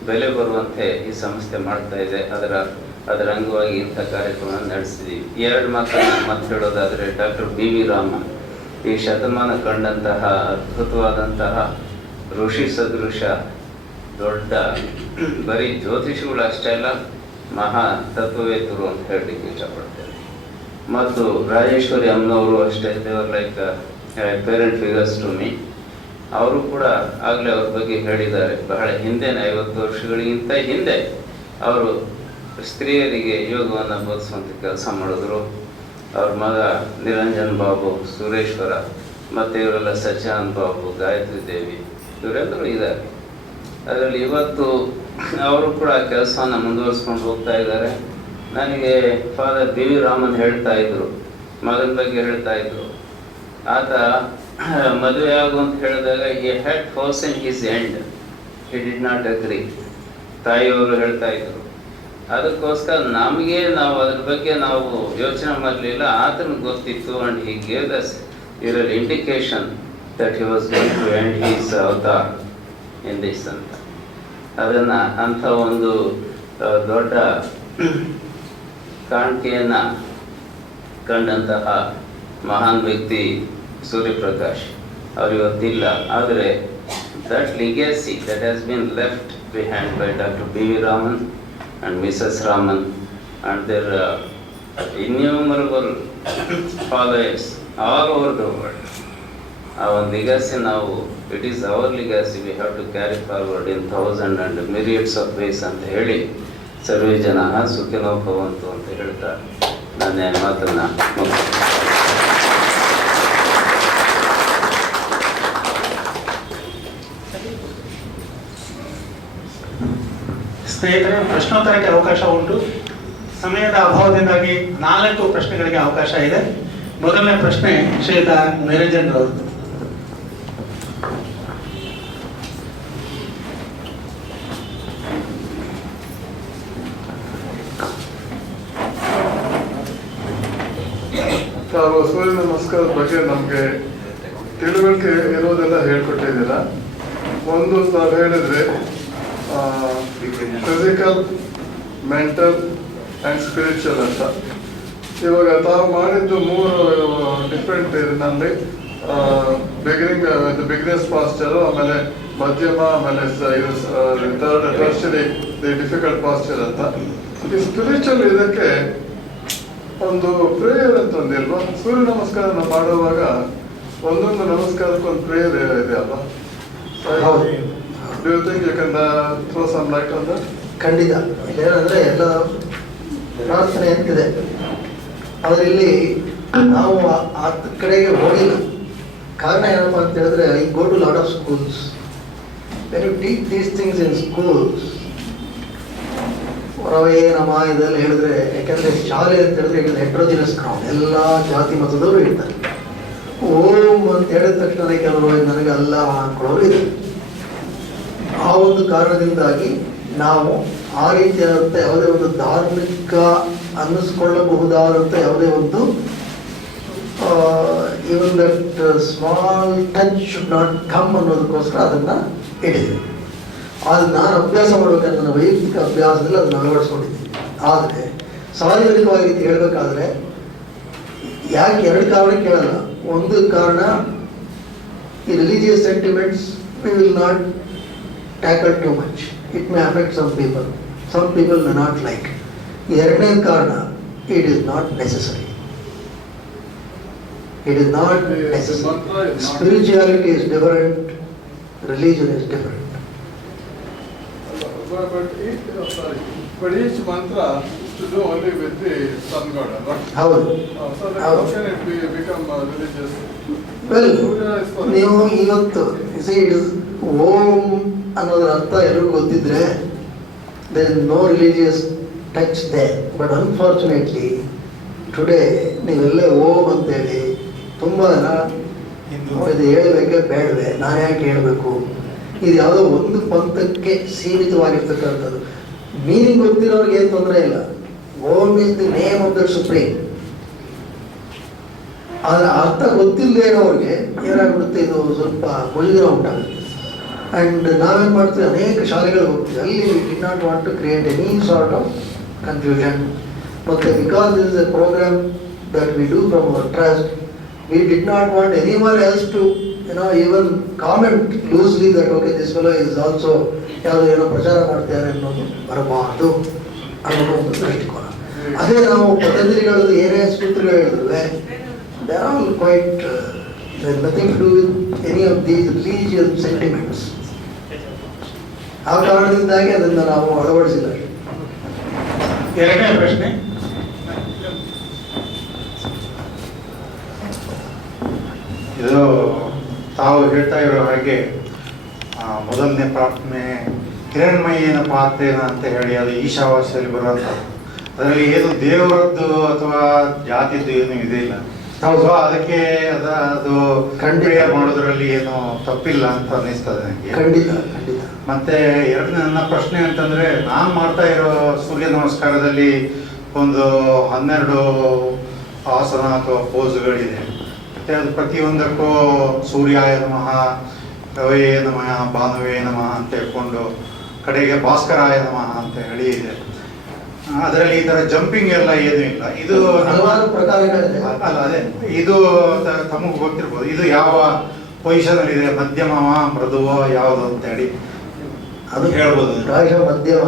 ಬೆಲೆ ಬರುವಂತೆ ಈ ಸಂಸ್ಥೆ ಮಾಡ್ತಾ ಇದೆ. ಅದರ ಅಂಗವಾಗಿ ಇಂಥ ಕಾರ್ಯಕ್ರಮ ನಡೆಸಿದ್ದೀವಿ. 2 ಮಾತು ಹೇಳೋದಾದರೆ ಡಾಕ್ಟರ್ BV ರಾಮನ್ ಈ ಶತಮಾನ ಕಂಡಂತಹ ಅದ್ಭುತವಾದಂತಹ ಋಷಿ ಸದೃಶ ದೊಡ್ಡ ಬರೀ ಜ್ಯೋತಿಷಿಗಳು ಅಷ್ಟೇ ಅಲ್ಲ, ಮಹಾ ತತ್ವವೇತ್ತರು ಅಂತ ಹೇಳಲಿಕ್ಕೆ ಇಷ್ಟಪಡ್ತೇನೆ. ಮತ್ತು ರಾಜೇಶ್ವರಿ ಅಮ್ಮನವರು ಅಷ್ಟೇ, they were like parent figures to me. ಅವರು ಕೂಡ ಆಗಲೇ ಅವ್ರ ಬಗ್ಗೆ ಹೇಳಿದ್ದಾರೆ. ಬಹಳ ಹಿಂದೆನೇ 50 ವರ್ಷಗಳಿಗಿಂತ ಹಿಂದೆ ಅವರು ಸ್ತ್ರೀಯರಿಗೆ ಯೋಗವನ್ನು ಬೋಧಿಸುವಂಥ ಕೆಲಸ ಮಾಡಿದ್ರು. ಅವ್ರ ಮಗ ನಿರಂಜನ್ ಬಾಬು, ಸುರೇಶ್ವರ ಮತ್ತು ಇವರೆಲ್ಲ ಸಚ್ಚಾನಂದ್ ಬಾಬು, ಗಾಯತ್ರಿ ದೇವಿ ಇವರೆಲ್ಲರೂ ಇದ್ದಾರೆ. ಅದರಲ್ಲಿ ಇವತ್ತು ಅವರು ಕೂಡ ಕೆಲಸವನ್ನು ಮುಂದುವರಿಸ್ಕೊಂಡು ಹೋಗ್ತಾ ಇದ್ದಾರೆ. ನನಗೆ ಫಾದರ್ BV ರಾಮನ್ ಹೇಳ್ತಾ ಇದ್ರು, ಮಗನ ಬಗ್ಗೆ ಹೇಳ್ತಾ ಇದ್ರು. ಆತ ಮದುವೆ ಆಗು ಅಂತ ಹೇಳಿದಾಗ he had foreseen his end, he did not agree. ತಾಯಿಯವರು ಹೇಳ್ತಾ ಇದ್ರು ಅದಕ್ಕೋಸ್ಕರ ನಮಗೆ ನಾವು ಅದ್ರ ಬಗ್ಗೆ ನಾವು ಯೋಚನೆ ಮಾಡಲಿಲ್ಲ. ಆತನಿಗೆ ಗೊತ್ತಿತ್ತು. And he gave us early indication that he was going to end his avatar in this ಅಂತ. ಅದನ್ನ ಅಂಥ ಒಂದು ದೊಡ್ಡ ಕಾಣಿಕೆಯನ್ನ ಕಂಡಂತಹ ಮಹಾನ್ ವ್ಯಕ್ತಿ ಸೂರ್ಯಪ್ರಕಾಶ್ ಅವರು ಇವತ್ತಿಲ್ಲ. ಆದರೆ that legacy that has been left behind by Dr. B. V. Raman and Mrs. Raman and their innumerable followers all over the world. Our legacy now, it is our legacy, we have to carry forward in thousands and myriads of ways ಅಂತ ಹೇಳಿ ಸರ್ವೇ ಜನ ಸುಖಿನೋ ಭವಂತು ಅಂತ ಹೇಳ್ತಾ ನನ್ನ ಮಾತನ್ನ ಮುಗಿಸ್ತೇನೆ. ಸ್ನೇಹಿತರೆ, ಪ್ರಶ್ನೋತ್ತರಕ್ಕೆ ಅವಕಾಶ ಉಂಟು. ಸಮಯದ ಅಭಾವದಿಂದಾಗಿ 4 ಪ್ರಶ್ನೆಗಳಿಗೆ ಅವಕಾಶ ಇದೆ. ಮೊದಲನೇ ಪ್ರಶ್ನೆ ಶ್ರೀಯುತ ನಿರಂಜನ್ ರವರು. ತಾವು ಸೂರ್ಯ ನಮಸ್ಕಾರದ ಬಗ್ಗೆ ನಮಗೆ ತಿಳುವಳಿಕೆ ಇರೋದೆಲ್ಲ ಹೇಳ್ಕೊಟ್ಟಿದ್ದೀರಾ. ಒಂದು ತಾವು ಹೇಳಿದ್ರೆ ಫಿಸಿಕಲ್, ಮೆಂಟಲ್ ಆ್ಯಂಡ್ ಸ್ಪಿರಿಚುವಲ್ ಅಂತ. ಇವಾಗ ತಾವು ಮಾಡಿದ್ದು 3 ಡಿಫ್ರೆಂಟ್ ಇದರಲ್ಲಿ ಬಿಗಿನರ್ಸ್ ಪಾಸ್ಚರು, ಆಮೇಲೆ ಮಧ್ಯಮ, ಆಮೇಲೆ ಥರ್ಡ್ ಟರ್ಷರಿ ಡಿಫಿಕಲ್ಟ್ ಪಾಸ್ಚರ್ ಅಂತ. ಈ ಸ್ಪಿರಿಚುವಲ್ ಇದಕ್ಕೆ ಒಂದು ಪ್ರೇಯರ್ ಅಂತ ಒಂದಿಲ್ವಾ? ಸೂರ್ಯ ನಮಸ್ಕಾರ ನಾವು ಮಾಡುವಾಗ ಒಂದೊಂದು ನಮಸ್ಕಾರಕ್ಕೆ ಒಂದು ಪ್ರೇಯರ್ ಇದೆ ಅಲ್ವಾ? Do you think you can throw some light on that? ಖಂಡಿತ. ಏನಂದ್ರೆ ಎಲ್ಲ ಪ್ರಾರ್ಥನೆ ಅಂತಿದೆ, ಆದರೆ ಇಲ್ಲಿ ನಾವು ಆ ಕಡೆಗೆ ಹೋಗಿಲ್ಲ. ಕಾರಣ ಏನಪ್ಪ ಅಂತ ಹೇಳಿದ್ರೆ, I go to lot of schools. When you teach these things in schools, however ನಮ್ಮ ಇದೆಲ್ಲ ಹೇಳಿದ್ರೆ, ಯಾಕಂದ್ರೆ ಶಾಲೆ ಅಂತ ಹೇಳಿದ್ರೆ ಇಟ್ ಇಸ್ ಹೆಟ್ರೋಜಿನಸ್ ಗ್ರೌಂಡ್, ಎಲ್ಲ ಜಾತಿ ಮತದವರು ಇರ್ತಾರೆ. ಓಂ ಅಂತ ಹೇಳಿದ ತಕ್ಷಣ ಕೆಲವರು ನನಗೆ ಅಲ್ಲ ಅನ್ಕೊಳ್ಳೋರು ಇದೆ. ಆ ಒಂದು ಕಾರಣದಿಂದಾಗಿ ನಾವು ಆ ರೀತಿಯಾದಂಥ ಯಾವುದೇ ಒಂದು ಧಾರ್ಮಿಕ ಅನ್ನಿಸ್ಕೊಳ್ಳಬಹುದಾದಂಥ ಯಾವುದೇ ಒಂದು even that small touch should not come ಅನ್ನೋದಕ್ಕೋಸ್ಕರ ಅದನ್ನು ಇಟ್ಟಿದ್ದೀವಿ. ಅದು ನಾನು ಅಭ್ಯಾಸ ಮಾಡಬೇಕಾದ್ರೆ ನನ್ನ ವೈಯಕ್ತಿಕ ಅಭ್ಯಾಸದಲ್ಲಿ ಅದನ್ನು ಅಳವಡಿಸ್ಕೊಂಡಿದ್ದೀನಿ. ಆದರೆ ಸಾರ್ವಜನಿಕವಾಗಿ ರೀತಿ ಹೇಳಬೇಕಾದ್ರೆ ಯಾಕೆ 2 ಕಾರಣ ಕೇಳಲ್ಲ. ಒಂದು ಕಾರಣ, ಈ religious sentiments we will not tackle too much. It may affect some people. Some people may not like. ಎರಡನೇ ಕಾರಣ, it is not necessary. It is not necessary. Spirituality is different. Religion is different. But each mantra is to do only with the sun god. ಹೌದು. So then how can it become religious? Well, ನೀವು ಇವತ್ತು ಓಂ ಅನ್ನೋದ್ರ ಅರ್ಥ ಎಲ್ಲರಿಗೂ ಗೊತ್ತಿದ್ರೆ there is no religious touch there. But unfortunately today ನೀವೆಲ್ಲ ಓಂ ಅಂತೇಳಿ ತುಂಬ ಇದು ಹೇಳಬೇಕೆ ಬೇಡವೆ, ನಾನು ಯಾಕೆ ಹೇಳಬೇಕು, ಇದು ಯಾವುದೋ ಒಂದು ಪಂಥಕ್ಕೆ ಸೀಮಿತವಾಗಿರ್ತಕ್ಕಂಥದ್ದು. ಮೀನಿಂಗ್ ಗೊತ್ತಿರೋರಿಗೆ ಏನು ತೊಂದರೆ ಇಲ್ಲ. Om is the name of the supreme. ಅದರ ಅರ್ಥ ಗೊತ್ತಿಲ್ಲದೆ ಇರೋರಿಗೆ ಏನಾಗ್ಬಿಡುತ್ತೆ, ಇದು ಸ್ವಲ್ಪ ಮುಜುಗರ ಉಂಟಾಗುತ್ತೆ. ಆ್ಯಂಡ್ ನಾವೇನು ಮಾಡ್ತೀವಿ, ಅನೇಕ ಶಾಲೆಗಳಿಗೆ ಹೋಗ್ತೀವಿ, ಅಲ್ಲಿ we did not want to create any sort of confusion. ಮತ್ತು because this is a program that we do from our trust, we did not want anyone else to even comment loosely that okay, this fellow is also ಯಾವುದೋ ಏನೋ ಪ್ರಚಾರ ಮಾಡ್ತಾರೆ ಅನ್ನೋದು ಬರಬಾರ್ದು ಅನ್ನೋದು ಒಂದು ದೃಷ್ಟಿಕೋನ. ಅದೇ ನಾವು ಪತಂಜಲಿಗಳದ್ದು ಏನೇ ಸೂತ್ರಗಳು ಹೇಳಿದ್ರು, they are all quite nothing to do with any of these religious sentiments. ಆ ಕಾರಣದಿಂದಾಗಿ ಅದನ್ನು ನಾವು ಅಳವಡಿಸಿಲ್ಲ. ಎರಡನೇ ಪ್ರಶ್ನೆ, ಇದು ತಾವು ಹೇಳ್ತಾ ಇರೋ ಹಾಗೆ ಮೊದಲನೇ ಪ್ರಾರ್ಥನೆ ಹಿರಣ್ಮಯ್ಯನ ಪಾತ್ರೇನ ಅಂತ ಹೇಳಿ ಅದು ಈಶಾವಾಸ್ಯದಲ್ಲಿ ಬರುವಂಥದ್ದು. ಅದರಲ್ಲಿ ಏನು ದೇವರದ್ದು ಅಥವಾ ಜಾತಿದ್ದು ಏನು ಇದೆ ಇಲ್ಲ. ಸೊ ಅದಕ್ಕೆ ಅದು ಖಂಡಿತ ಮಾಡೋದ್ರಲ್ಲಿ ಏನು ತಪ್ಪಿಲ್ಲ ಅಂತ ಅನ್ನಿಸ್ತದೆ ನನಗೆ. ಖಂಡಿತ ಖಂಡಿತ ಮತ್ತೆ ಎರಡನೇ ನನ್ನ ಪ್ರಶ್ನೆ ಅಂತಂದರೆ, ನಾನು ಮಾಡ್ತಾ ಇರೋ ಸೂರ್ಯ ನಮಸ್ಕಾರದಲ್ಲಿ ಒಂದು 12 ಆಸನ ಅಥವಾ ಪೋಸ್ಗಳಿದೆ. ಮತ್ತು ಅದು ಪ್ರತಿಯೊಂದಕ್ಕೂ ಸೂರ್ಯಾಯ ನಮಃ, ರವೇ ನಮಃ, ಭಾನುವೇ ನಮಃ ಅಂತ ಹೇಳ್ಕೊಂಡು ಕಡೆಗೆ ಭಾಸ್ಕರಾಯ ನಮಃ ಅಂತ ಹೇಳಿ ಇದೆ. ಅದರಲ್ಲಿ ಈ ಥರ ಜಂಪಿಂಗ್ ಎಲ್ಲ ಏನೂ ಇಲ್ಲ. ಇದು ಹಲವಾರು ಪ್ರಕಾರಗಳಿದೆ. ಅಲ್ಲ, ಅದೇ ಇದು ತಮಗೆ ಗೊತ್ತಿರ್ಬೋದು. ಇದು ಯಾವ ಪೊಸಿಷನಲ್ಲಿ ಇದೆ, ಮಧ್ಯಮವ, ಮೃದುವ, ಯಾವುದು ಅಂತ ಹೇಳಿ ಅದು ಹೇಳ್ಬೋದು. ಪ್ರಾಯಶಃ ಮಧ್ಯಮ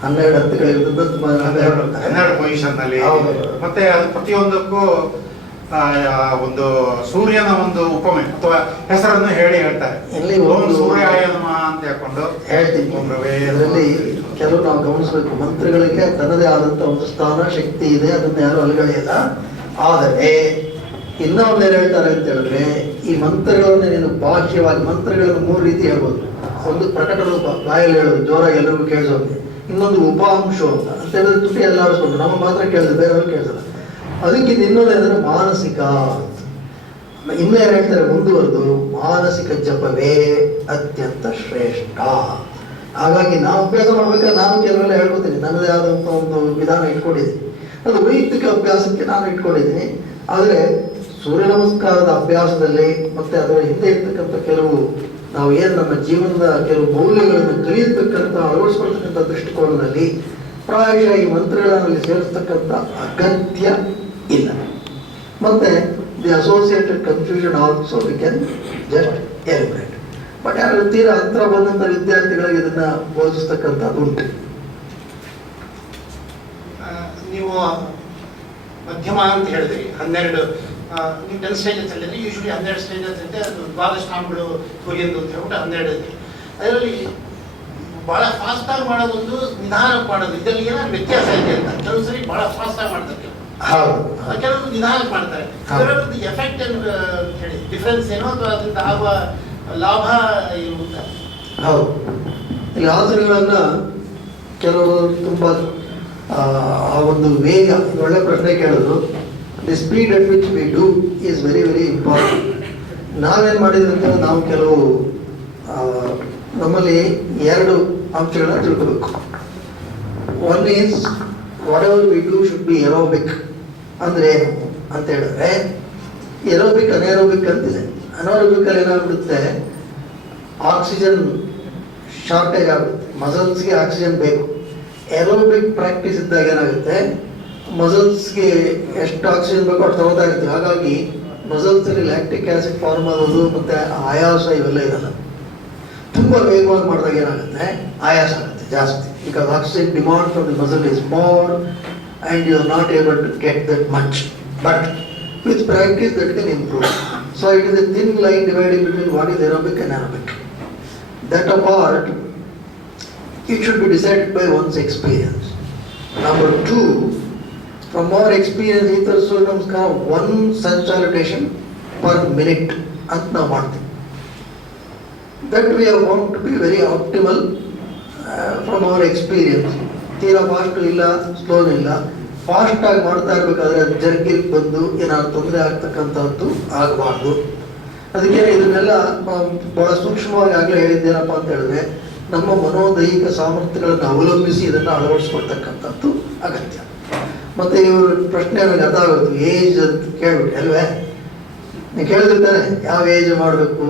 12 ಹಂತಗಳಿರ್ತದ್ದು 12 ಪೊಸಿಷನ್ನಲ್ಲಿ. ಮತ್ತೆ ಅದು ಪ್ರತಿಯೊಂದಕ್ಕೂ ಒಂದು ಸೂರ್ಯನ ಒಂದು ಉಪಮೆ ಅಥವಾ ಹೆಸರನ್ನು ಹೇಳ್ತಾರೆ. ಇಲ್ಲಿ ಓಂ ಒಂದು ಸೂರ್ಯಾಯ ನಮಃ ಅಂತ ಹೇಳ್ಕೊಂಡು ಹೇಳ್ತೀನಿ. ಓಂ ರವೇ ಅದರಲ್ಲಿ ಕೆಲವು ನಾವು ಗಮನಿಸಬೇಕು, ಮಂತ್ರಗಳಿಗೆ ತನ್ನದೇ ಆದಂತ ಒಂದು ಸ್ಥಾನ ಶಕ್ತಿ ಇದೆ, ಅದನ್ನ ಯಾರು ಅಲುಗಡೆಯಲ್ಲ. ಆದರೆ ಇನ್ನೊಂದೇನು ಹೇಳ್ತಾರೆ ಅಂತ ಹೇಳಿದ್ರೆ, ಈ ಮಂತ್ರಗಳನ್ನು ನೀನು ಬಾಹ್ಯವಾಗಿ ಮಂತ್ರಗಳನ್ನು 3 ರೀತಿ ಹೇಳ್ಬೋದು. ಒಂದು ಪ್ರಕಟ ರೂಪ, ಬಾಯಲ್ಲಿ ಹೇಳೋದು, ಜೋರಾಗಿ ಎಲ್ಲರಿಗೂ ಕೇಳಿಸೋದು. ಇನ್ನೊಂದು ಉಪಾಂಶ ಅಂತ ಹೇಳಿದ್ರೆ ತುಟಿ ಎಲ್ಲಾಡಿಸ್ಕೊಂಡು ನಮ್ಮ ಮಾತ್ರ ಕೇಳಿದ್ರೆ ಬೇರೆಯವ್ರು ಕೇಳಿಸಲ್ಲ. ಅದಕ್ಕಿಂತ ಇನ್ನೊಂದೇಂದ್ರೆ ಮಾನಸಿಕ. ಇನ್ನೂ ಏನು ಹೇಳ್ತಾರೆ ಮುಂದುವರೆದು, ಮಾನಸಿಕ ಜಪವೇ ಅತ್ಯಂತ ಶ್ರೇಷ್ಠ. ಹಾಗಾಗಿ ನಾವು ಅಭ್ಯಾಸ ಮಾಡ್ಬೇಕಾದ್ರೆ ನಾನು ಕೆಲವೆಲ್ಲ ಹೇಳ್ಕೊತೀನಿ, ನನ್ನದೇ ಆದಂಥ ಒಂದು ವಿಧಾನ ಇಟ್ಕೊಂಡಿದ್ದೀನಿ. ಅದು ವೈಯಕ್ತಿಕ ಅಭ್ಯಾಸಕ್ಕೆ ನಾನು ಇಟ್ಕೊಂಡಿದ್ದೀನಿ. ಆದರೆ ಸೂರ್ಯ ನಮಸ್ಕಾರದ ಅಭ್ಯಾಸದಲ್ಲಿ ಮತ್ತೆ ಅದರ ಹಿಂದೆ ಇರ್ತಕ್ಕಂಥ ಕೆಲವು ನಾವು ಏನು ನಮ್ಮ ಜೀವನದ ಕೆಲವು ಮೌಲ್ಯಗಳನ್ನು ಕಲಿಯತಕ್ಕಂಥ ಅಳವಡಿಸ್ಕೊಳ್ತಕ್ಕಂಥ ದೃಷ್ಟಿಕೋನದಲ್ಲಿ ಪ್ರಾಯಶಃ ಈ ಮಂತ್ರಗಳಲ್ಲಿ ಸೇರಿಸ್ತಕ್ಕಂಥ ಅಗತ್ಯ ಇಲ್ಲ. ಮತ್ತೆ the associated confusion also we can just eliminate. But ಯಾರು ತೀರಾ ಹತ್ರ ಬಂದಂಥ ವಿದ್ಯಾರ್ಥಿಗಳಿಗೆ ಇದನ್ನ ಬೋಧಿಸ್ತಕ್ಕಂಥದ್ದು ಉಂಟು. ನೀವು ಮಧ್ಯಮ ಅಂತ ಹೇಳಿದ್ರಿ, 12 ನೀವು 10 ಸ್ಟೇಜಸ್ ಹೇಳಿದ್ರಿ. ಯೂಶ್ವಲಿ 12 ಸ್ಟೇಜಸ್ ಇದೆ, ಅದು ದ್ವಾದಶಾಂಗಳು ಸೂರ್ಯಂದು ಅಂತ ಹೇಳ್ಬಿಟ್ಟು 12 ಇದೆ. ಅದರಲ್ಲಿ ಭಾಳ ಫಾಸ್ಟಾಗಿ ಮಾಡೋದೊಂದು, ನಿಧಾನಕ್ಕೆ ಮಾಡೋದು, ಇದರಲ್ಲಿ ಏನಾದ್ರು ವ್ಯತ್ಯಾಸ ಇದೆ ಅಂತ. ಕೆಲವು ಸರಿ ಭಾಳ ಫಾಸ್ಟಾಗಿ ಮಾಡ್ತಾರೆ, ಕೆಲವು ನಿಧಾನಕ್ಕೆ ಮಾಡ್ತಾರೆ. ಇದರಲ್ಲಿ ಎಫೆಕ್ಟ್ ಏನು ಹೇಳಿ, ಡಿಫ್ರೆನ್ಸ್ ಏನೋ ಅಥವಾ ಅದರಿಂದ ಆಗುವ ಲಾಭ ಇರುವುದ? ಹೌದು, ಇಲ್ಲಿ ಆಸನಗಳನ್ನ ಕೆಲವರು ತುಂಬ ಆ ಒಂದು ವೇಗ, ಒಳ್ಳೆ ಪ್ರಶ್ನೆ ಕೇಳೋದು. The speed at which we do is very very important. ನಾವೇನು ಮಾಡಿದ್ವಿ ಅಂತ ನಾವು ಕೆಲವು ನಮ್ಮಲ್ಲಿ 2 ಅಂಶಗಳನ್ನ ತಿಳ್ಕೋಬೇಕು. One is what ever we do should be aerobic. ಅಂದರೆ ಏನು ಅಂತ ಹೇಳಿದ್ರೆ, ಎರೋಬಿಕ್ ಅನೇರೋಬಿಕ್ ಅಂತಿದೆ. ಅನಾರೋಬಿಕಲ್ಲಿ ಏನಾಗ್ಬಿಡುತ್ತೆ, ಆಕ್ಸಿಜನ್ ಶಾರ್ಟೇಜ್ ಆಗುತ್ತೆ, ಮಸಲ್ಸ್ಗೆ ಆಕ್ಸಿಜನ್ ಬೇಕು. ಎರೋಬಿಕ್ ಪ್ರಾಕ್ಟೀಸ್ ಇದ್ದಾಗ ಏನಾಗುತ್ತೆ, ಮಸಲ್ಸ್ಗೆ ಎಷ್ಟು ಆಕ್ಸಿಜನ್ ಬೇಕೋ ಅಷ್ಟು ತಗೋತಾ ಇರ್ತೀವಿ. ಹಾಗಾಗಿ ಮಸಲ್ಸಲ್ಲಿ ಲ್ಯಾಕ್ಟಿಕ್ ಆಸಿಡ್ ಫಾರ್ಮ್ ಆಗೋದು ಮತ್ತು ಆಯಾಸ ಇವೆಲ್ಲ ಇರಲ್ಲ. ತುಂಬ ವೇಗವಾಗಿ ಮಾಡಿದಾಗ ಏನಾಗುತ್ತೆ, ಆಯಾಸ ಆಗುತ್ತೆ ಜಾಸ್ತಿ. Because oxygen demand from the muscle is more and you are not able to get that much. But with practice that can improve. So it is a thin line dividing between what is aerobic and anaerobic. That apart, it should be decided by one's experience. Number 2, from our experience, either Surya Namaskar 1 sun salutation per minute ಅಂತ ನಾವು ಮಾಡ್ತೀವಿ. That we have found to be very optimal from our experience. ತೀರಾ fast ಇಲ್ಲ, slow ಇಲ್ಲ. ಫಾಸ್ಟಾಗಿ ಮಾಡ್ತಾ ಇರಬೇಕಾದ್ರೆ ಅದು ಜರ್ಗಿಲ್ ಬಂದು ಏನಾದ್ರು ತೊಂದರೆ ಆಗ್ತಕ್ಕಂಥದ್ದು ಆಗಬಾರ್ದು. ಅದಕ್ಕೆ ಇದನ್ನೆಲ್ಲ ಬಹಳ ಸೂಕ್ಷ್ಮವಾಗಿ ಆಗಲೇ ಹೇಳಿದ್ದೇನಪ್ಪ ಅಂತ ಹೇಳಿದ್ರೆ, ನಮ್ಮ ಮನೋದೈಹಿಕ ಸಾಮರ್ಥ್ಯಗಳನ್ನು ಅವಲಂಬಿಸಿ ಇದನ್ನು ಅಳವಡಿಸ್ಕೊಳ್ತಕ್ಕಂಥದ್ದು ಅಗತ್ಯ. ಮತ್ತು ಇವರು ಪ್ರಶ್ನೆ ನನಗೆ ಅರ್ಥ ಆಗುತ್ತೆ, ಏಜ್ ಅಂತ ಕೇಳ್ಬಿಟ್ಟು ಅಲ್ವೇ, ನೀವು ಕೇಳಿದಿರ್ತಾನೆ ಯಾವ ಏಜ್ ಮಾಡಬೇಕು,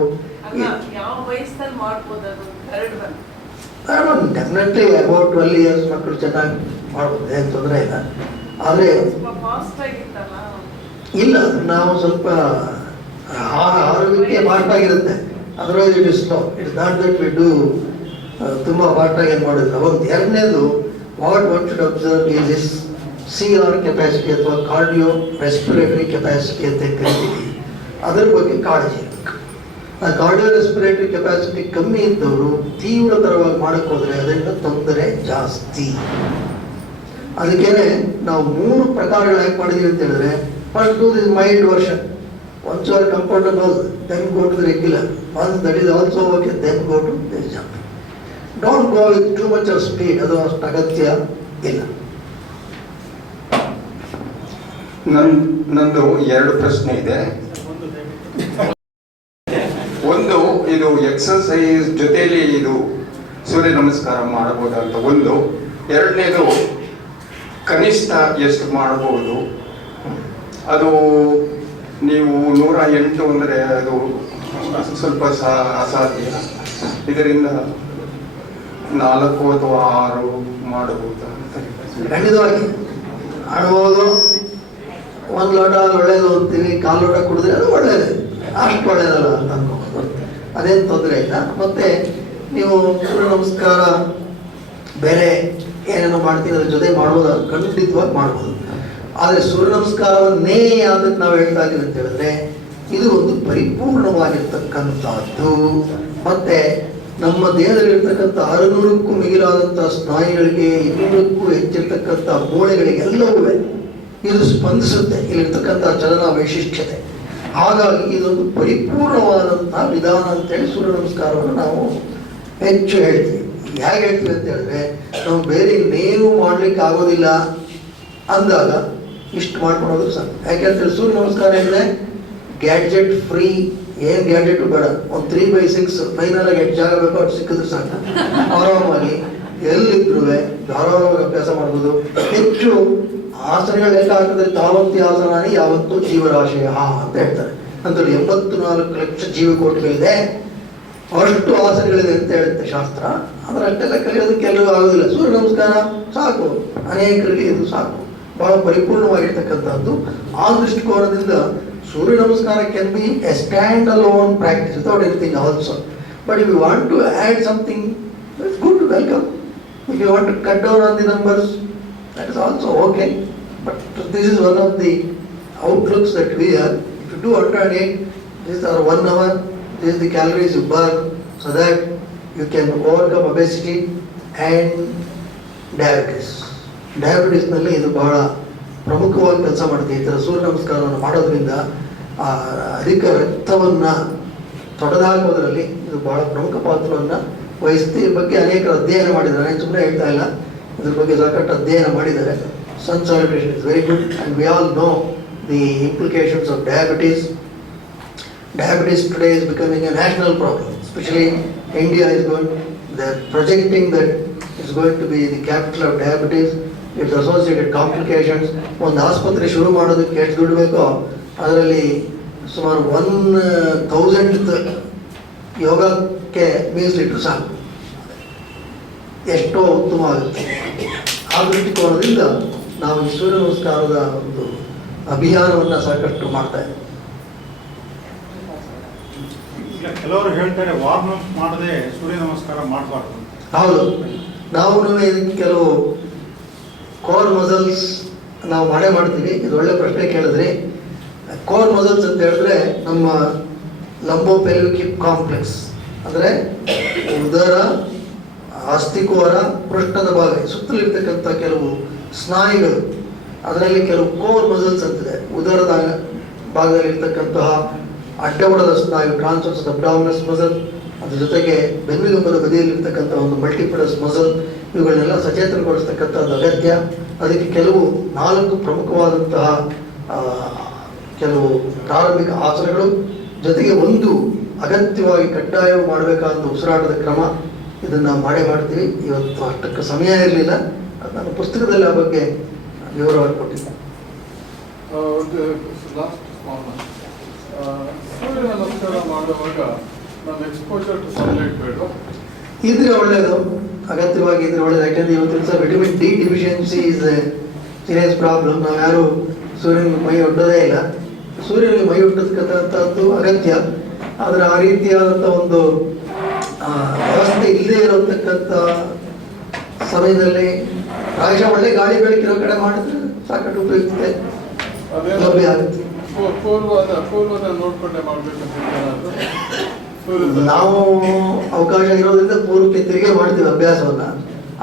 ಡೆಫಿನೆಟ್ಲಿ ಅಬೌಟ್ 12 years ಮಕ್ಕಳು ಚೆನ್ನಾಗಿ ಮಾಡ್ಬೋದು, ಏನು ತೊಂದರೆ ಇಲ್ಲ. ಆದರೆ ಇಲ್ಲ, ನಾವು ಸ್ವಲ್ಪ ಆರೋಗ್ಯಕ್ಕೆ ಫಾಸ್ಟಾಗಿರುತ್ತೆ. Otherwise it is slow. It's not that we do ತುಂಬ ಫಾಸ್ಟಾಗಿ ಏನು ಮಾಡಿದ್ರೆ. ಒಂದು ಎರಡನೇದು, what one should observe is is CR capacity ಅಥವಾ ಕಾರ್ಡಿಯೋ ರೆಸ್ಪಿರೇಟರಿ ಕೆಪಾಸಿಟಿ ಅಂತ ಕರಿತೀವಿ. ಅದರ ಬಗ್ಗೆ ಕಾಳಜಿ ಇರಬೇಕು. ಆ ಕಾರ್ಡಿಯೋ ರೆಸ್ಪಿರೇಟರಿ ಕೆಪಾಸಿಟಿ ಕಮ್ಮಿ ಇದ್ದವರು ತೀವ್ರತರವಾಗಿ ಮಾಡಕ್ಕೆ ಹೋದರೆ ಅದರಿಂದ ತೊಂದರೆ ಜಾಸ್ತಿ. ಅದಕ್ಕೇನೆ ನಾವು 3 ಪ್ರಕಾರಗಳು ಯಾಕೆ ಮಾಡಿದೀವಿ ಅಂತ ಹೇಳಿದ್ರೆ, first do this mild version. Once you are comfortable, then go to the regular. Once that is also okay, then go to this jump. Don't go with too much of speed, ಅದು ಅಷ್ಟು ಅಗತ್ಯ ಇಲ್ಲ. ನಂದು 2 ಪ್ರಶ್ನೆ ಇದೆ. ಒಂದು, ಇದು exercise ಜೊತೆಯಲ್ಲಿ ಇದು ಸೂರ್ಯ ನಮಸ್ಕಾರ ಮಾಡಬಹುದಂತ ಒಂದು. ಎರಡನೇದು ಕನಿಷ್ಠ ಎಷ್ಟು ಮಾಡಬಹುದು? ಅದು ನೀವು 108 ಅಂದರೆ ಅದು ಸ್ವಲ್ಪ ಅಸಾಧ್ಯ. ಇದರಿಂದ 4 ಅಥವಾ 6 ಮಾಡಬಹುದು ಅಂತ. ಖಂಡಿತವಾಗಿ ಆಡ್ಬೋದು. 1 ಲೋಟ ಒಳ್ಳೇದು ಅಂತೀವಿ, 1/4 ಲೋಟ ಕುಡಿದ್ರೆ ಅದು ಒಳ್ಳೇದು, ಅಷ್ಟು ಒಳ್ಳೇದಲ್ಲ ಅಂತ ಅನ್ಕೋಬೋದು. ಅದೇನು ತೊಂದರೆ ಇಲ್ಲ. ಮತ್ತೆ ನೀವು ಸೂರ್ಯ ನಮಸ್ಕಾರ ಬೇರೆ ಏನೇನೋ ಮಾಡ್ತೀವಿ ಅದ್ರ ಜೊತೆ ಮಾಡ್ಬೋದು, ಖಂಡಿತವಾಗಿ ಮಾಡ್ಬೋದು. ಆದರೆ ಸೂರ್ಯ ನಮಸ್ಕಾರವನ್ನೇ ಯಾವ್ದಕ್ಕೆ ನಾವು ಹೇಳ್ತಾ ಇದ್ದೀವಿ ಅಂತ ಹೇಳಿದ್ರೆ, ಇದು ಒಂದು ಪರಿಪೂರ್ಣವಾಗಿರ್ತಕ್ಕಂಥದ್ದು. ಮತ್ತೆ ನಮ್ಮ ದೇಹದಲ್ಲಿರ್ತಕ್ಕಂಥ 600ಕ್ಕೂ ಮಿಗಿಲಾದಂಥ ಸ್ನಾಯುಗಳಿಗೆ, 200ಕ್ಕೂ ಹೆಚ್ಚಿರ್ತಕ್ಕಂಥ ಮೂಳೆಗಳಿಗೆಲ್ಲವೂ ಇದು ಸ್ಪಂದಿಸುತ್ತೆ, ಇಲ್ಲಿರ್ತಕ್ಕಂಥ ಚಲನ ವೈಶಿಷ್ಟ್ಯತೆ. ಹಾಗಾಗಿ ಇದೊಂದು ಪರಿಪೂರ್ಣವಾದಂತಹ ವಿಧಾನ ಅಂತೇಳಿ ಸೂರ್ಯ ನಮಸ್ಕಾರವನ್ನು ನಾವು ಹೆಚ್ಚು ಹೇಳ್ತೀವಿ. ಹೇಗೆ ಹೇಳ್ತೀವಿ ಅಂತ ಹೇಳಿದ್ರೆ, ನಾವು ಬೇರೆ ಇನ್ನೇನು ಮಾಡ್ಲಿಕ್ಕೆ ಆಗೋದಿಲ್ಲ ಅಂದಾಗ ಇಷ್ಟು ಮಾಡ್ಕೊಳೋದು ಸಾಕು. ಯಾಕೆಂತೇಳಿ ಸೂರ್ಯ ನಮಸ್ಕಾರ ಅಂದರೆ ಗ್ಯಾಡ್ಜೆಟ್ ಫ್ರೀ, ಏನು ಗ್ಯಾಡ್ಜೆಟು ಬೇಡ. ಒಂದು 3/6 ಫೈನಲ್ ಆಗಿ 8 ಜಾಗ ಬೇಕೋ ಅಷ್ಟು ಸಿಕ್ಕಿದ್ರೆ ಸಾಕು. ಆರಾಮಾಗಿ ಎಲ್ಲಿದ್ರು ಧಾರಾಳವಾಗಿ ಅಭ್ಯಾಸ ಮಾಡ್ಬೋದು. ಹೆಚ್ಚು ಆಸನಗಳು ಲೆಕ್ಕ ಹಾಕಿದ್ರೆ ತಾವಂತಿ ಆಸನಾನಿ ಯಾವತ್ತೂ ಜೀವರಾಶಯ ಅಂತ ಹೇಳ್ತಾರೆ. ಅಂತೇಳಿ 84 ಲಕ್ಷ ಜೀವಕೋಟಿಗಳಿದೆ, ಅಷ್ಟು ಆಸನಗಳಿದೆ ಅಂತ ಹೇಳುತ್ತೆ ಶಾಸ್ತ್ರ. ಆದರೆ ಅಷ್ಟೆಲ್ಲ ಕಲಿಯೋದಕ್ಕೆ ಎಲ್ಲರೂ ಆಗೋದಿಲ್ಲ. ಸೂರ್ಯ ನಮಸ್ಕಾರ ಸಾಕು, ಅನೇಕರಿಗೆ ಇದು ಸಾಕು, ಬಹಳ ಪರಿಪೂರ್ಣವಾಗಿರ್ತಕ್ಕಂಥದ್ದು. ಆ ದೃಷ್ಟಿಕೋನದಿಂದ Surya Namaskar can be a stand alone practice without anything also. But if you want to add something, it's good, welcome. If you want to cut down on the numbers, that is also okay. But this is one of the outlooks that we have. If you do 108, this is our 1 hour, this is the calories you burn, so that you can overcome obesity and diabetes. Diabetes ನಲ್ಲಿ ಇದು ಬಹಳ ಪ್ರಮುಖವಾಗಿ ಕೆಲಸ ಮಾಡುತ್ತೆ. ಈ ಥರ ಸೂರ್ಯ ನಮಸ್ಕಾರವನ್ನು ಮಾಡೋದ್ರಿಂದ ಅಧಿಕ ರಕ್ತವನ್ನು ತೊಡೆದುಹಾಕೋದ್ರಲ್ಲಿ ಇದು ಬಹಳ ಪ್ರಮುಖ ಪಾತ್ರವನ್ನು ವಹಿಸುತ್ತೆ. ಈ ಬಗ್ಗೆ ಅನೇಕರು ಅಧ್ಯಯನ ಮಾಡಿದ್ದಾರೆ, ನಾನು ಸುಮ್ಮನೆ ಹೇಳ್ತಾ ಇಲ್ಲ, ಇದ್ರ ಬಗ್ಗೆ ಸಾಕಷ್ಟು ಅಧ್ಯಯನ ಮಾಡಿದ್ದಾರೆ. Sun salutation is very good, and we all know the implications of diabetes. Diabetes today is becoming a national problem, especially India is going, they're projecting that it's going to be the capital of diabetes. Its associated complications. ಒಂದು ಆಸ್ಪತ್ರೆ ಶುರು ಮಾಡೋದಕ್ಕೆ ಎಷ್ಟು ದುಡ್ಡು ಬೇಕೋ ಅದರಲ್ಲಿ ಸುಮಾರು 1,000th ಯೋಗಕ್ಕೆ ಮೀಸಲಿಟ್ಟರು ಸಾಕು, ಎಷ್ಟೋ ಉತ್ತಮ ಆಗುತ್ತೆ. ಆ ದೃಷ್ಟಿಕೋನದಿಂದ ನಾವು ಈ ಸೂರ್ಯ ನಮಸ್ಕಾರದ ಒಂದು ಅಭಿಯಾನವನ್ನು ಸಾಕಷ್ಟು ಮಾಡ್ತಾ ಇದ್ದೀವಿ. ಕೆಲವರು ಹೇಳ್ತಾರೆ ವಾರ್ಮ್ ಅಪ್ ಮಾಡದೆ ಸೂರ್ಯ ನಮಸ್ಕಾರ ಮಾಡಬಾರ್ದು. ಹೌದು, ನಾವು ಇದಕ್ಕೆ ಕೆಲವು ಕೋರ್ ಮಸಲ್ಸ್ ನಾವು ಮಾಡ್ತೀವಿ. ಇದು ಒಳ್ಳೆ ಪ್ರಶ್ನೆ ಕೇಳಿದ್ರಿ. ಕೋರ್ ಮಸಲ್ಸ್ ಅಂತ ಹೇಳಿದ್ರೆ ನಮ್ಮ ಲಂಬೋಪೆಲ್ವಿಕ್ ಕಾಂಪ್ಲೆಕ್ಸ್, ಅಂದರೆ ಉದರ, ಅಸ್ಥಿಕೋರ, ಪೃಷ್ಠದ ಭಾಗ ಸುತ್ತಲಿರ್ತಕ್ಕಂಥ ಕೆಲವು ಸ್ನಾಯುಗಳು, ಅದರಲ್ಲಿ ಕೆಲವು ಕೋರ್ ಮಸಲ್ಸ್ ಅಂತಿದೆ. ಉದರದ ಭಾಗದಲ್ಲಿರ್ತಕ್ಕಂತಹ ಅಡ್ಡಬುಡದ ಸ್ನಾಯು ಟ್ರಾನ್ಸ್ವರ್ಸ್ ಅಬ್ಡಾಮಿನಸ್ ಮಸಲ್, ಅದ್ರ ಜೊತೆಗೆ ಬೆನ್ನುಗಂಬದ ಬದಿಯಲ್ಲಿರ್ತಕ್ಕಂಥ ಒಂದು ಮಲ್ಟಿಪಡಸ್ ಮಸಲ್, ಇವುಗಳನ್ನೆಲ್ಲ ಸಚೇತನಗೊಳಿಸ್ತಕ್ಕಂಥದ್ದು ಅಗತ್ಯ. ಅದಕ್ಕೆ ಕೆಲವು 4 ಪ್ರಮುಖವಾದಂತಹ ಕೆಲವು ಪ್ರಾರಂಭಿಕ ಆಸನಗಳು, ಜೊತೆಗೆ ಒಂದು ಅಗತ್ಯವಾಗಿ ಕಡ್ಡಾಯವಾಗಿ ಮಾಡಬೇಕಾದ ಉಸಿರಾಟದ ಕ್ರಮ, ಇದನ್ನು ಮಾಡ್ತೀವಿ. ಇವತ್ತು ಅಷ್ಟಕ್ಕೆ ಸಮಯ ಇರಲಿಲ್ಲ, ನಾನು ಪುಸ್ತಕದಲ್ಲಿ ಆ ಬಗ್ಗೆ ವಿವರವಾಗಿ ಕೊಟ್ಟಿದ್ದೆ. ಸೂರ್ಯ ನಮಸ್ಕಾರ ಮಾಡುವಾಗ ನಮ್ಮ ಎಕ್ಸ್ಪೋಜರ್ ಟು ಸನ್ಲೈಟ್ ಬೇಡ ಇದ್ರೆ ಒಳ್ಳೆಯದು, ಅಗತ್ಯವಾಗಿ ಇದ್ರೆ ಒಳ್ಳೆಯದು. ಯಾಕೆಂದರೆ ಇವತ್ತಿನ ಸಹ vitamin D deficiency is A serious problem. ನಾವು ಯಾರು ಸೂರ್ಯನಿಗೆ ಮೈ ಒಡ್ಡೋದೇ ಇಲ್ಲ. ಸೂರ್ಯನಿಗೆ ಮೈ ಒಡ್ಡತಕ್ಕಂಥದ್ದು ಅಗತ್ಯ, ಆದರೆ ಆ ರೀತಿಯಾದಂಥ ಒಂದು ವ್ಯವಸ್ಥೆ ಇಲ್ಲದೆ ಇರತಕ್ಕಂಥ ಸಮಯದಲ್ಲಿ ಪ್ರಾಯಶಃ ಒಳ್ಳೆ ಗಾಳಿ ಬೆಳಕಿರೋ ಕಡೆ ಮಾಡಿದ್ರೆ ಸಾಕಷ್ಟು ಉಪಯುಕ್ತತೆ ಲಭ್ಯ ಆಗುತ್ತೆ. ಪೂರ್ವದ ನೋಡ್ಕೊಂಡೆ ಮಾಡ್ಬೇಕಂತ ನಾವು ಅವಕಾಶ ಇರೋದ್ರಿಂದ ಪೂರ್ವಕ್ಕೆ ತಿರುಗಿ ಮಾಡ್ತೀವಿ ಅಭ್ಯಾಸವನ್ನ.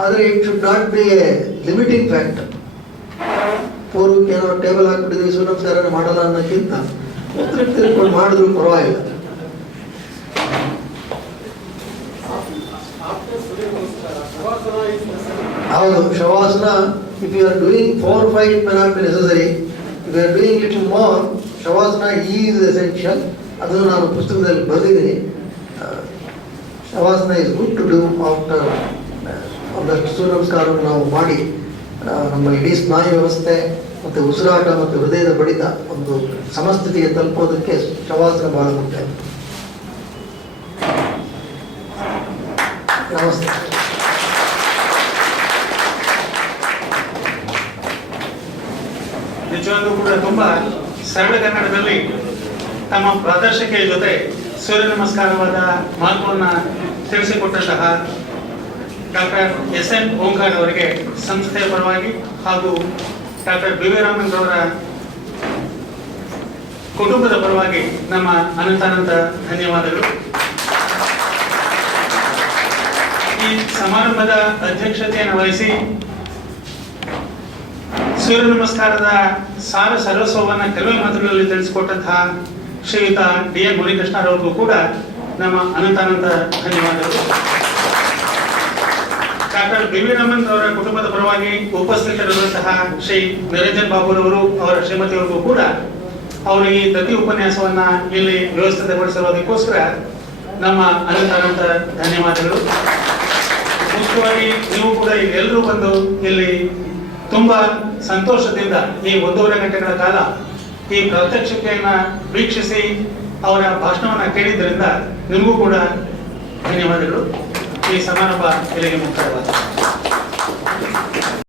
ಆದರೆ it should not be A limiting factor. ಪೂರ್ವಕ್ಕೆ ಏನೋ ಟೇಬಲ್ ಹಾಕ್ಬಿಟ್ಟಿದ್ವಿ ಸೂರ್ಯ ನಮಸ್ಕಾರ ಮಾಡಲ್ಲ ಅನ್ನೋಕ್ಕಿಂತ ಉತ್ತರಕ್ಕೆ ತಿರ್ಕೊಂಡು ಮಾಡಿದ್ರು ಪರವಾಗಿಲ್ಲ. ಹೌದು, Shavasana if you are doing 4-5 it may not be necessary. If you are doing little more, shavasana is essential. ಅದನ್ನು ನಾನು ಪುಸ್ತಕದಲ್ಲಿ ಬರೆದಿದ್ದೀನಿ. Shavasana is good to do after ಒಂದಷ್ಟು ಸೂರ್ಯ ನಮಸ್ಕಾರವನ್ನು ನಾವು ಮಾಡಿ ನಮ್ಮ ಇಡೀ ಸ್ನಾಯು ವ್ಯವಸ್ಥೆ ಮತ್ತು ಉಸಿರಾಟ ಮತ್ತು ಹೃದಯದ ಬಡಿತ ಒಂದು ಸಮಸ್ಥಿತಿಗೆ ತಲುಪೋದಕ್ಕೆ ಶವಾಸನ ಬಹಳ ಮುಖ್ಯ. ನಮಸ್ತೆ. ನಿಜವಾಗ್ಲೂ ಕೂಡ ತುಂಬಾ ಸರಳ ಕನ್ನಡದಲ್ಲಿ ತಮ್ಮ ಪ್ರದರ್ಶಕೆಯ ಜೊತೆ ಸೂರ್ಯ ನಮಸ್ಕಾರವಾದ ಮಹತ್ವವನ್ನು ತಿಳಿಸಿಕೊಟ್ಟಂತಹ ಡಾಕ್ಟರ್ ಎಸ್.ಎನ್. ಓಂಕಾರ್ ಅವರಿಗೆ ಸಂಸ್ಥೆಯ ಪರವಾಗಿ ಹಾಗೂ ಡಾಕ್ಟರ್ ಬಿ.ವಿ. ರಾಮನ್ ಅವರ ಕುಟುಂಬದ ಪರವಾಗಿ ನಮ್ಮ ಅನಂತಾನಂತ ಧನ್ಯವಾದಗಳು. ಈ ಸಮಾರಂಭದ ಅಧ್ಯಕ್ಷತೆಯನ್ನು ವಹಿಸಿ ಸೂರ್ಯ ನಮಸ್ಕಾರದ ಸಾರ ಸರ್ವಸ್ವವನ್ನು ಕೆಲವೇ ಮಾತುಗಳಲ್ಲಿ ತಿಳಿಸಿಕೊಟ್ಟಂತಹ ಶ್ರೀಯುತ ಡಿ.ಎನ್. ಮುನಿಕೃಷ್ಣರವರಿಗೂ ಕೂಡ ನಮ್ಮ ಅನಂತಾನಂತ ಧನ್ಯವಾದಗಳು. Doctor BV. ರಾಮನ್ ಅವರ ಕುಟುಂಬದ ಪರವಾಗಿ ಉಪಸ್ಥಿತರಿರುವಂತಹ ಶ್ರೀ ನಿರಂಜನ್ ಬಾಬುರವರು ಅವರ ಶ್ರೀಮತಿಯವರಿಗೂ ಕೂಡ ಅವರಿಗೆ ಈ ದತ್ತಿ ಉಪನ್ಯಾಸವನ್ನ ಇಲ್ಲಿ ವ್ಯವಸ್ಥಿತಗೊಳಿಸಿರೋದಕ್ಕೋಸ್ಕರ ನಮ್ಮ ಅನಂತ ಧನ್ಯವಾದಗಳು. ಮುಖ್ಯವಾಗಿ ನೀವು ಕೂಡ ಎಲ್ಲರೂ ಬಂದು ಇಲ್ಲಿ ತುಂಬಾ ಸಂತೋಷದಿಂದ ಈ 1.5 ಗಂಟೆಗಳ ಕಾಲ ಈ ಪ್ರಾತ್ಯಕ್ಷಿಕೆಯನ್ನ ವೀಕ್ಷಿಸಿ ಅವರ ಭಾಷಣವನ್ನ ಕೇಳಿದ್ರಿಂದ ನಿಮಗೂ ಕೂಡ ಧನ್ಯವಾದಗಳು. ಈ ಸಮಾರಂಭ ಇಲ್ಲಿಗೆ ಮುಕ್ತಾಯವಾಗಿದೆ.